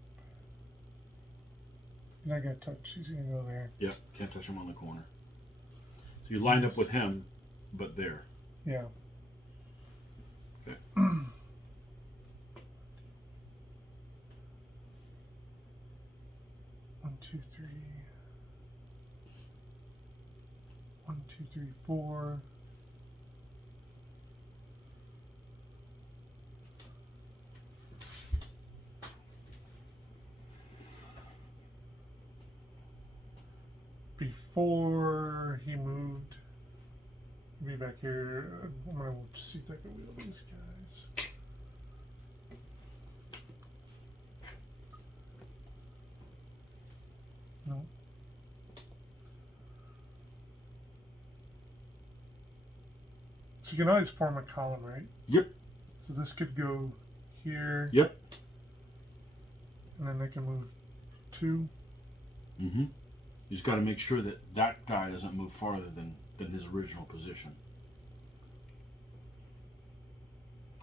You're not gonna touch. He's gonna go there. yeah, can't touch him on the corner. So you lined up with him, but there. Yeah. Okay. 1, 2, 3. 1, 2, 3, 4. Before he moved, be back here. I'm gonna see if I can wheel these guys. No. So you can always form a column, right? Yep. So this could go here. Yep. And then they can move 2. Mm-hmm. You just got to make sure that that guy doesn't move farther than his original position.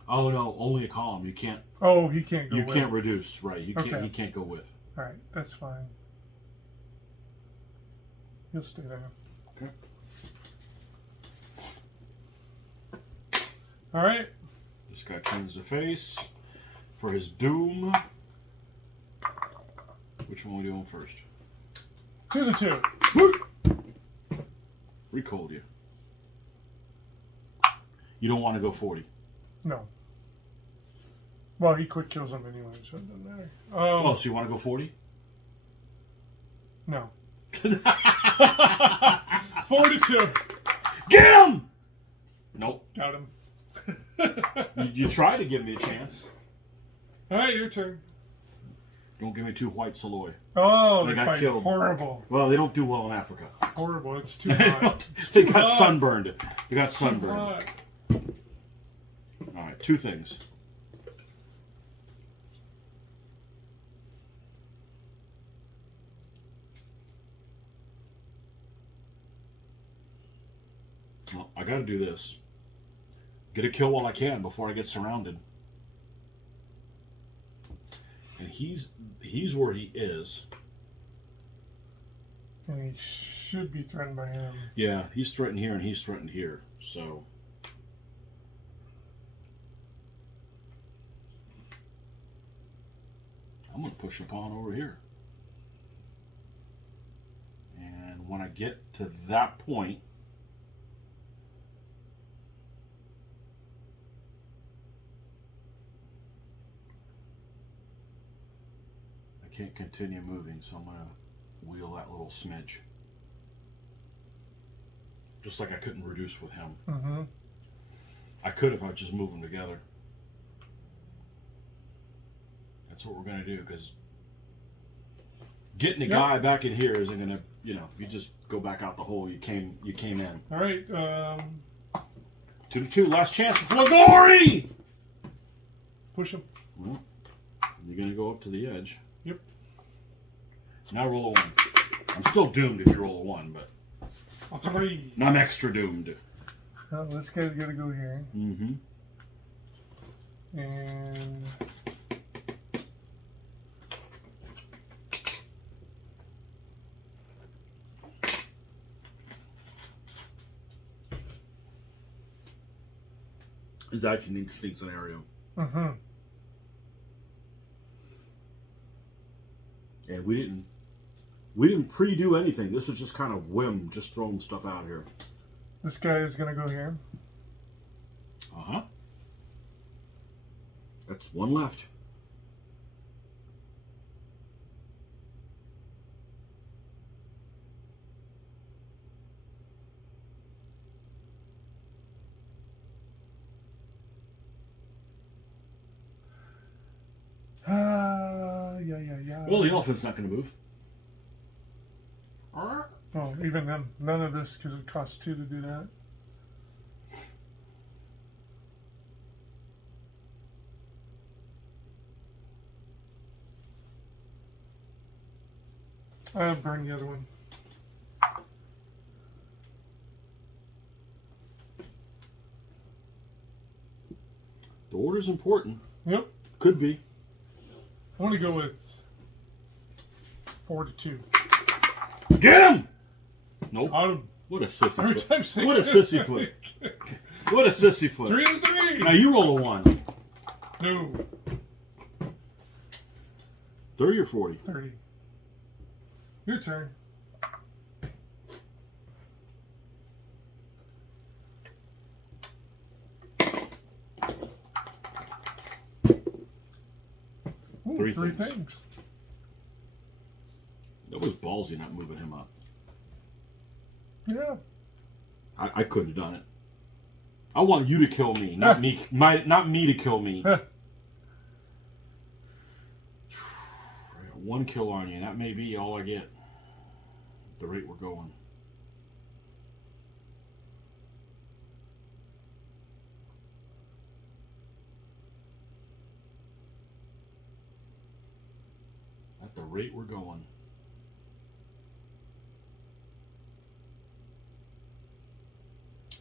Oh no, only a column. You can't. Oh, he can't go. You with. can't reduce, right? You can't. Okay. He can't go with. All right, that's fine. He'll stay there. Okay. All right. This guy turns the face for his doom. Which one are we doing first? 2 to 2. Recalled you. You don't want to go 40. No. Well, he quick kills him anyway, so it doesn't matter. Oh, so you want to go 40? No. 42. Get him! Nope. Got him. You try to give me a chance. All right, your turn. Don't give me 2 white Saloy. Oh, They they got fight killed. horrible. Well, they don't do well in Africa. Horrible. It's too hot. They Too got hot. sunburned. They got Too sunburned. hot. All right, 2 things. Well, I got to do this. Get a kill while I can before I get surrounded. And he's where he is. And he should be threatened by him. Yeah, he's threatened here and he's threatened here. So I'm going to push upon over here. And when I get to that point, I can't continue moving, so I'm going to wheel that little smidge. Just like I couldn't reduce with him. Mm-hmm. I could if I just move them together. That's what we're going to do, because getting the guy back in here isn't going to, you just go back out the hole you came in. All right. 2 to 2, last chance for glory! Push him. Well, you're going to go up to the edge. Yep. Now roll a 1. I'm still doomed if you roll a 1, but A 3. I'm extra doomed. Well, this guy's got to go here. Mm-hmm. And It's actually an interesting scenario. mm-hmm. And we didn't pre-do anything. This was just kind of whim, just throwing stuff out here. This guy is going to go here. Uh-huh. That's 1 left. Yeah. Well, the elephant's not going to move. Oh, even then, none of this because it costs 2 to do that. I'll burn the other one. The order's important. Yep. Could be. I want to go with 4 to 2. Get him! Nope. Autumn. What a sissy Every foot. time say What a sissy foot. What a sissy foot. 3 to 3. Now you roll a 1. No. 30 or 40? 30. Your turn. Ooh, Three three things. things. That was ballsy not moving him up. Yeah. I couldn't have done it. I want you to kill me, not me. Not me to kill me. I got 1 kill on you, and that may be all I get. At the rate we're going. At the rate we're going.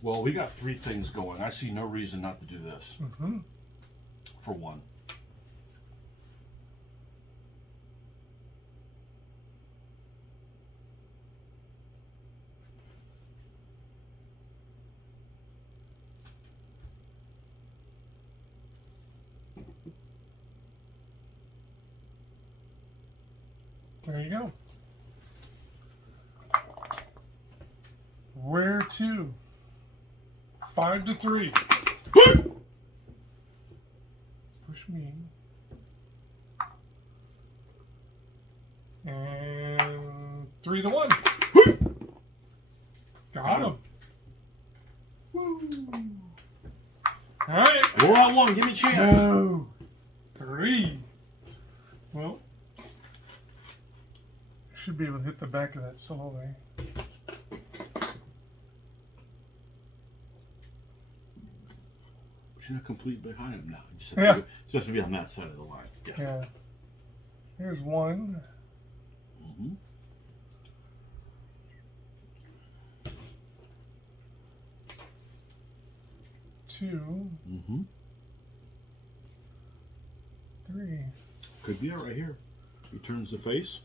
Well, we got 3 things going. I see no reason not to do this. Mm-hmm. For 1. There you go. Where to? 5 to 3. Push me. And 3 to 1. Got him. Woo. All right. Roll out 1. Give me a chance. No. 3. Well, should be able to hit the back of that slowly. Should I complete behind him now? Just have to be on that side of the line. Yeah. Here's 1. Mm-hmm. 2. Mm-hmm. 3. Could be it right here. He turns the face.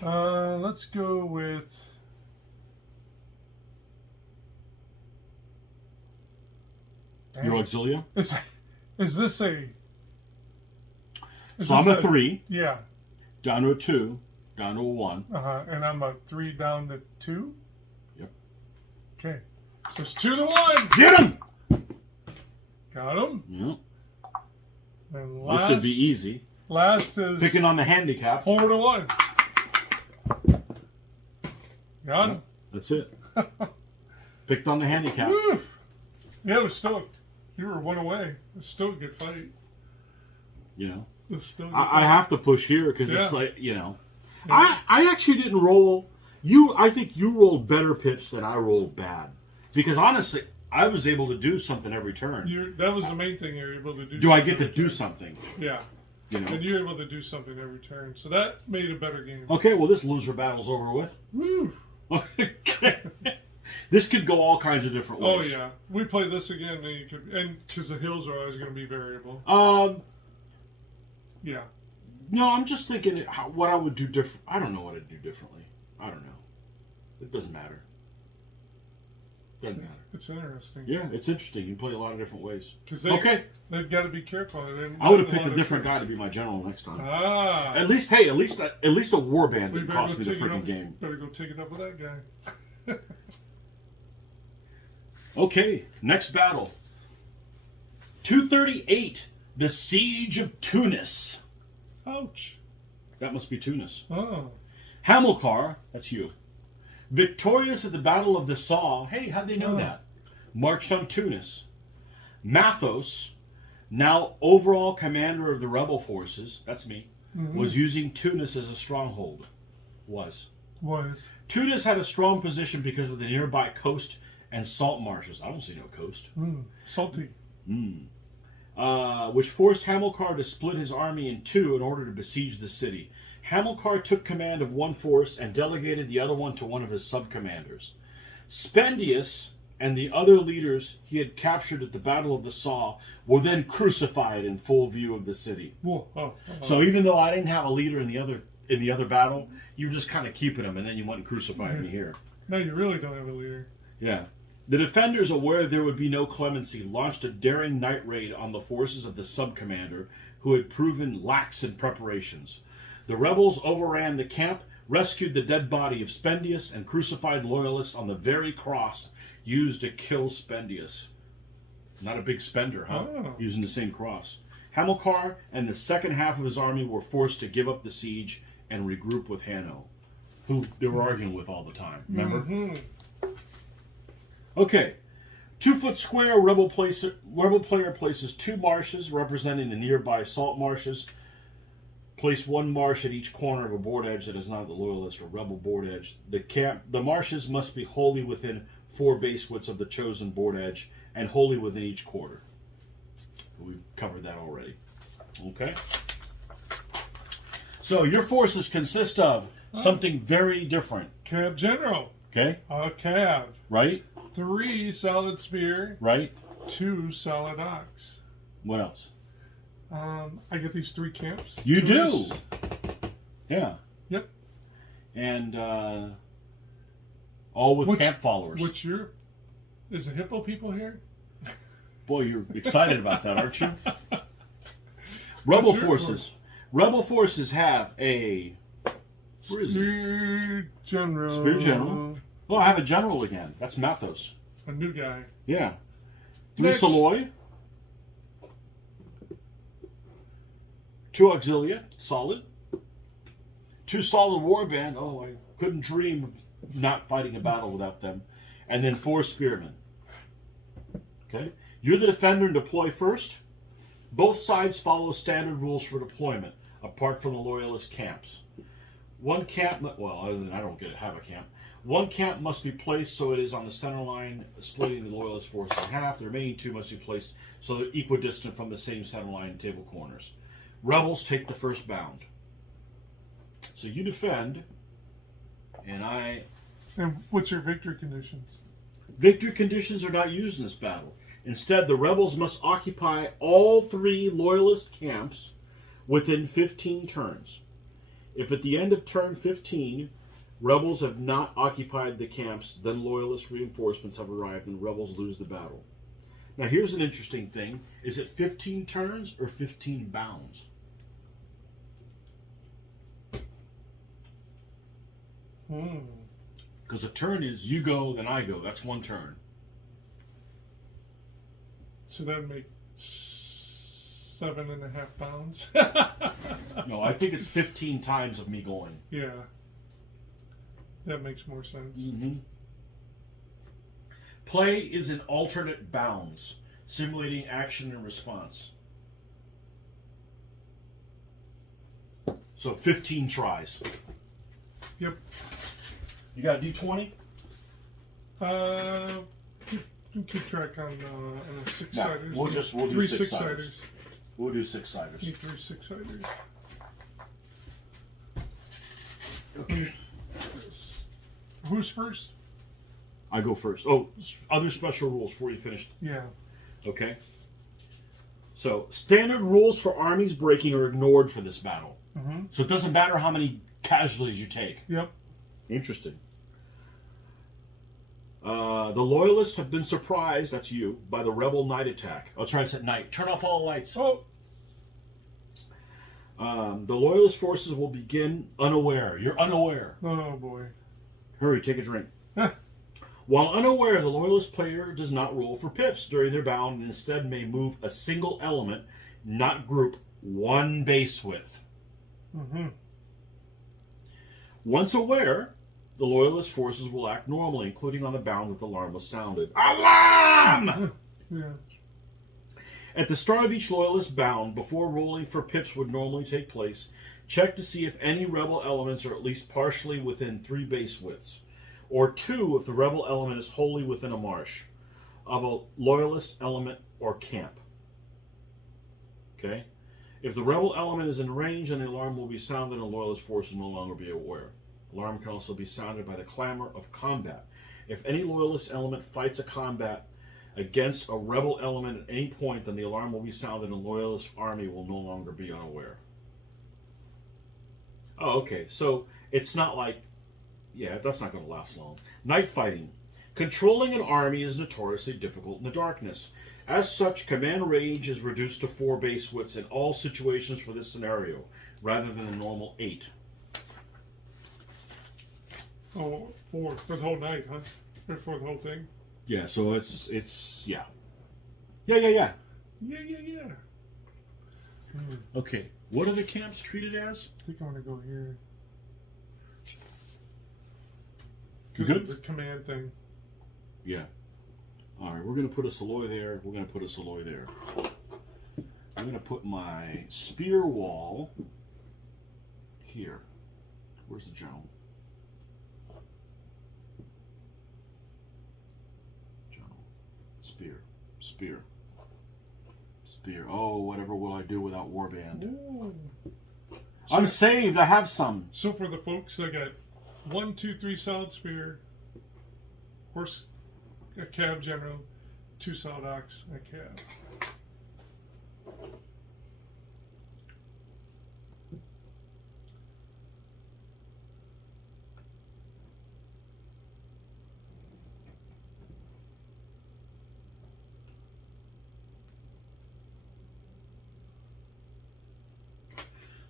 Let's go with Your auxilia? Is this a? So I'm a 3. Yeah. Down to a 2. Down to a 1. And I'm a 3 down to 2. Yep. Okay. So it's 2 to 1. Get him! Got him. Yep. And This should be easy. Last is Picking on the handicap. 4 to 1. Got him. That's it. Picked on the handicap. Woo. Yeah, it was still. You were 1 away. It was still a good fight. You know. It was still. I have to push here because it's like, you know. Yeah. I actually didn't roll. I think you rolled better pips than I rolled bad. Because honestly, I was able to do something every turn. That was the main thing you were able to do. Do I get to do something? Yeah. You know. And you were able to do something every turn. So that made a better game. Okay, well, this loser battle's over with. Woo! Okay. This could go all kinds of different ways. Oh yeah, we play this again, then you could, and because the hills are always going to be variable. Yeah. No, I'm just thinking what I would do different. I don't know what I'd do differently. I don't know. It doesn't matter. Doesn't matter. It's interesting. Yeah, it's interesting. You can play a lot of different ways. Okay. They've got to be careful. I would have picked a different guy to be my general next time. Ah. At least a warband didn't cost me the freaking game. Better go take it up with that guy. Okay, next battle. 238, the Siege of Tunis. Ouch. That must be Tunis. Oh. Hamilcar, that's you. Victorious at the Battle of the Saw. Hey, how'd they know that? Marched on Tunis. Mathos, now overall commander of the rebel forces, that's me, was using Tunis as a stronghold. Was. Tunis had a strong position because of the nearby coast and salt marshes. I don't see no coast. Salty. Which forced Hamilcar to split his army in two in order to besiege the city. Hamilcar took command of one force and delegated the other one to one of his sub-commanders. Spendius and the other leaders he had captured at the Battle of the Saw were then crucified in full view of the city. So even though I didn't have a leader in the other battle, you were just kind of keeping them, and then you went and crucified me here. No, you really don't have a leader. Yeah. The defenders, aware there would be no clemency, launched a daring night raid on the forces of the sub-commander, who had proven lax in preparations. The rebels overran the camp, rescued the dead body of Spendius, and crucified loyalists on the very cross used to kill Spendius. Not a big spender, huh? Using the same cross. Hamilcar and the second half of his army were forced to give up the siege and regroup with Hanno, who they were arguing with all the time. Remember? Okay. 2 foot square rebel player places 2 marshes representing the nearby salt marshes. Place 1 marsh at each corner of a board edge that is not the loyalist or rebel board edge. The marshes must be wholly within 4 base widths of the chosen board edge and wholly within each quarter. We've covered that already. Okay. So your forces consist of something very different. Cab general. Okay. A cab. Right. 3 solid spear. Right. 2 solid ox. What else? I get these 3 camps. You do. Yeah. Yep. And all with camp followers. Is the hippo people here? Boy, you're excited about that, aren't you? Rebel forces. Rebel forces have a... Where is it? Spear general. Spear general. Oh, I have a general again. That's Mathos. A new guy. Yeah. 3 Saloy. 2 Auxilia. Solid. 2 solid warband. Oh, I couldn't dream of not fighting a battle without them. And then 4 spearmen. Okay. You're the defender and deploy first. Both sides follow standard rules for deployment, apart from the loyalist camps. One camp, well, other than I don't have a camp. One camp must be placed so it is on the center line, splitting the loyalist force in half. The remaining 2 must be placed so they're equidistant from the same center line and table corners. Rebels take the first bound. So you defend, and I... And what's your victory conditions? Victory conditions are not used in this battle. Instead, the rebels must occupy all 3 loyalist camps within 15 turns. If at the end of turn 15, rebels have not occupied the camps, then loyalist reinforcements have arrived and rebels lose the battle. Now here's an interesting thing. Is it 15 turns or 15 bounds? Because a turn is you go, then I go. That's 1 turn. So that would make 7.5 pounds. No, I think it's 15 times of me going. Yeah. That makes more sense. Play is in alternate bounds, simulating action and response. So 15 tries. Yep. You got a D20? Keep track on a 6-siders. We'll do 3 6-siders. 6-siders. We'll do 6-siders. Need 3 6-siders. Okay. Who's first? I go first. Oh, other special rules before you finish. Yeah. Okay. So, standard rules for armies breaking are ignored for this battle. So it doesn't matter how many casualties you take. Yep. Interesting. The loyalists have been surprised, that's you, by the rebel night attack. Oh, try this at night. Turn off all the lights. Oh. The loyalist forces will begin unaware. You're unaware. Oh, boy. Hurry, take a drink. While unaware, the loyalist player does not roll for pips during their bound and instead may move a single element, not group, 1 base width. Once aware, the loyalist forces will act normally, including on the bound that the alarm was sounded. Alarm! Yeah. At the start of each loyalist bound, before rolling for pips would normally take place, check to see if any rebel elements are at least partially within 3 base widths, or 2 if the rebel element is wholly within a marsh of a loyalist element or camp. Okay? If the rebel element is in range, then the alarm will be sounded and loyalist forces will no longer be aware. Alarm can also be sounded by the clamor of combat. If any loyalist element fights a combat against a rebel element at any point, then the alarm will be sounded and loyalist army will no longer be unaware. Oh, okay. So it's not like, yeah, that's not going to last long. Night fighting. Controlling an army is notoriously difficult in the darkness. As such, command range is reduced to 4 base widths in all situations for this scenario, rather than the normal 8. Oh, 4 for the whole night, huh? Or for the whole thing? Yeah, so it's yeah. Yeah. Okay, what are the camps treated as? I think I want to go here. You good? The command thing. Yeah. All right, we're going to put a Saloy there. We're going to put a Saloy there. I'm going to put my spear wall here. Where's the general? General. Spear. Spear. Spear. Oh, whatever will I do without warband? Ooh. I'm saved. I have some. So for the folks, I got 1, 2, 3 solid spear, horse, a cab general, 2 solid ox, a cab.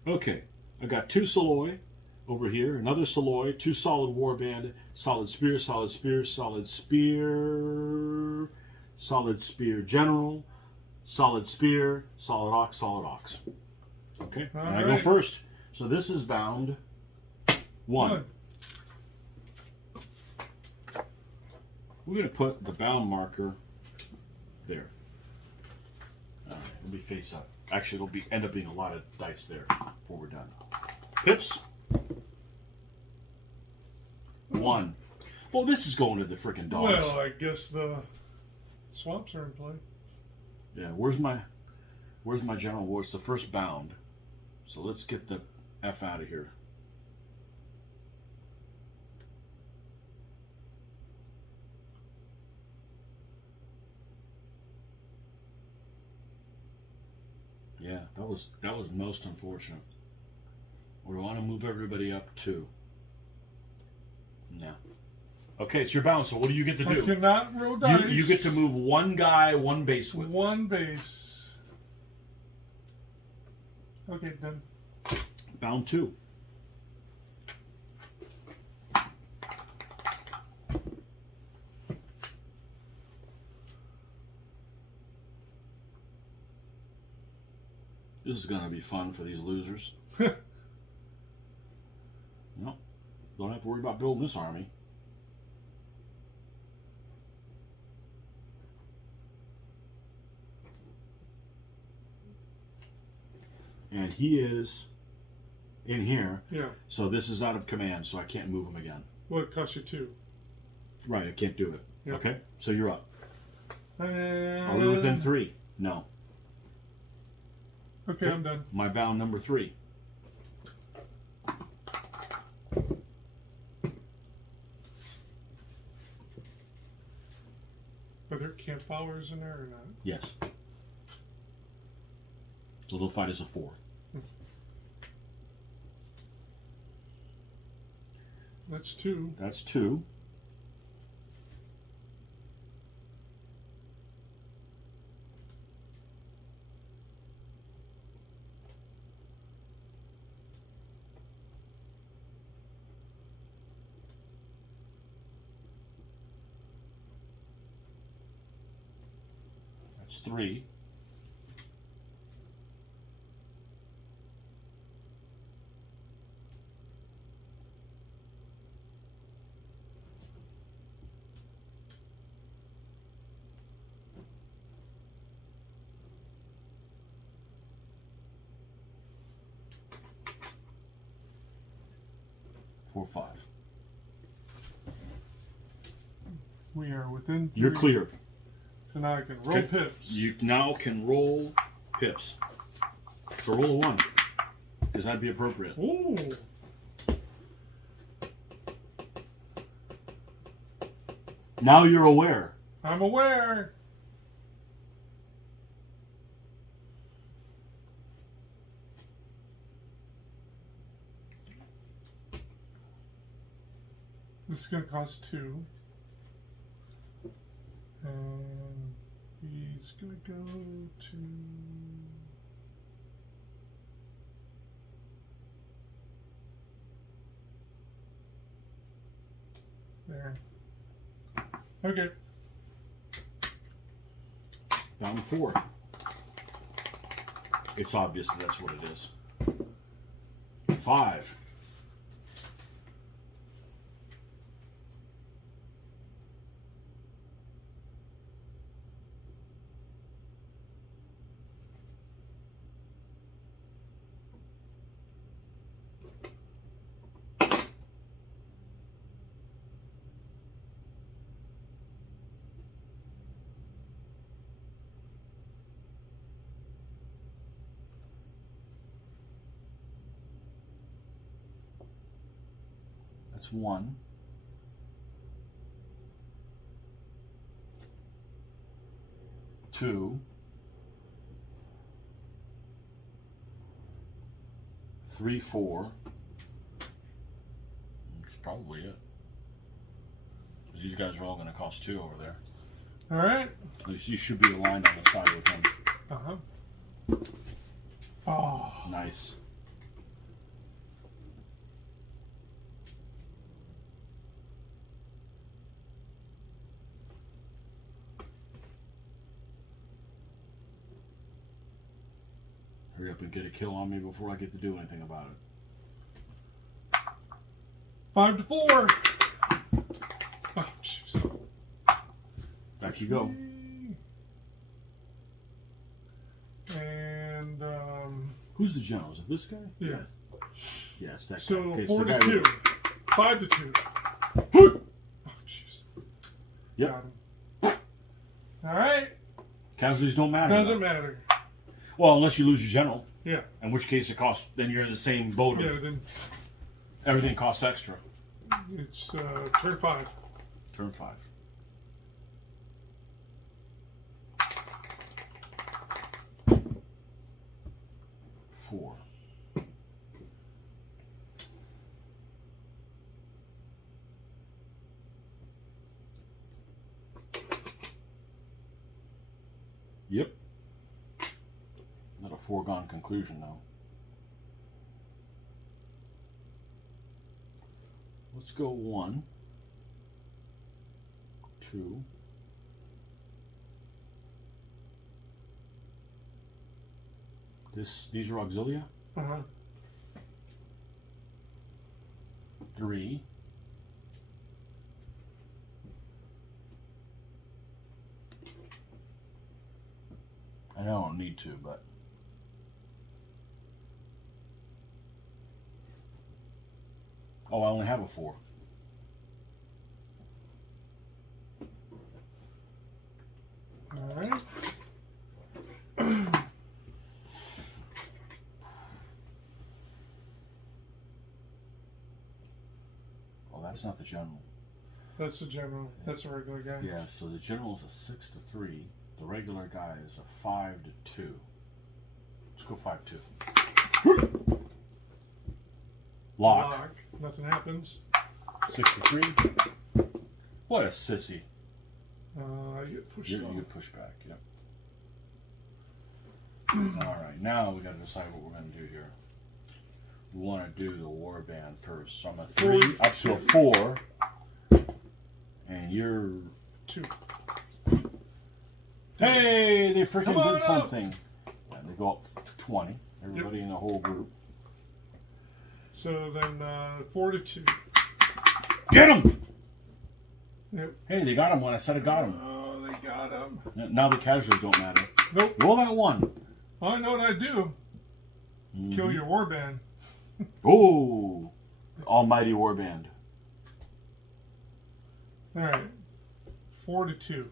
Okay, I got 2 Saloy over here, another Saloy, 2 solid warband, solid spear, solid spear, solid spear, solid spear general, solid spear, solid ox, solid ox. Okay, and I go first. So this is bound 1. We're going to put the bound marker there. All right, let me face up. Actually, it'll end up being a lot of dice there before we're done. Pips. 1. Well, this is going to the freaking dogs. Well, I guess the swamps are in play. Yeah, where's my general war? It's the first bound. So let's get the F out of here. Yeah, that was most unfortunate. We want to move everybody up 2. No. Okay, it's your bound. So what do you get to do? I cannot roll dice. You get to move 1 guy, 1 base width. 1 base. Okay, done. Bound 2. This is going to be fun for these losers. No, don't have to worry about building this army. And he is in here. Yeah. So this is out of command, so I can't move him again. Well, it costs you 2. Right, I can't do it. Yep. Okay, so you're up. And... Are we within 3? No. Okay, I'm done. My bound number 3. Are there campfires in there or not? Yes. So they'll fight as a 4. That's 2. That's 2. That's 3. 4, 5. We are within 3. You're clear. So now I can roll pips. You now can roll pips. So roll a 1. Because that'd be appropriate. Ooh. Now you're aware. I'm aware. This is going to cost 2. And he's going to go to... there. Okay. Down to 4. It's obvious that's what it is. 5. That's 1. 2. 3, 4. That's probably it. Because these guys are all going to cost 2 over there. All right. At least you should be aligned on the side with him. Uh-huh. Oh. Nice. Hurry up and get a kill on me before I get to do anything about it. 5 to 4. Oh, jeez. Back you go. And, Who's the general? Is it this guy? yeah. Yes, that guy. So, Okay, 4 the to guy 2. with- 5 to 2. Yep. Oh, jeez. Got him. All right. Casualties don't matter. Doesn't matter. Well, unless you lose your general. Yeah. In which case it costs, then you're in the same boat of Yeah, then everything costs extra. it's turn 5. Turn 5. Four. Yep. Not a foregone conclusion, though. Let's go 1, 2. These are auxilia. Uh-huh. 3. I don't need to, but oh, I only have a 4. All right. Oh, that's not the general. That's the general. That's a regular guy. Yeah, so the general is a 6 to 3. The regular guy is a 5 to 2. Let's go 5-2. Lock. Nothing happens. 6 to 3. What a sissy. I get pushed You off. get pushed back, yep. Alright, now we gotta decide what we're gonna do here. We wanna do the war band first. So I'm a 3 up to a 4. And you're 2. hey, they freaking Come on did up. something. And they go up to 20. Everybody in the whole group. So then 4 to 2. Get him! Yep. Hey, they got him when I said I got him. Oh, they got him. Now the casualties don't matter. Nope. Roll that 1. I know what I do. Kill your warband. Oh. almighty warband. All right. 4 to 2.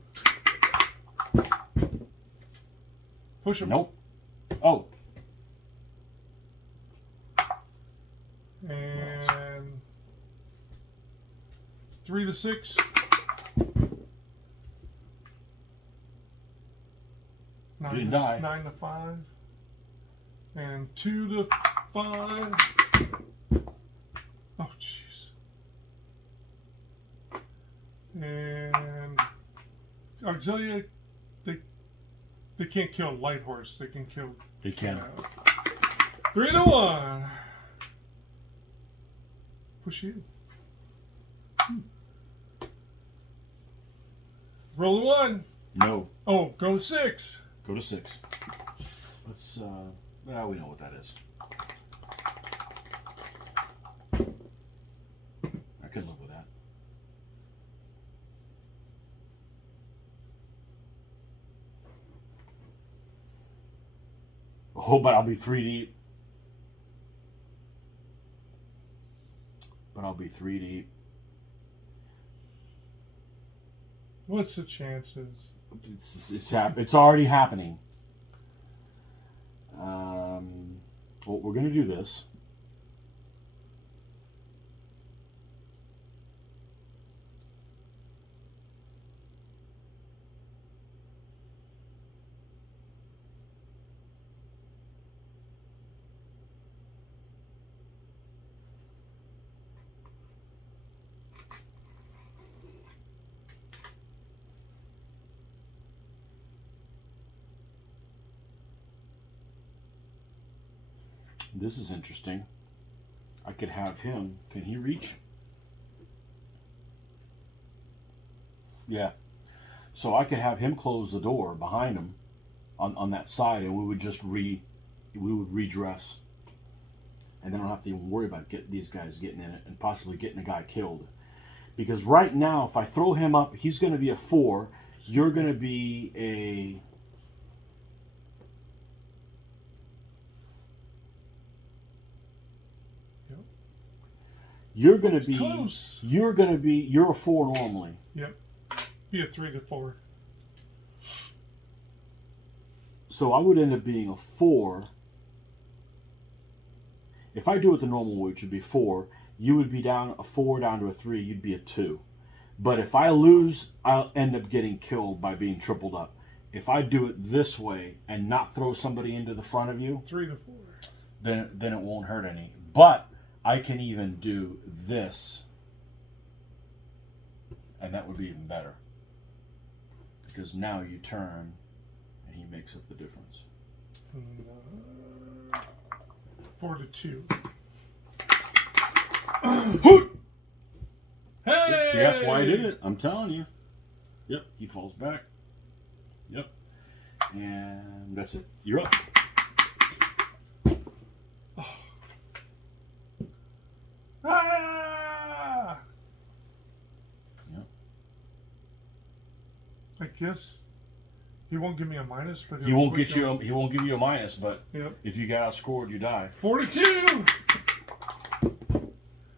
Push him. Nope. Oh. And 3 to 6. 9 didn't to, die. 9 to 5. And 2 to 5. Oh, jeez. And Auxilia, they can't kill light horse. They can kill. They can. 3 to 1. Push you. Roll a 1. No. Oh, go to 6. Go to 6. Let's, well, we know what that is. I can live with that. Oh, but I'll be 3 deep. But I'll be 3 deep. What's the chances? It's already happening. Well, we're going to do this. This is interesting. I could have him. Can he reach? Yeah. So I could have him close the door behind him on that side, and we would just redress. And then I don't have to even worry about these guys getting in it and possibly getting a guy killed. Because right now, if I throw him up, he's going to be a 4. You're going to be a... You're going to be close. You're a 4 normally. Yep. Be a 3 to 4. So I would end up being a 4. If I do it the normal way, which would be 4, you would be down a 4 down to a 3, you'd be a 2. But if I lose, I'll end up getting killed by being tripled up. If I do it this way and not throw somebody into the front of you, 3 to 4. then it won't hurt any. But I can even do this, and that would be even better. Because now you turn, and he makes up the difference. 4 to 2. Hey! See, that's why I did it. I'm telling you. Yep, he falls back. Yep. And that's it. You're up. Ah! Yep. I guess he won't give me a minus, but He won't give you a minus, but yep. if you get outscored, you die. 4 to 2.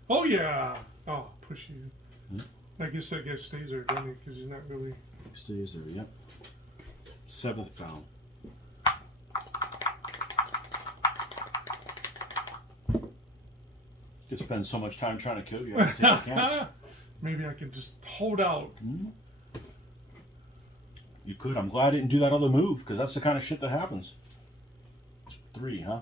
Oh yeah. Oh, push you. I guess that guy stays there, doesn't he? Because he's not really. Stays there. Yep. 7th pound. You spend so much time trying to kill you. I have to take a chance. Maybe I can just hold out. You could. I'm glad I didn't do that other move, because that's the kind of shit that happens. 3, huh?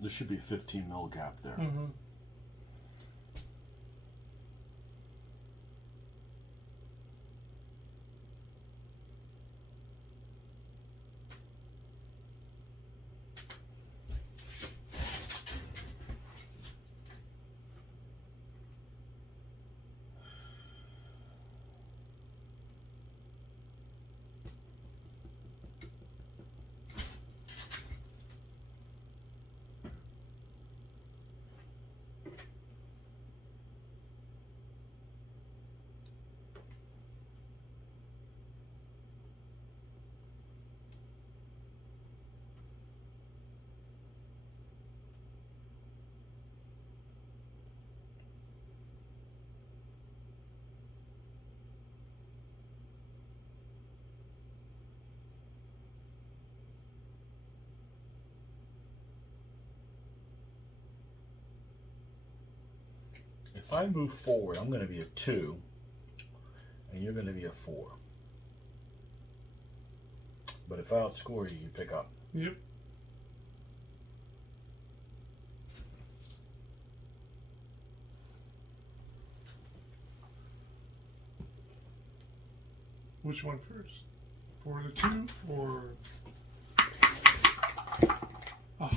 There should be a 15 mil gap there. Mm-hmm. If I move forward, I'm going to be a 2, and you're going to be a 4. But if I outscore you, you pick up. Yep. Which one first? For the 2 or... Oh.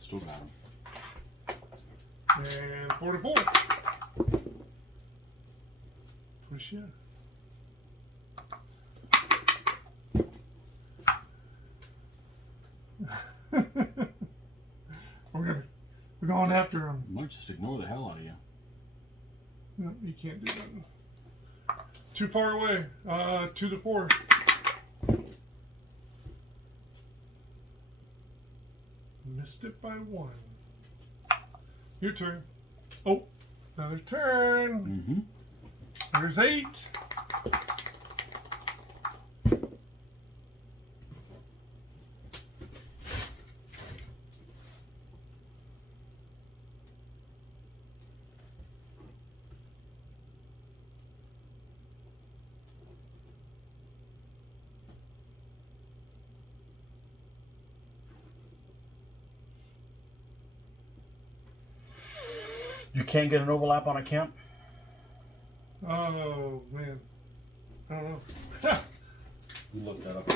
Still got him. And 44. Push ya. We're going after him. I might just ignore the hell out of you. No, you can't do that. Too far away. To the 4. Missed it by 1. Your turn. Oh, another turn. There's 8. You can't get an overlap on a camp? Oh, man. I don't know. We looked that up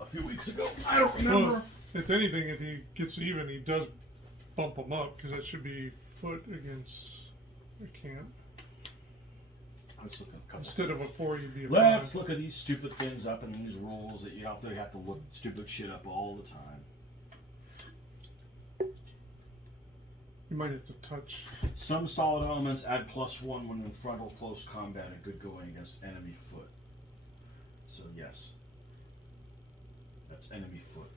a few weeks ago. I don't remember. Well, if anything, if he gets even, he does bump him up, because that should be foot against the camp. Let's look at a couple. Instead of a 4, you'd be a 5. Let's look at these stupid things up in these rules that you have to look stupid shit up all the time. You might have to touch. Some solid elements add +1 when in frontal close combat and good going against enemy foot. So yes, that's enemy foot.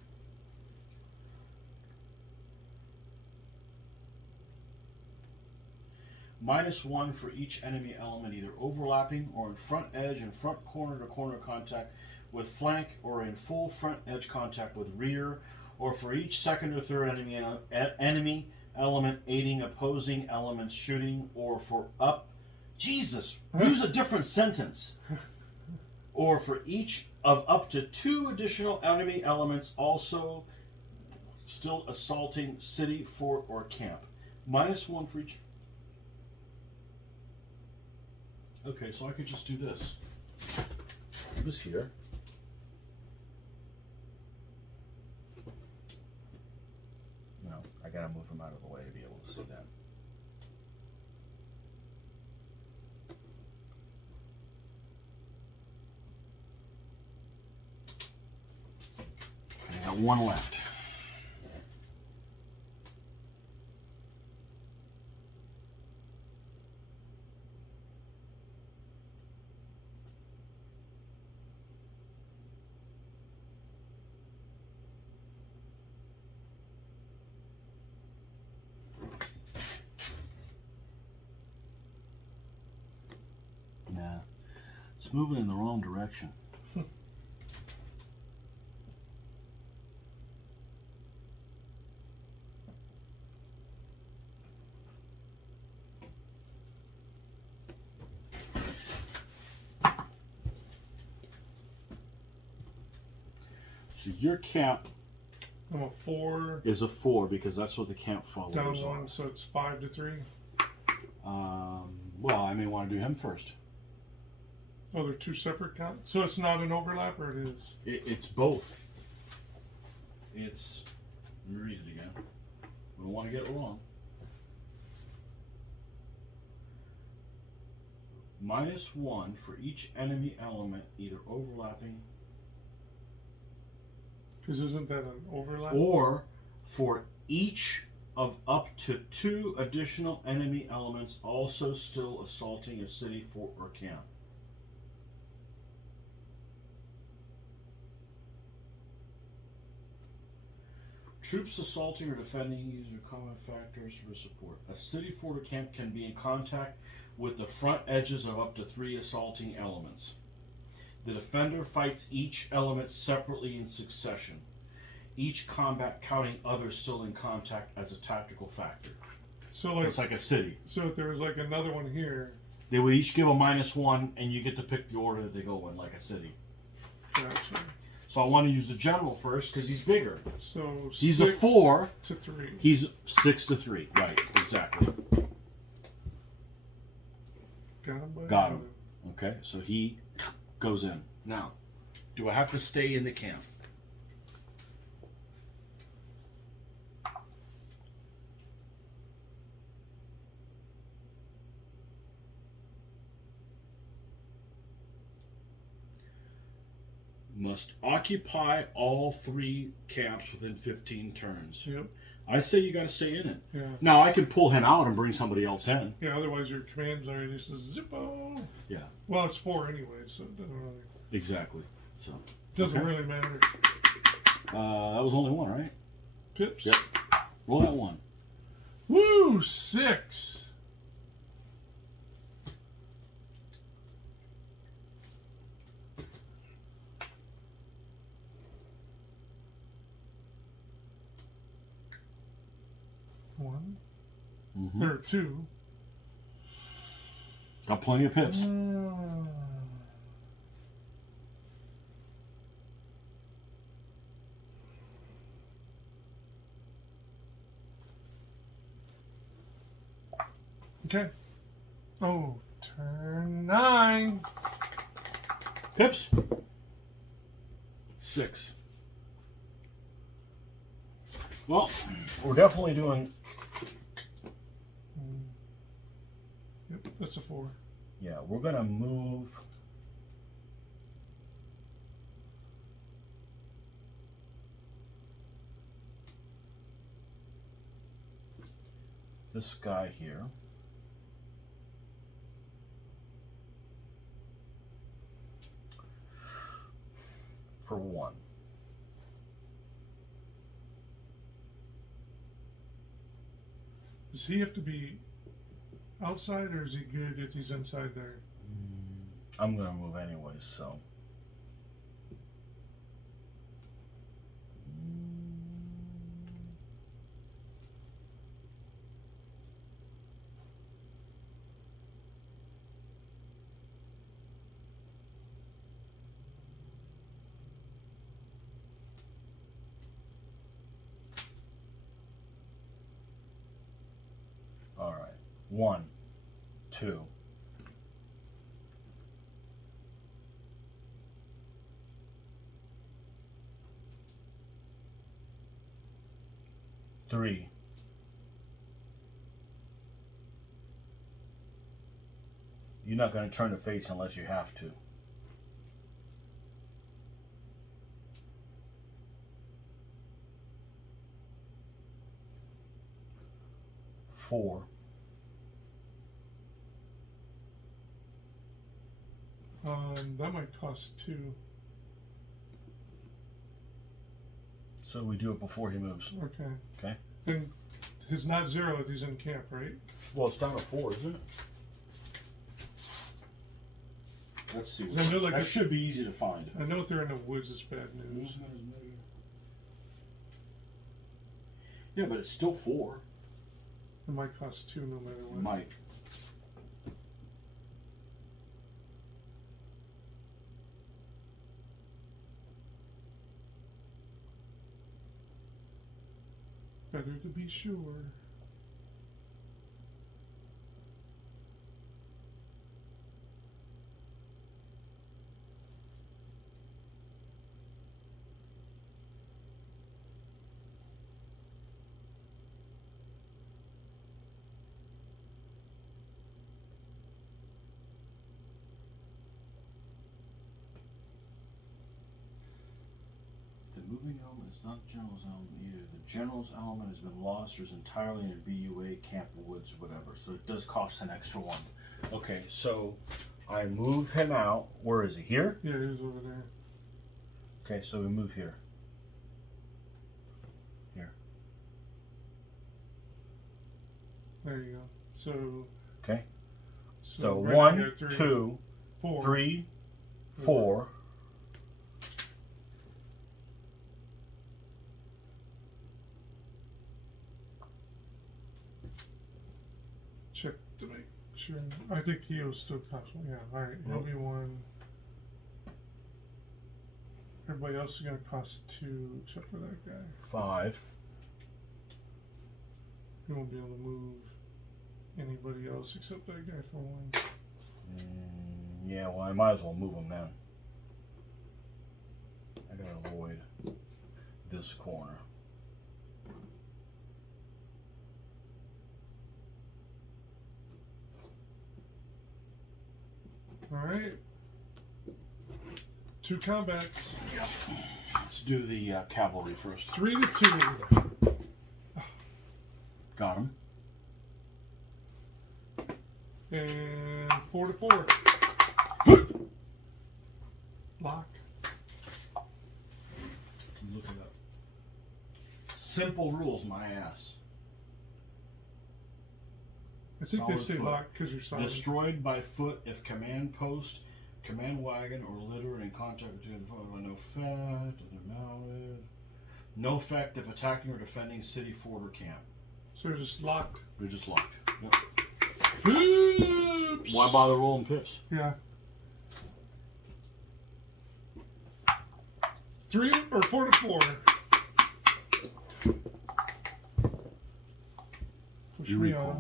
-1 for each enemy element either overlapping or in front edge and front corner to corner contact with flank or in full front edge contact with rear, or for each second or third enemy element aiding opposing elements shooting, or for use a different sentence. Or for each of up to 2 additional enemy elements also still assaulting city, fort, or camp. -1 for each. Okay, so I could just do this. This here. No, I gotta move him out of the way to be able to see that. I got 1 left. Nah, it's moving in the wrong direction. So your camp I'm a 4. is a 4 because that's what the camp followers Down are. 1, so it's 5 to 3. Well, I may want to do him first. Oh, they're 2 separate counts? So it's not an overlap, or it is? It's both. It's, let me read it again. We don't want to get it wrong. -1 for each enemy element, either overlapping Because isn't that an overlap? or for each of up to 2 additional enemy elements also still assaulting a city, fort, or camp. Troops assaulting or defending these are common factors for support. A city, fort, or camp can be in contact with the front edges of up to 3 assaulting elements. The defender fights each element separately in succession, each combat counting others still in contact as a tactical factor. So like It's like a city. So if there was like another one here. They would each give a -1, and you get to pick the order that they go in, like a city. Gotcha. So I want to use the general first because he's bigger. So He's a 4 to 3. He's 6 to 3. Right, exactly. Got him. Okay, so he goes in. Now, do I have to stay in the camp? Must occupy all 3 camps within 15 turns. Yep. I say you got to stay in it. Yeah. Now I can pull him out and bring somebody else in. Yeah. Otherwise, your command's already just says Zippo. Yeah. Well, it's 4 anyway, so it doesn't really. Exactly. So. Doesn't Okay. really matter. That was only 1, right? Pips. Yep. Roll that 1. Woo! 6. One. Mm-hmm. Or 2. Got plenty of pips. Okay. Oh, turn 9. Pips. 6. Well, we're definitely doing. Yep, that's a 4. Yeah, we're gonna move. This guy here. For 1. Does he have to be outside, or is he good if he's inside there? I'm gonna move anyways, so. All right. 1, 2. 3. You're not going to turn the face unless you have to. 4. That might cost 2. So we do it before he moves. Okay. Okay. And he's not 0 if he's in camp, right? Well, it's down to 4, isn't it? Let's see. I know, like, that if- should be easy to find. I know if they're in the woods, it's bad news. Yeah, but it's still 4. It might cost 2 no matter what. It might. Better to be sure. The moving element is not the general's element either. The general's element has been lost or is entirely in a BUA, camp, woods, whatever. So it does cost an extra 1. Okay, so I move him out. Where is he? Here? Yeah, he's over there. Okay, so we move here. Here. There you go. So. Okay. So right 1, here, 3, 2, 4. 3, 4. sure. I think he'll still cost one. Yeah, alright. He'll be 1. Everybody else is going to cost 2 except for that guy. 5. He won't be able to move anybody else except that guy for 1. Yeah, well, I might as well move him then. I gotta avoid this corner. Alright. 2 combats. Yep. Let's do the cavalry first. 3 to 2. Got him. And 4 to 4. Lock. Look it up. Simple rules, my ass. I think Solid they say foot. lock because you're solid. Destroyed by foot if command post, command wagon, or litter in contact between no effect, mounted. No effect if attacking or defending city, fort, or camp. So you're just locked. They're just locked. Yep. Oops. Why bother rolling pips? Yeah. 3 or 4 to 4. Push You me recall. off.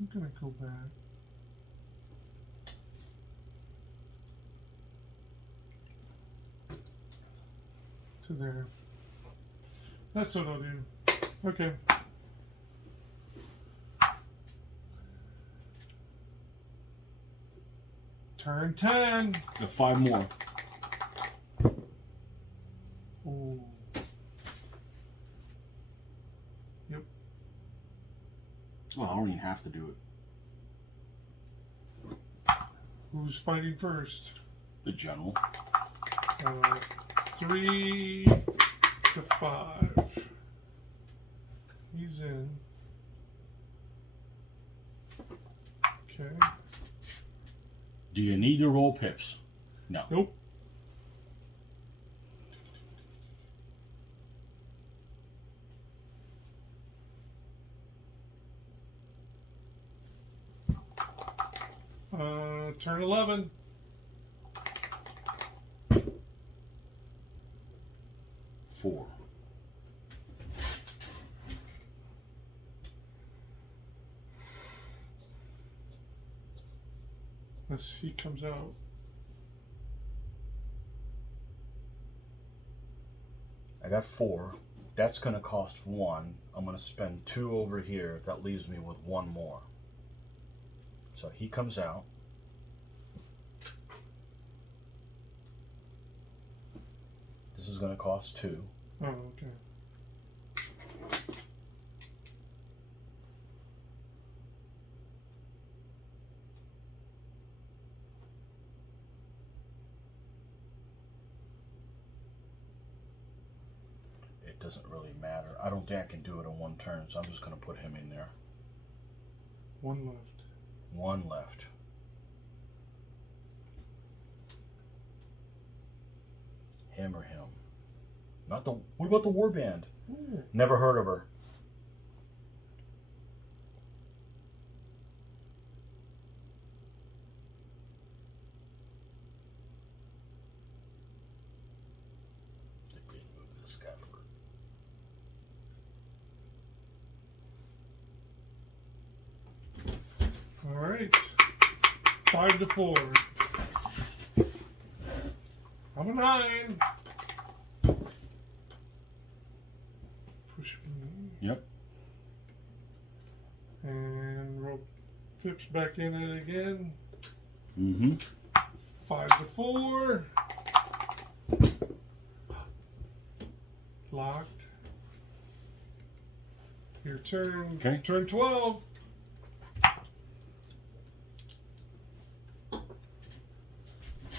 I'm gonna go back. To there. That's what I'll do. Okay. Turn 10. Got 5 more. Ooh. Yep. Well, I don't even have to do it. Who's fighting first? The general. 3 to 5. He's in. Okay. Do you need to roll pips? No. Nope. Turn 11. Four. As he comes out. I got 4. That's going to cost 1. I'm going to spend 2 over here. That leaves me with 1 more. So he comes out. This is going to cost 2. Oh, okay. It doesn't really matter. I don't think I can do it in 1 turn, so I'm just going to put him in there. 1 left. 1 left. Him or him. Not the. What about the warband? Ooh. Never heard of her. Move this guy for. All right. 5 to 4. I'm a 9. Push me. Yep. And roll pips back in it again. Mm-hmm. 5 to 4. Locked. Your turn. Okay. Turn 12.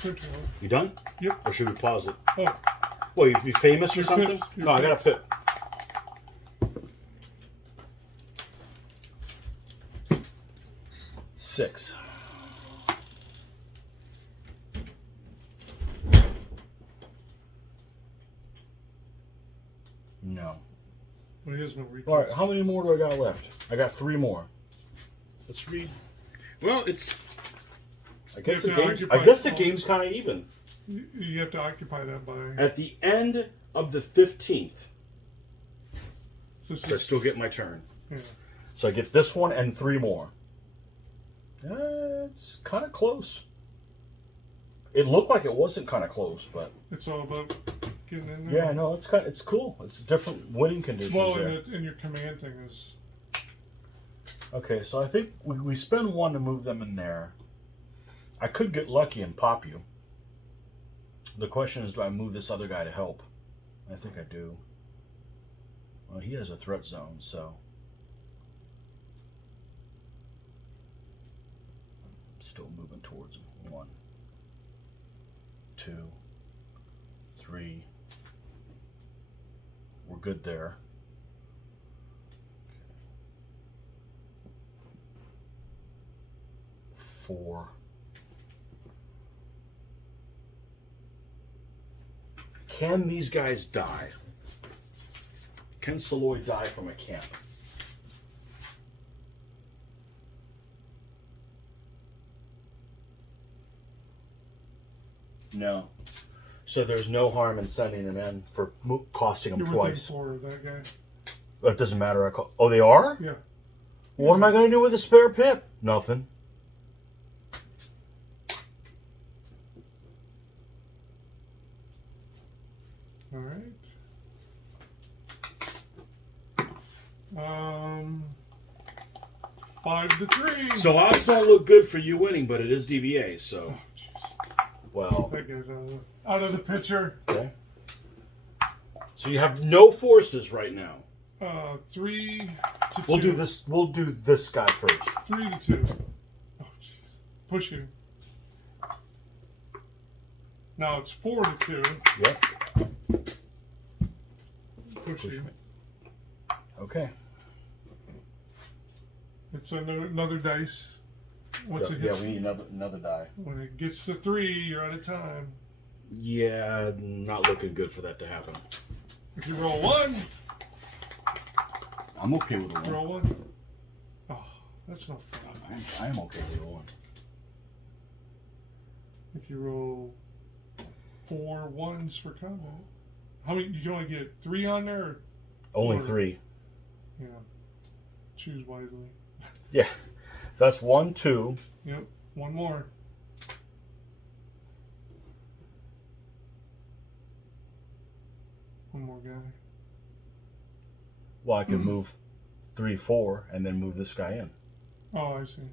Turn 12. You done? Yep. Or should we pause it? Oh, Well, you famous or Your something? pips, your No, I got a pip. Six. No. Well, he has no recourse. All right, how many more do I got left? I got 3 more. Let's read. Well, it's. I guess You the have to game's. occupy I guess the all- game's kind of even. You have to occupy that by. At the end of the 15th, This I is, still get my turn. yeah. So I get this one and 3 more. It's kind of close. It looked like it wasn't kind of close, but It's all about getting in there. yeah, no, it's cool. It's different winning conditions Well, there. and your command thing is. Okay, so I think we spend 1 to move them in there. I could get lucky and pop you. The question is, do I move this other guy to help? I think I do. Well, he has a threat zone, so. Still moving towards him. 1, 2, 3. We're good there. 4. Can these guys die? Can Saloy die from a camp? No. So there's no harm in sending them in for costing them You're within twice. 4 of that guy. It doesn't matter. Oh, they are? Yeah. What am I going to do with a spare pip? Nothing. All right. 5 to 3. So odds don't look good for you winning, but it is DBA, so. Well, That guy's out of the picture. okay. So you have no forces right now. 3 to 2. We'll do this. We'll do this guy first. 3 to 2. Oh, jeez. Push you. Now it's 4 to 2. Yep. Push Push you. me. Okay. It's another dice. Once it Yeah, hits, we need another die. when it gets to 3, you're out of time. Yeah, not looking good for that to happen. If you roll 1, I'm okay with a 1. roll 1. Oh, that's not fun. I am okay with a 1. If you roll 4 1s for combat, how many? You can only get 3 on there. Or, Only Or- 3. yeah, choose wisely. Yeah. That's 1, 2. Yep, 1 more. One more guy. Well, I could move 3, 4, and then move this guy in. Oh, I see.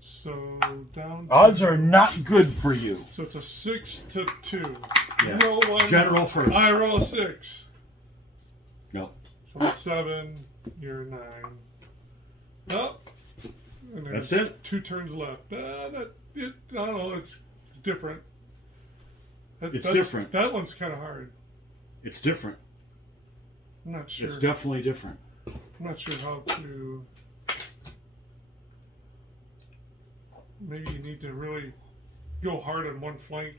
So down. To, Odds are not good for you. So it's a 6 to 2. Yeah. You roll 1. General first. I roll a 6. No. So it's 7. You're 9. Oh. And That's there's it? 2 turns left. I don't know. It's different. It's That's- different. That one's kind of hard. It's different. I'm not sure. It's definitely different. I'm not sure how to. Maybe you need to really go hard on one flank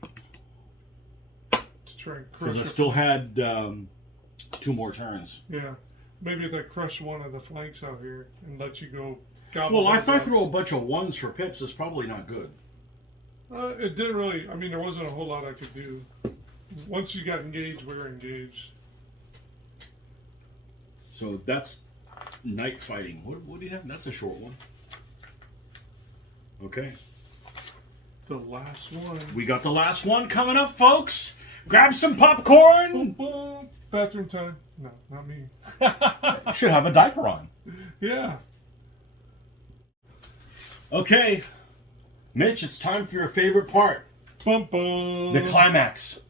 to try and crush Because I it. still had 2 more turns. Yeah. Maybe if I crush one of the flanks out here and let you go gobble. Well, if those I up. throw a bunch of 1s for pips, it's probably not good. It didn't really. I mean, there wasn't a whole lot I could do. Once you got engaged, we were engaged. So that's night fighting. What do you have? That's a short one. Okay. The last one. We got the last one coming up, folks. Grab some popcorn. Boom, boom. Bathroom time. No, not me. You should have a diaper on. Yeah. Okay. Mitch, it's time for your favorite part. Bum, bum. The climax.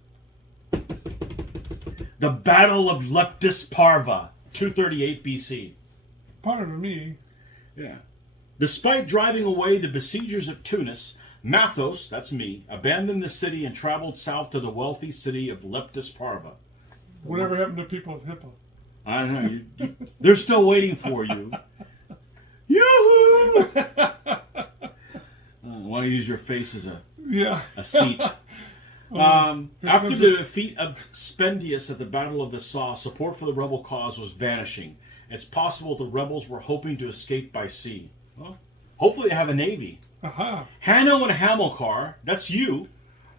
The Battle of Leptis Parva, 238 BC. Pardon me. Yeah. Despite driving away the besiegers of Tunis, Mathos, that's me, abandoned the city and traveled south to the wealthy city of Leptis Parva. Whatever happened to people of Hippo? I don't know. They're still waiting for you. Yoo-hoo! Want to use your face as a Yeah. A seat. After the defeat of Spendius at the Battle of the Saw, support for the rebel cause was vanishing. It's possible the rebels were hoping to escape by sea. Well, hopefully they have a navy. Aha. Hanno and Hamilcar, that's you,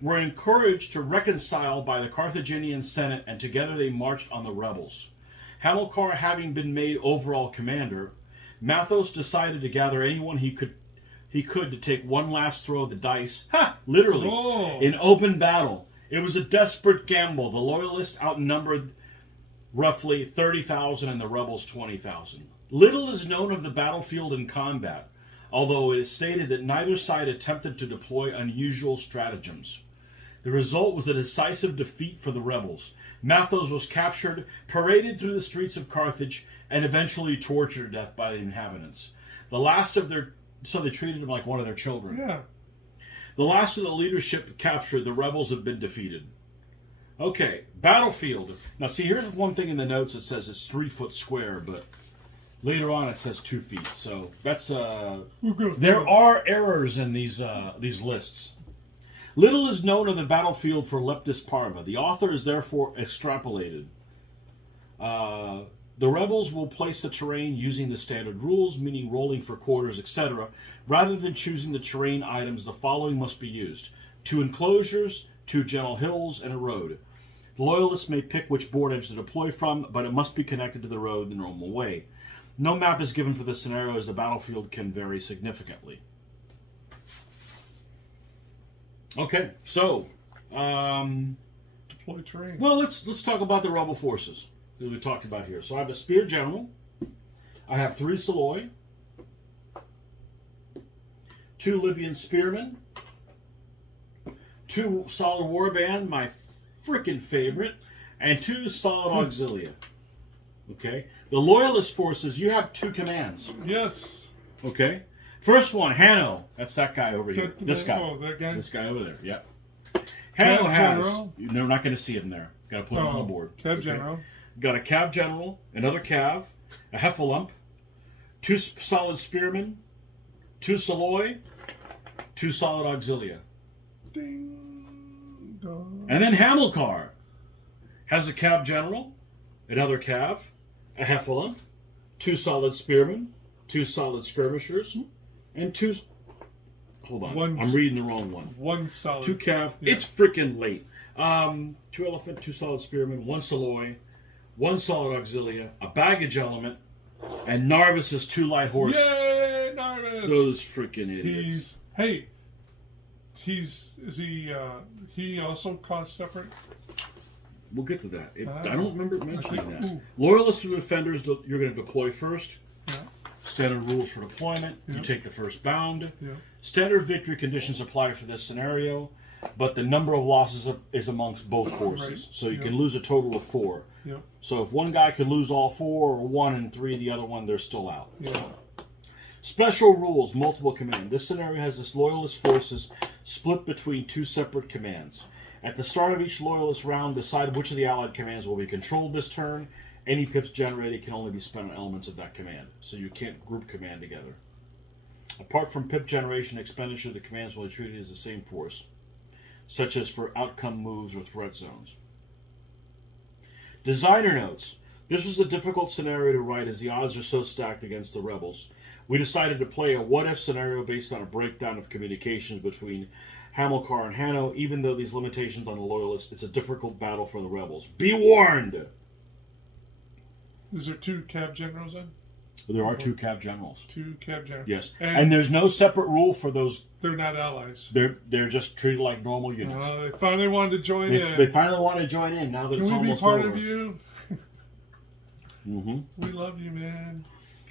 were encouraged to reconcile by the Carthaginian Senate, and together they marched on the rebels. Hamilcar having been made overall commander, Mathos decided to gather anyone he could to take one last throw of the dice, literally, in open battle. It was a desperate gamble. The Loyalists outnumbered roughly 30,000 and the rebels 20,000. Little is known of the battlefield and combat, although it is stated that neither side attempted to deploy unusual stratagems. The result was a decisive defeat for the rebels. Mathos was captured, paraded through the streets of Carthage, and eventually tortured to death by the inhabitants. So they treated him like one of their children. Yeah. The last of the leadership captured, the rebels have been defeated. Okay, battlefield. Now see, here's one thing in the notes that says it's 3 foot square, but later on it says 2 feet. So that's there are errors in these lists. Little is known of the battlefield for Leptis Parva. The author is therefore extrapolated. The rebels will place the terrain using the standard rules, meaning rolling for quarters, etc. Rather than choosing the terrain items, the following must be used: 2 enclosures, 2 gentle hills, and a road. The Loyalists may pick which board edge to deploy from, but it must be connected to the road the normal way. No map is given for this scenario, as the battlefield can vary significantly. Okay, so deploy terrain. Well, let's talk about the rebel forces that we talked about here. So I have a spear general. I have 3 Soloi, 2 Libyan spearmen, 2 solid warband, my freaking favorite, and 2 solid auxilia. Okay, the Loyalist forces. You have 2 commands. Yes. Okay. First one, Hanno. That's that guy over here. This guy. Oh, that guy. This guy over there. Yep. Hanno has. General. You're not going to see him there. Got to put him on the board. Cav general. Got a cav general, another cav, a heffalump, 2 solid spearmen, 2 soloi, 2 solid auxilia. Ding dong. And then Hamilcar has a cav general, another cav, a heffalump, 2 solid spearmen, 2 solid skirmishers, and 2. Hold on, I'm reading the wrong one. 1 solid. 2 cav. Yeah. It's freaking late. 2 elephant, 2 solid spearmen, 1 soloi, 1 solid auxilia, a baggage element, and Narvis's 2 light horse. Yay, Narvis! Those freaking idiots. He also costs separate? We'll get to that. I don't remember mentioning that. Ooh. Loyalists and defenders, you're going to deploy first. Yeah. Standard rules for deployment. Yeah. You take the first bound. Yeah. Standard victory conditions apply for this scenario, but the number of losses is amongst both forces. Right. So you can lose a total of 4. Yeah. So if one guy could lose all 4, or 1 and 3, the other one, they're still out. Yeah. Special rules, multiple command. This scenario has this Loyalist forces split between 2 separate commands. At the start of each Loyalist round, decide which of the allied commands will be controlled this turn. Any pips generated can only be spent on elements of that command, so you can't group command together. Apart from pip generation expenditure, the commands will be treated as the same force, such as for outcome moves or threat zones. Designer notes. This was a difficult scenario to write as the odds are so stacked against the rebels. We decided to play a what-if scenario based on a breakdown of communications between Hamilcar and Hanno. Even though these limitations on the Loyalists, it's a difficult battle for the rebels. Be warned! Is there 2 cav generals then? There are 2 cav generals. 2 cav generals. Yes, And there's no separate rule for those. they're not allies. They're just treated like normal units. They finally wanted to join in. They finally want to join in now that it's Can we be almost part over. of you? Mm-hmm. We love you, man.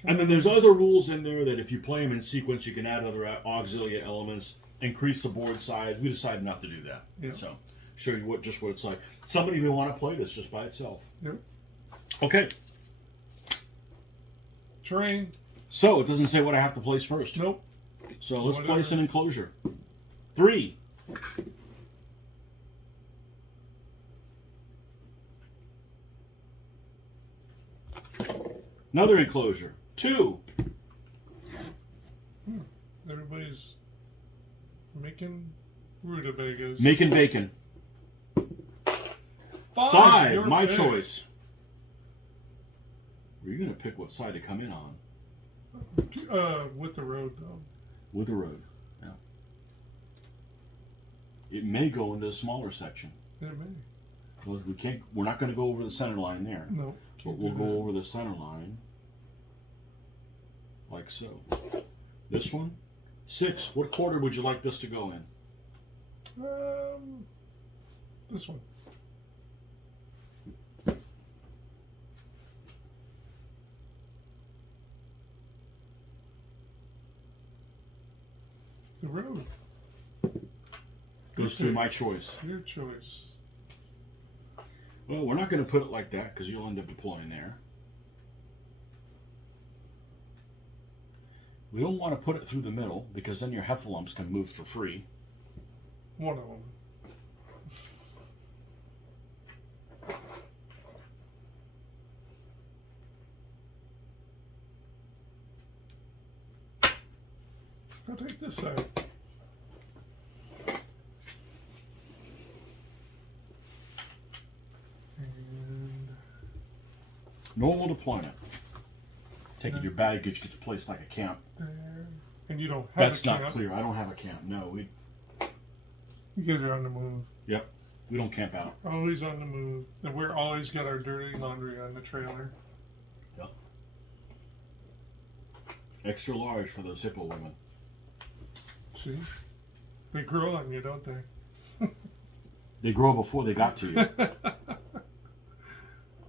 And then there's other rules in there that if you play them in sequence, you can add other auxilia elements, increase the board size. We decided not to do that. Yeah. So, show you what it's like. Somebody may want to play this just by itself. Yep. Okay. Terrain. So, it doesn't say what I have to place first. Nope. So, let's Whatever. place an enclosure. 3. Another enclosure. 2. Everybody's making Rutabagas. Making bacon. 5. 5. Your My pick. choice. Were you going to pick what side to come in on? With the road though. With the road. Yeah. It may go into a smaller section. It may. Well, we can't. We're not going to go over the center line there. No. But we'll go over the center line. Like so. This one. 6. What quarter would you like this to go in? This one. The road. Goes through my choice. Your choice. Well, we're not going to put it like that because you'll end up deploying there. We don't want to put it through the middle because then your heffalumps can move for free. One of them. I'll take this side. And Normal deployment. Taking your baggage gets placed like a camp. there. And you don't have That's a not camp. clear. I don't have a camp. No, You guys are on the move. Yep. We don't camp out. Always on the move. And we're always got our dirty laundry on the trailer. Yep. Extra large for those hippo women. See? They grow on you, don't they? They grow before they got to you.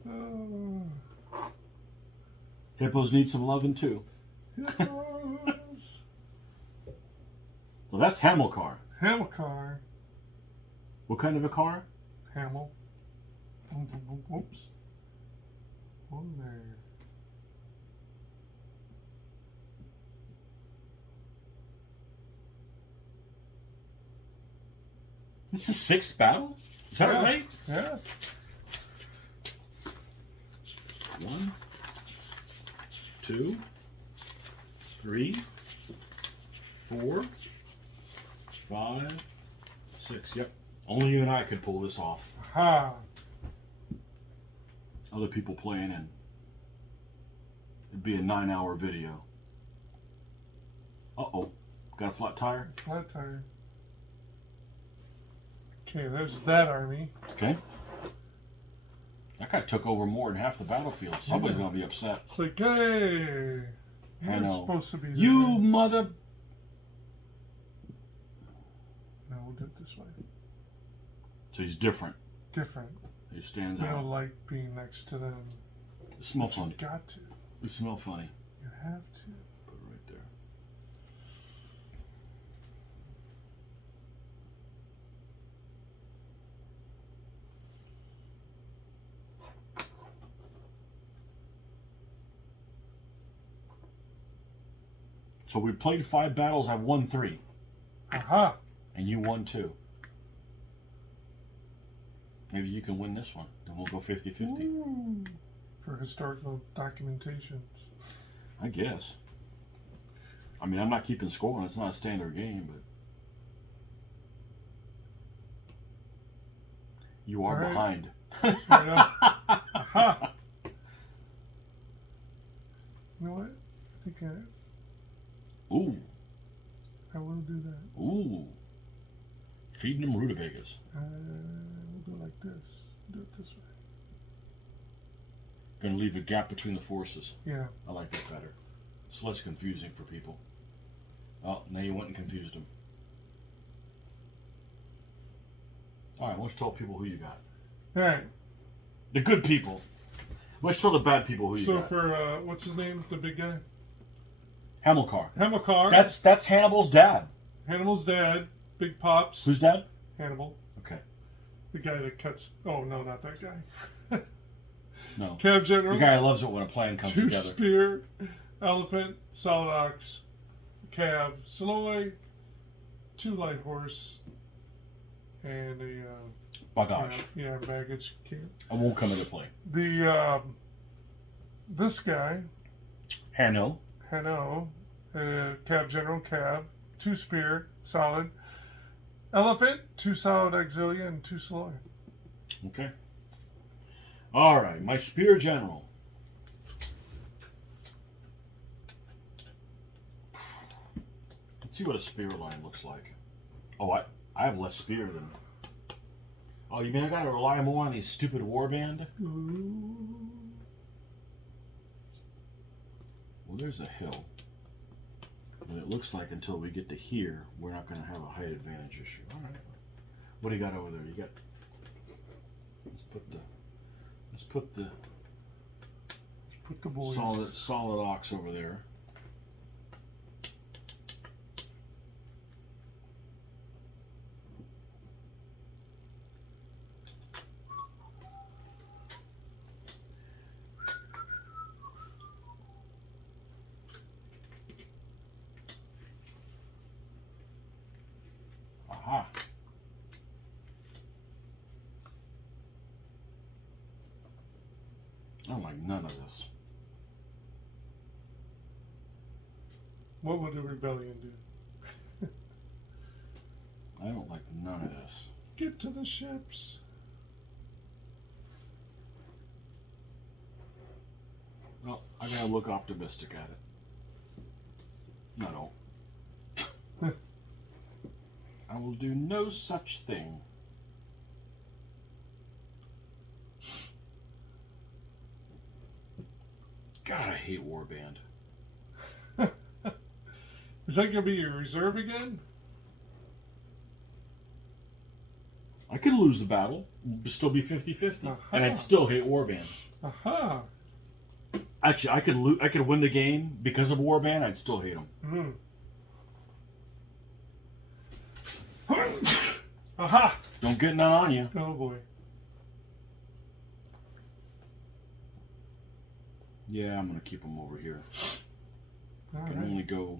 Oh, Hippos need some loving too. hippos. So that's Hamilcar. Hamilcar. What kind of a car? Hamel. Whoops. One there. This is the 6th battle? Is that right? Yeah. 1, 2, 3, 4, 5, 6. Yep. Only you and I could pull this off. Ha. Other people playing in. It'd be a 9-hour video. Uh-oh. Got a flat tire? Flat tire. Okay, there's that army. Okay. That guy took over more than half the battlefield. Somebody's going to be upset. It's like, hey, I you're know. supposed to be there. You mother... No, we'll do it this way. So he's different. Different. He stands You out. don't like being next to them. It smells funny. You got to. It smells funny. You have to. Put it right there. So we played 5 battles. I won 3. Aha. And you won 2. Maybe you can win this one. Then we'll go 50-50. Ooh. For historical documentations. I guess. I mean, I'm not keeping score, and it's not a standard game, but... You are All right. behind. Yeah. Aha. You know what? I think Ooh. I will do that. Ooh. Feeding them rutabagas. We'll do it like this. Do it this way. Gonna leave a gap between the forces. Yeah. I like that better. It's less confusing for people. Oh, now you went and confused them. Alright, let's tell people who you got. All right. The good people. Let's tell the bad people who you So got. for what's his name? The big guy. Hamilcar. Hamilcar. That's Hannibal's dad. Hannibal's dad. Big Pops. Who's dad? Hannibal. Okay. The guy that cuts. Oh no, not that guy. No. Cav General. The guy loves it when a plan comes 2 together. spear, elephant, solid ox, cav, Saloy, 2 light horse, and a Bagage. yeah, baggage camp. I won't come into play. The this guy, Hanno. Hanno, Cav General, Cav, 2 spear, solid, Elephant, 2 solid auxilia, and 2 slow. Okay. All right, my spear general. Let's see what a spear line looks like. Oh, I have less spear than. Oh, you mean I gotta rely more on these stupid warband? Ooh. Well, there's a hill. But it looks like until we get to here, we're not gonna have a height advantage issue. All right. What do you got over there? You got. Let's put the boys. solid ox over there. Aha. I don't like none of this. What would a rebellion do? I don't like none of this. Get to the ships. Well, I gotta look optimistic at it. No. I will do no such thing. God, I hate warband. Is that going to be your reserve again? I could lose the battle, still be 50-50, and I'd still hate warband. Aha. Actually, I could win the game because of warband. I'd still hate them. Aha. Don't get none on you. Oh boy. Yeah, I'm gonna keep them over here. All I can right. only go.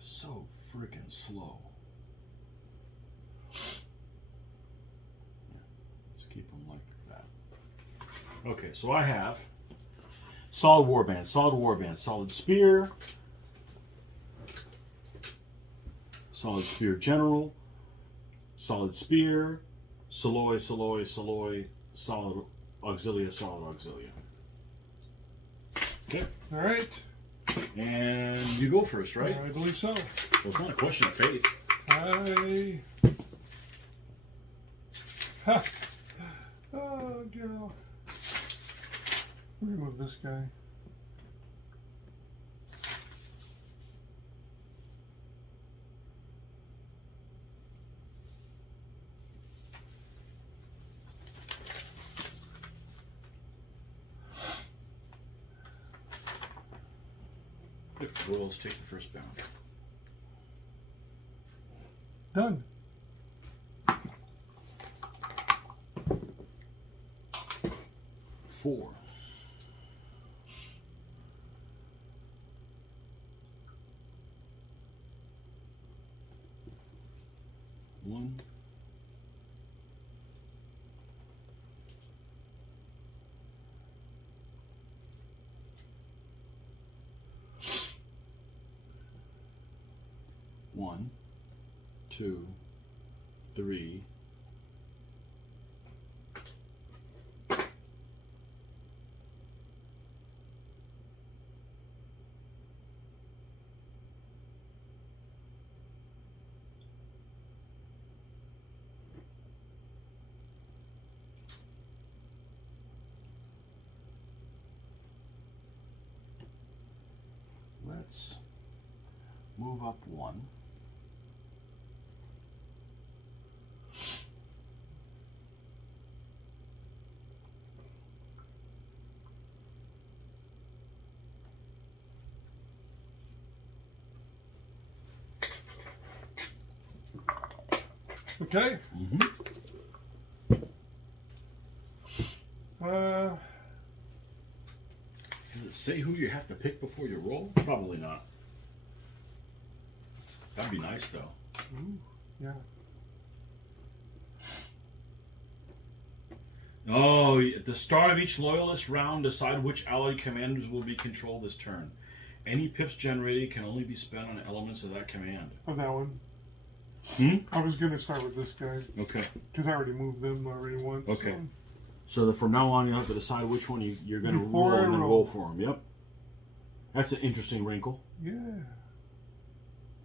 So freaking slow. Let's keep them like that. Okay, so I have solid warband, solid spear, solid spear general, solid spear, soloi, solid auxilia. Okay. All right. And you go first, right? I believe so. Well, it's not a question of faith. Ha. Oh, girl. Remove this guy. Royals take the first bound. Done. Four. One. One, two, three. Let's move up one. Okay. Mm-hmm. Does it say who you have to pick before you roll? Probably not. That'd be nice, though. Ooh, yeah. Oh, at the start of each loyalist round, decide which allied commanders will be controlled this turn. Any pips generated can only be spent on elements of that command. Oh, that one. I was going to start with this guy. Okay. Because I already moved them already once. Okay. So from now on, you'll have to decide which one you're going to roll Before I and then roll. roll for them. Yep. That's an interesting wrinkle. Yeah.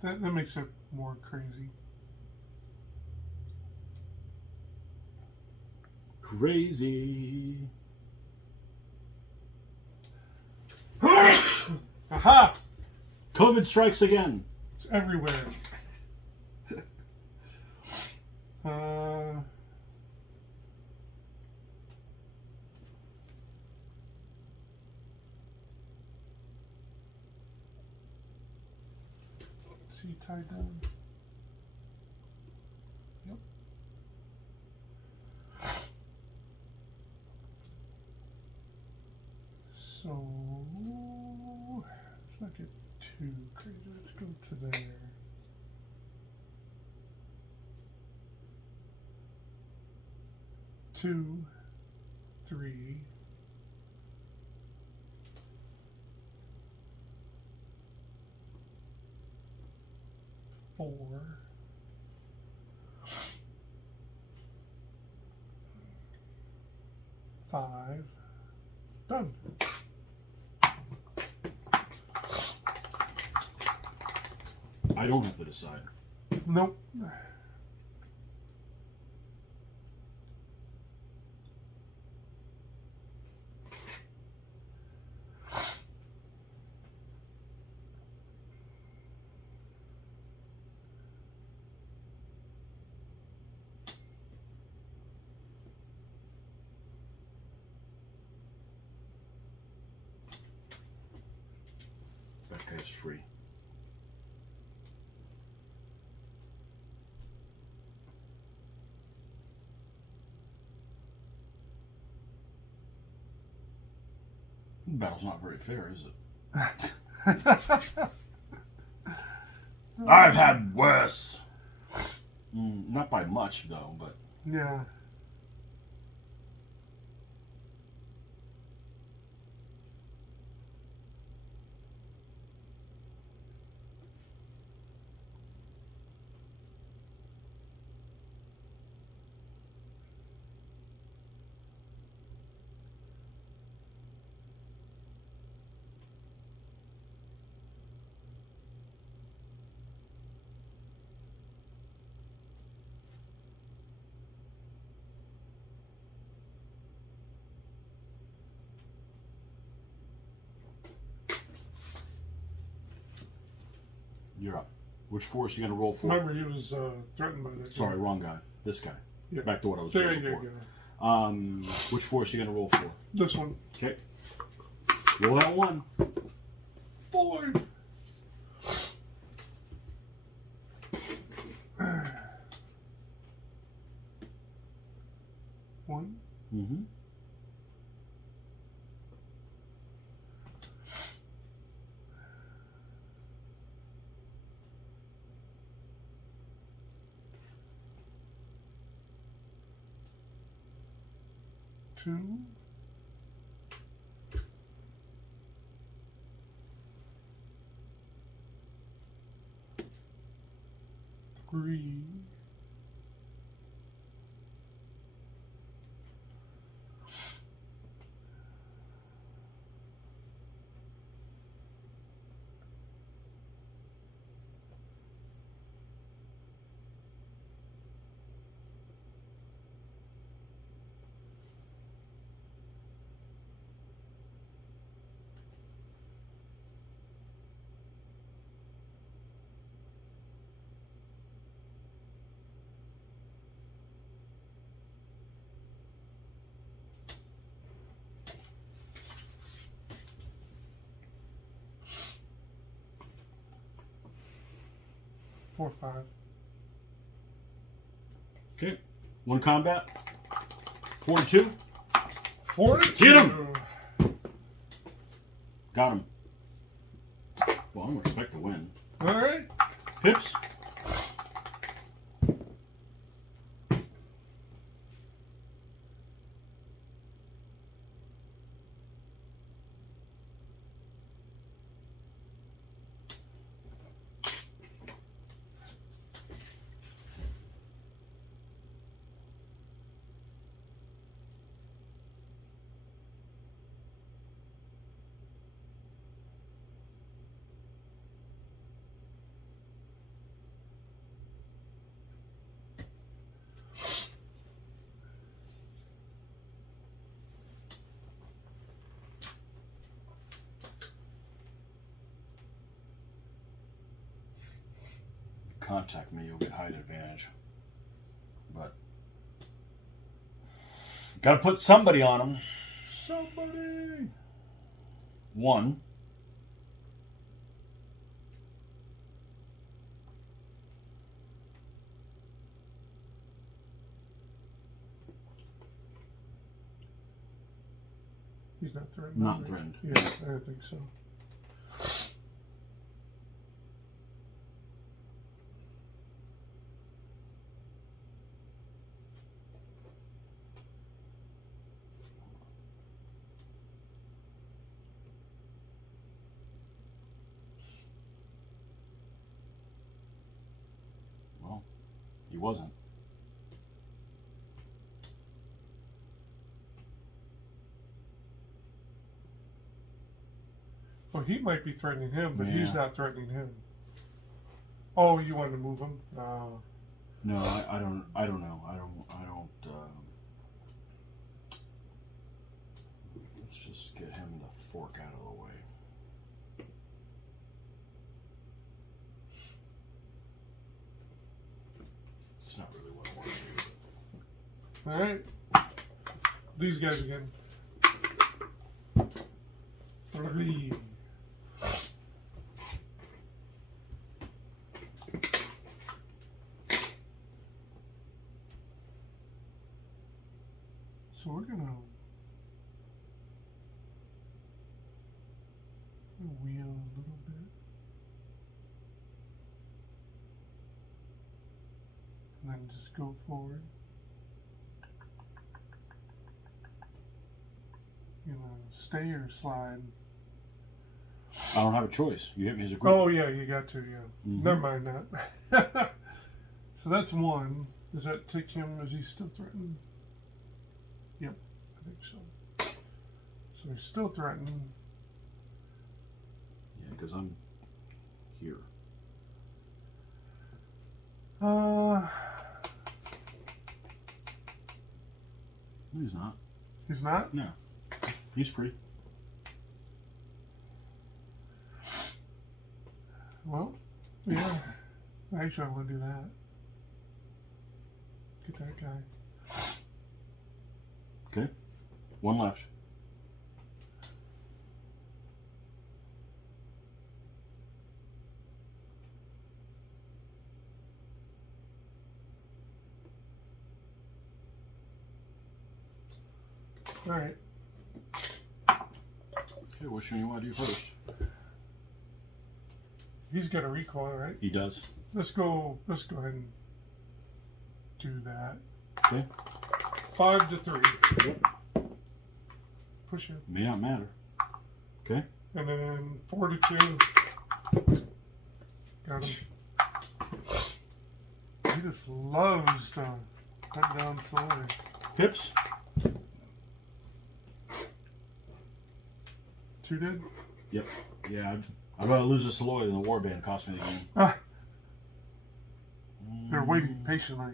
That makes it more crazy. Crazy. Aha! COVID strikes again. It's everywhere. Is he tied down? Yep. So let's not get too crazy. Let's go to there. Two, three, four, five. Done. I don't have to decide. Nope. That guy's free. Battle's not very fair, is it? I've had worse. Not by much, though, but... Yeah. You're up. Which force are you going to roll for? Remember, he was threatened by that. Sorry, wrong guy. This guy. Yeah. Back to what I was There doing you before. go. Which force are you going to roll for? This one. Okay. Roll that one. 4. One. Mm-hmm. Two. 3. 4, 5. Okay. One combat. 42. 42. Get him! Got him. Well, I don't expect to win. All right. Pips. contact me, you'll get height advantage. But got to put somebody on them. Somebody. One. He's not threatened. Not threatened. Yeah, I don't think so. Well, he wasn't. Well, he might be threatening him, but he's Yeah. not threatening him. Oh, you wanted to move him? No, I don't know. I don't. Let's just get him the fork out of the way. It's not really what I want to do. All right. These guys again. 3. So we're gonna wheel a little bit, and then just go forward. You know, stay or slide. I don't have a choice. You hit me as a group. Oh yeah, you got to, yeah. Mhm. Never mind that. So that's 1. Does that take him? Is he still threatened? Yep, I think so. So he's still threatened. Yeah, because I'm here. Uh, No, he's not. he's not? No. He's free. Well, yeah. Actually, I'm going to do that. Get that guy. Okay. 1 left. All right. Okay, which one you want to do first? He's got a recoil, right? He does. Let's go ahead and do that. Okay. 5 to 3. Yep. Push him. May not matter. Okay. And then 4 to 2. Got him. He just loves to cut down slowly. Pips. 2 did? Yep. Yeah, I'd rather lose a Saloy than the warband cost me the game. Ah, they're waiting patiently.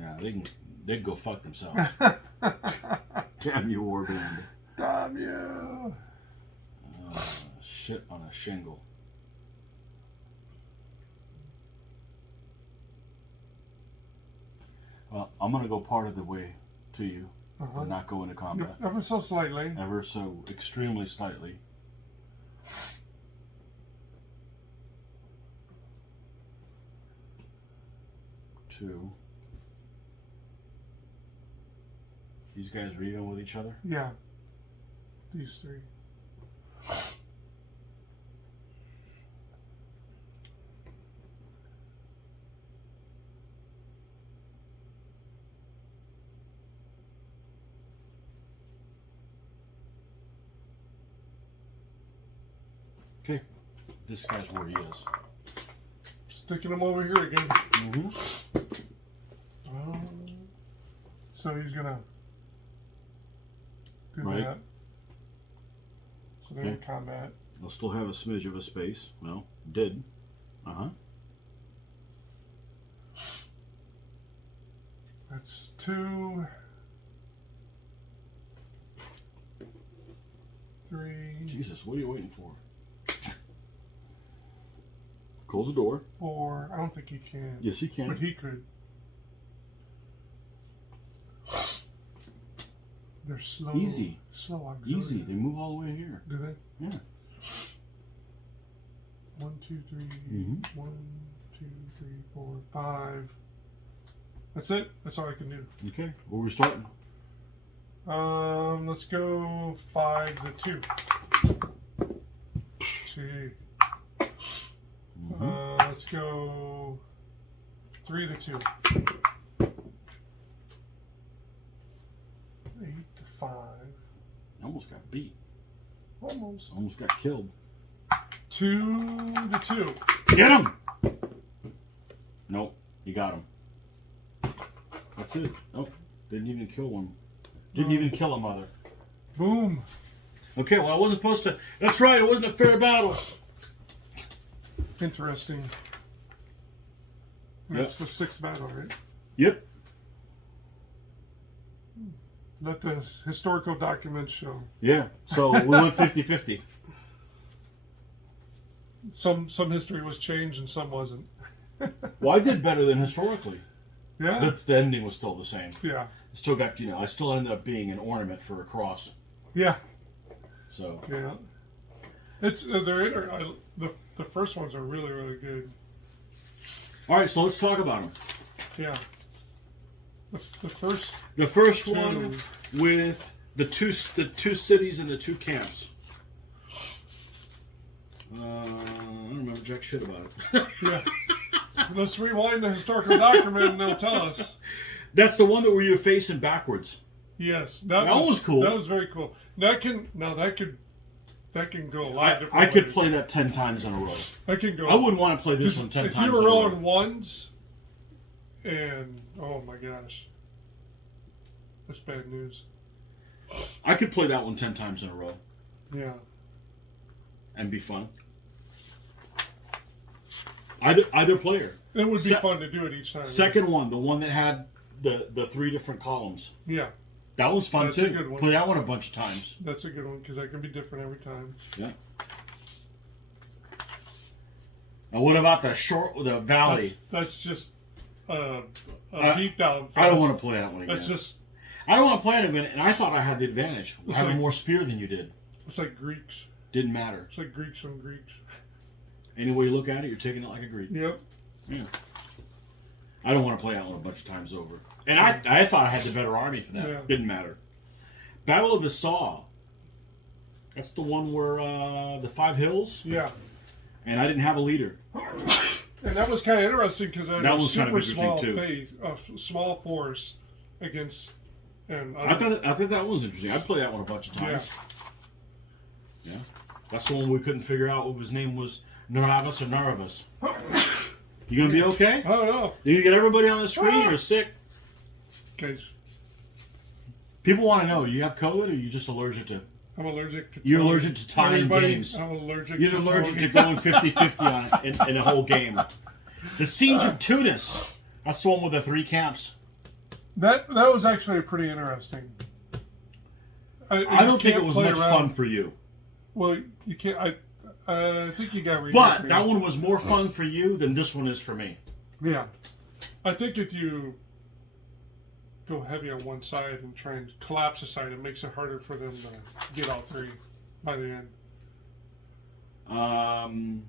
Yeah, they can go fuck themselves. Damn you, warband. Damn you. Shit on a shingle. Well, I'm gonna go part of the way to you, and not go into combat. Ever so slightly. Ever so extremely slightly. Two. These guys are even with each other? Yeah. These 3. Okay. This guy's where he is. Sticking him over here again. Mm-hmm. So he's gonna do Right. that. So they're in combat. I'll still have a smidge of a space. Well, did. Uh-huh. That's 2, 3. Jesus, what are you waiting for? Close the door. Or I don't think he can. Yes, he can. But he could. They're slow. Easy. Slow. Easy. They move all the way here. Do they? Yeah. 1, 2, 3. Mm-hmm. 1, 2, 3, 4, 5. That's it. That's all I can do. Okay. Where are we starting? Let's go 5 to 2. Gee. Mm-hmm. Let's go 3 to 2. 8 to 5. Almost got beat. Almost. Almost got killed. 2 to 2. Get him! Nope. You got him. That's it. Nope. Didn't even kill one. Didn't even kill a mother. Boom. Okay, well, I wasn't supposed to. That's right, it wasn't a fair battle. Interesting. That's the 6th battle, right? Yep. Let the historical documents show. Yeah, so we went 50-50. Some history was changed and some wasn't. Well, I did better than historically. Yeah. But the ending was still the same. Yeah. Still got, I still ended up being an ornament for a cross. Yeah. So. Yeah. It's the first ones are really, really good. All right, so let's talk about them. Yeah. The first. The first two. one with the two cities and the 2 camps. I don't remember jack shit about it. Yeah. Let's rewind the historical document and they'll tell us. That's the one that where you're facing backwards. Yes. That was cool. That was very cool. That can go a lot of different I could ways. play that 10 times in a row. I can go. I wouldn't want to play this one 10 if times you were in a row. rolling ones, and oh my gosh, that's bad news. I could play that one 10 times in a row Yeah. and be fun. Either player. It would be fun to do it each time. Second one, the one that had the 3 different columns. Yeah. That was fun That's too. a good one. Play that one a bunch of times. That's a good one because that can be different every time. Yeah. Now, what about the valley? That's just a beatdown. I don't want to play that one again. That's just. I don't want to play it again, and I thought I had the advantage. I It's had like- more spear than you did. It's like Greeks. Didn't matter. It's like Greeks and Greeks. Any way you look at it, you're taking it like a Greek. Yep. Yeah. I don't want to play that one a bunch of times over. And I thought I had the better army for that. Yeah. Didn't matter. Battle of the Saw. That's the one where the 5 hills, Yeah. and I didn't have a leader. And that was kind of interesting because That was kind of super interesting, small too. small force against. And I thought that was interesting. I'd play that one a bunch of times. Yeah. That's the one we couldn't figure out what his name was. Naravas or Naravas. You gonna be okay? I don't know. You get everybody on the screen or sick? Guys, People want to know, you have COVID or you just allergic to... I'm allergic to. You're allergic to tying games. I'm allergic. You're to allergic Tony. to going 50-50 on it in a whole game. The Siege of Tunis. That's the one with the 3 camps. That was actually pretty interesting. I don't think it can't was play much around. fun for you. Well, you can't. I think you got. But that one was more fun for you than this one is for me. Yeah, I think if you go heavy on one side and try and collapse a side, it makes it harder for them to get all 3 by the end. And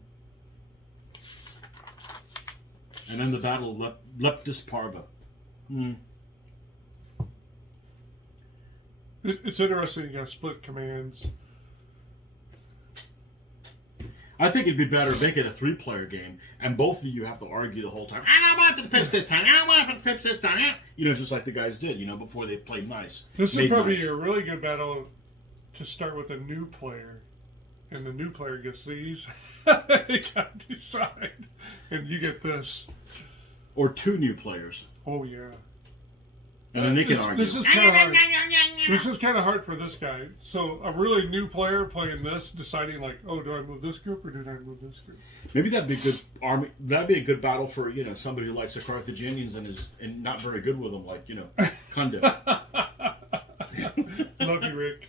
then the Battle of Leptis Parva. It's interesting. You got split commands. I think it'd be better to make it a 3-player game, and both of you have to argue the whole time. I don't want the pips this time. I don't want the pips this time. Just like the guys did, before they played nice. This is Made probably nice. a really good battle to start with a new player, and the new player gets these. They got to decide, and you get this. Or 2 new players, Oh yeah. and then they can argue. This is kind of hard. This is kind of hard for this guy. So a really new player playing this, deciding like, oh, do I move this group or do I move this group? Maybe that'd be a good army. That'd be a good battle for somebody who likes the Carthaginians and not very good with them, like Kunda. Love you, Rick.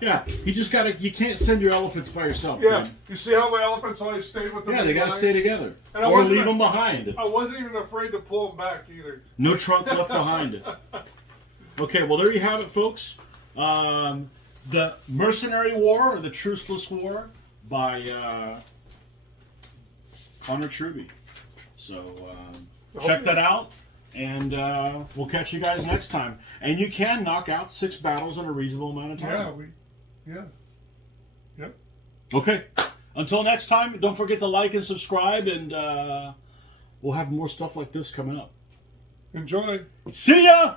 Yeah, you just gotta. You can't send your elephants by yourself. Yeah, man. you see how my elephants always stayed with them? Yeah, they gotta stay together, And I or wasn't leave a- them behind. I wasn't even afraid to pull them back either. No trunk left behind. Okay, well there you have it, folks. The Mercenary War or the Truceless War by Connor Truby. So check that out, and we'll catch you guys next time. And you can knock out 6 battles in a reasonable amount of time. Yep. Okay. Until next time, don't forget to like and subscribe, and we'll have more stuff like this coming up. Enjoy. See ya!